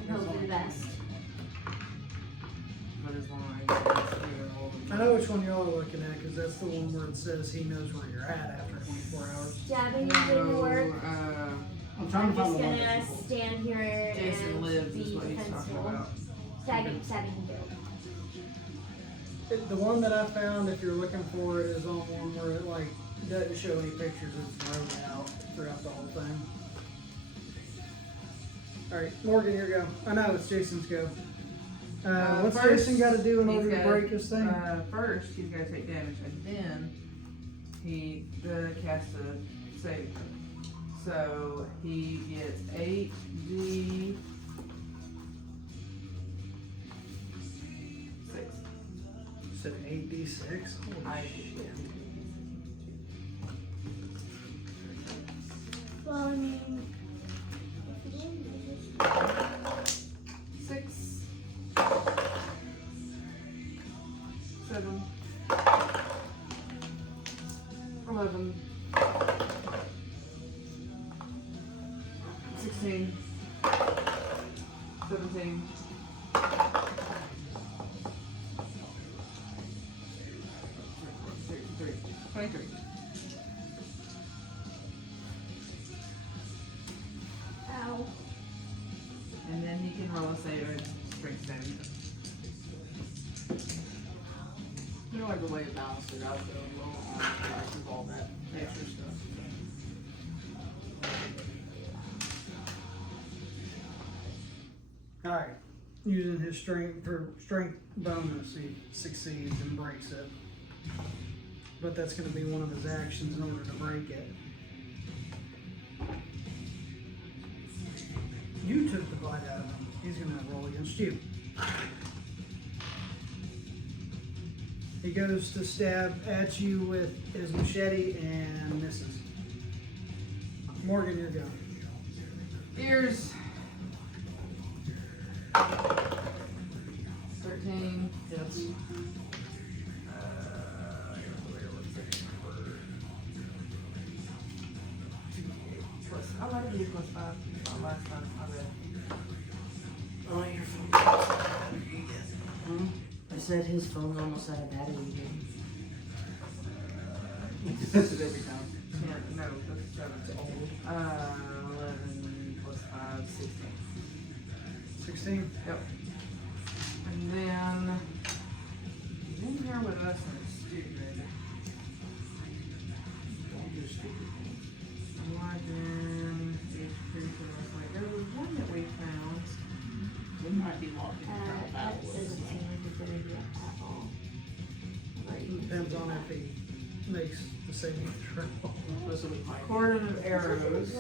and hope for the best. But as long as I know which one y'all are looking at because that's the one where it says he knows where you're at after 24 hours. Stabbing didn't work. I'm trying I'm to find just the one gonna that's stand here Jason and lives be is what he's talking defensible. about. Stabbing killed. The one that I found, if you're looking for it, is on one where it like doesn't show any pictures. It's rolled out throughout the whole thing. All right, Morgan, your go. I know it's Jason's go. What's First, Jason got to do in he's order to gotta- break this thing? First, he's got to take damage, and then he casts a saving throw. So he gets 8d6. You said 8d6. I Well, I mean, 6, 7, 11, 16, 17, 23. Ow. And then he can roll a save and strength saving. You know, like the way it balanced it out though, well, with all that extra stuff. All right. Using his strength bonus, he succeeds and breaks it. But that's going to be one of his actions in order to break it. You took the bite out of him. He's going to roll against you. He goes to stab at you with his machete and misses. Morgan, you're go. Ears. 13. Yes. Plus, I like to do plus 5. Last time, I bet. Oh, your phone. I said his phone almost had a battery. That's it every time. Yeah, no, that's 7's old. 11 plus 5, 16. 16? Yep. And then, he's in here with us and it's stupid. Don't do stupid things. Imagine each creature was like, there was one that we found. We might be locked in front of That battle. doesn't seem like a good idea at all. Depends on if he makes the saving throw. Listen with my Cordon of arrows.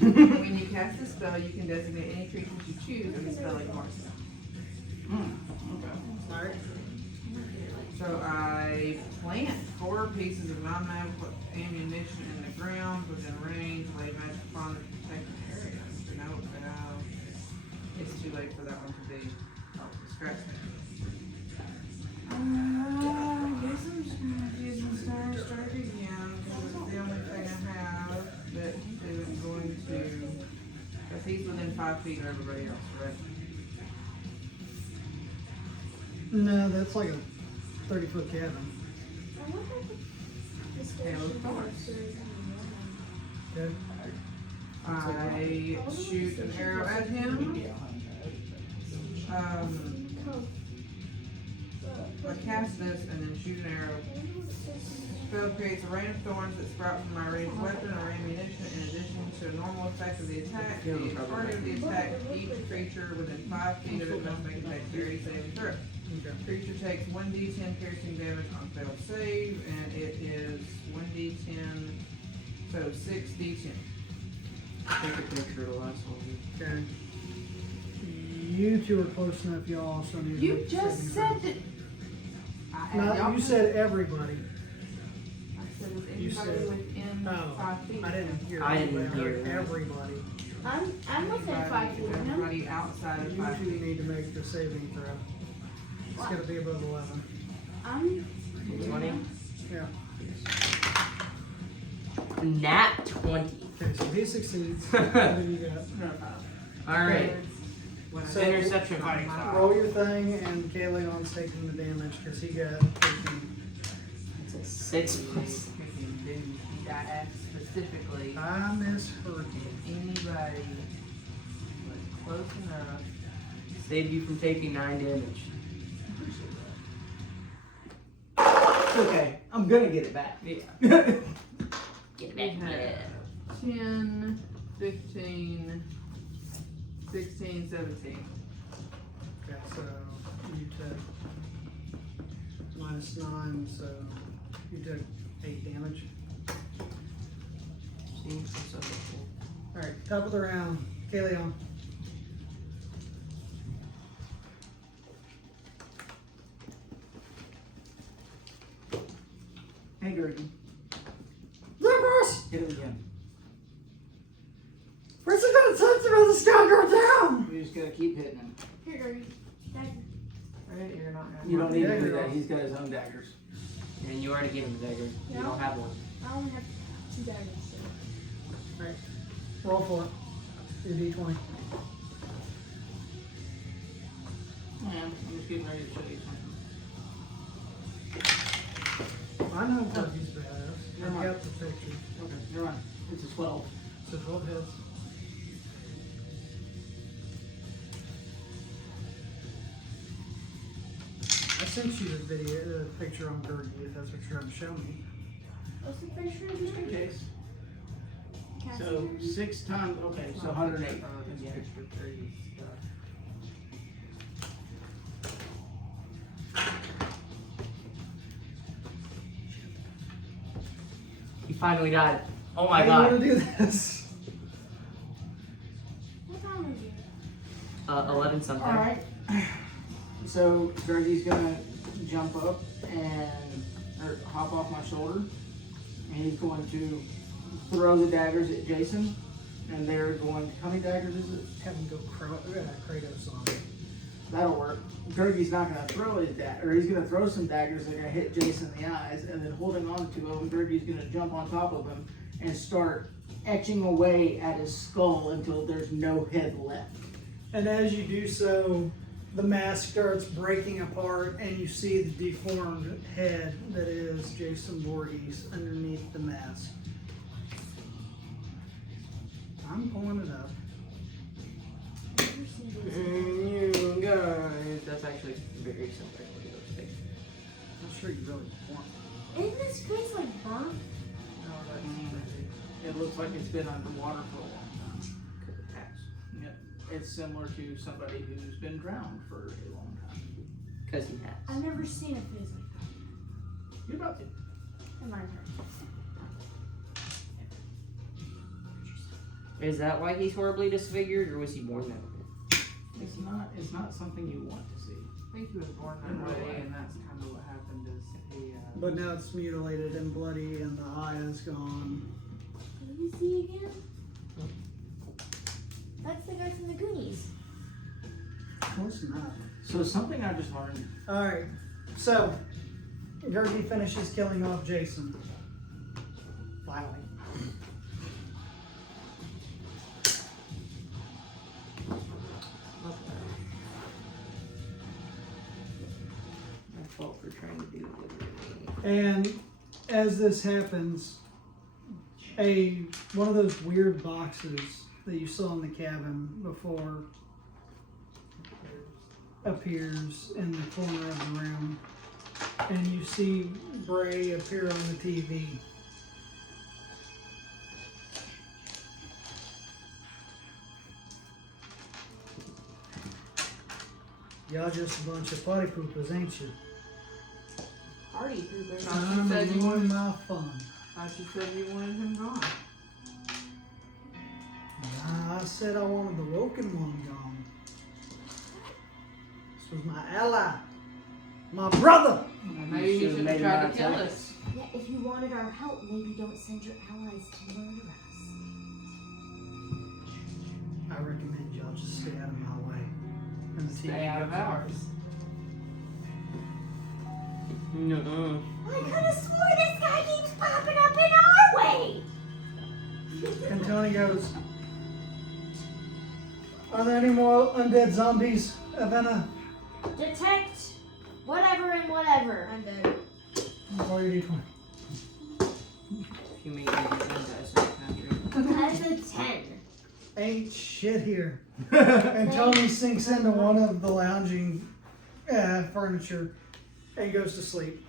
When you cast a spell, you can designate any creatures you choose and spell like Marcel. Okay. Alright. So I plant 4 pieces of non-magical ammunition in the ground within range, lay magic upon the protected area. too late for that one to be scratched. I guess I'm just gonna use my start again because it's the only thing I have that is going to. Because he's within 5 feet of everybody else, right? No, that's like a 30-foot cabin. I wonder if the station Caleb Forrest. downstairs in the Okay. I shoot an arrow at him. I cast this and then shoot an arrow. Spell creates a rain of thorns that sprout from my ranged weapon or ammunition in addition to a normal effect of the attack. The target of the attack, each creature within 5 feet of it must make a dexterity saving throw. Okay. Creature takes 1d10 piercing damage on failed save, and it is 1d10, so 6d10. Take a picture of the last one. Okay. You two are close enough. You all also need to You make just saving said throws. that. No, you said everybody. I said with You anybody said- within Oh, 5 feet. I didn't hear. I didn't everybody. I heard hear. everybody. I'm within 5 feet of him. Everybody outside of You 5 two feet. need to make the saving throw. It's got to be above 11. I'm 20. Yeah. Nat 20. Okay, so he succeeds. What do you got? Alright. So- Interception fighting style. Roll your thing, and Kaleon's taking the damage because he got 13. It's a 6 plus. Freaking dude, he got specifically I misheard you. anybody was close enough. Saved you from taking 9 damage. It's okay. I'm gonna get it back. Yeah. Get We back have here. 10, 15, 16, 17. Okay, so you took -9, so you took 8 damage. Seems so cool. Alright, top of the round. Kaleon. Hey, Gertie. Liberals! Hit him again. Where's it gonna touch him as the scout go down? You just gotta keep hitting him. Here, Gertie. Dagger. Right? You're not gonna You don't need to do Yeah. that. He's got his own daggers. And you already gave him the dagger. You Yeah. don't have one. I only have 2 daggers. So. Alright, roll for it. Your D20. Yeah, I'm just getting ready to show you something. I know Turkey's badass. Never I mind. got the picture. Okay, you're right. It's a 12. So 12 hits. I sent you the video, the picture on Gertie, if that's what you're trying to show me. What's the picture of Just in you? case. So 6 times, okay, so 108. This extra 30 stuff. He finally died. Oh my How god. do you want to do this? What time is it? 11 something. Alright. So Gertie's gonna jump up and or hop off my shoulder. And he's going to throw the daggers at Jason. And they're going to, how many daggers is it? Have him go Kratos on it. That'll work. Gertie's not gonna throw his or he's gonna throw some daggers that are gonna hit Jason in the eyes, and then holding on to him, Gertie's gonna jump on top of him and start etching away at his skull until there's no head left. And as you do so, the mask starts breaking apart, and you see the deformed head that is Jason Voorhees underneath the mask. I'm pulling it up. You guys. That's actually very similar to what those things. I'm sure you really want Isn't this place like burnt? No, that's It looks like it's been underwater for a long time. Because of tax. Yep. It's similar to somebody who's been drowned for a long time. Because he has. I've never seen a place like that You're about to. in my life. Is that why he's horribly disfigured, or was he born that way? It's not something you want to see. I think he was born that way, and that's kind of what happened. Is he? But now it's mutilated and bloody, and the eye is gone. What do you see again? That's the guy from the Goonies. Close enough. So something I just learned. Alright, so Gertie finishes killing off Jason. Finally. My fault for trying to do it. And as this happens, one of those weird boxes that you saw in the cabin before appears in the corner of the room, and you see Bray appear on the TV. Y'all just a bunch of party poopers, ain't you? Party poopers. Time to ruin my fun. I thought you said you wanted him gone. Nah, I said I wanted the woken one gone. This was my ally. My brother! Maybe he should have tried to kill us. Yeah, if you wanted our help, maybe don't send your allies to murder us. I recommend y'all just stay out of my way. And the Stay TV out of goes off. ours. No. I could have swore this guy keeps popping up in our way. And Tony goes, are there any more undead zombies, Avena? Detect whatever and whatever. I'm dead. Or you D20. If you make me do That's a 10. Ain't shit here. And Tony sinks into one of the lounging furniture and goes to sleep.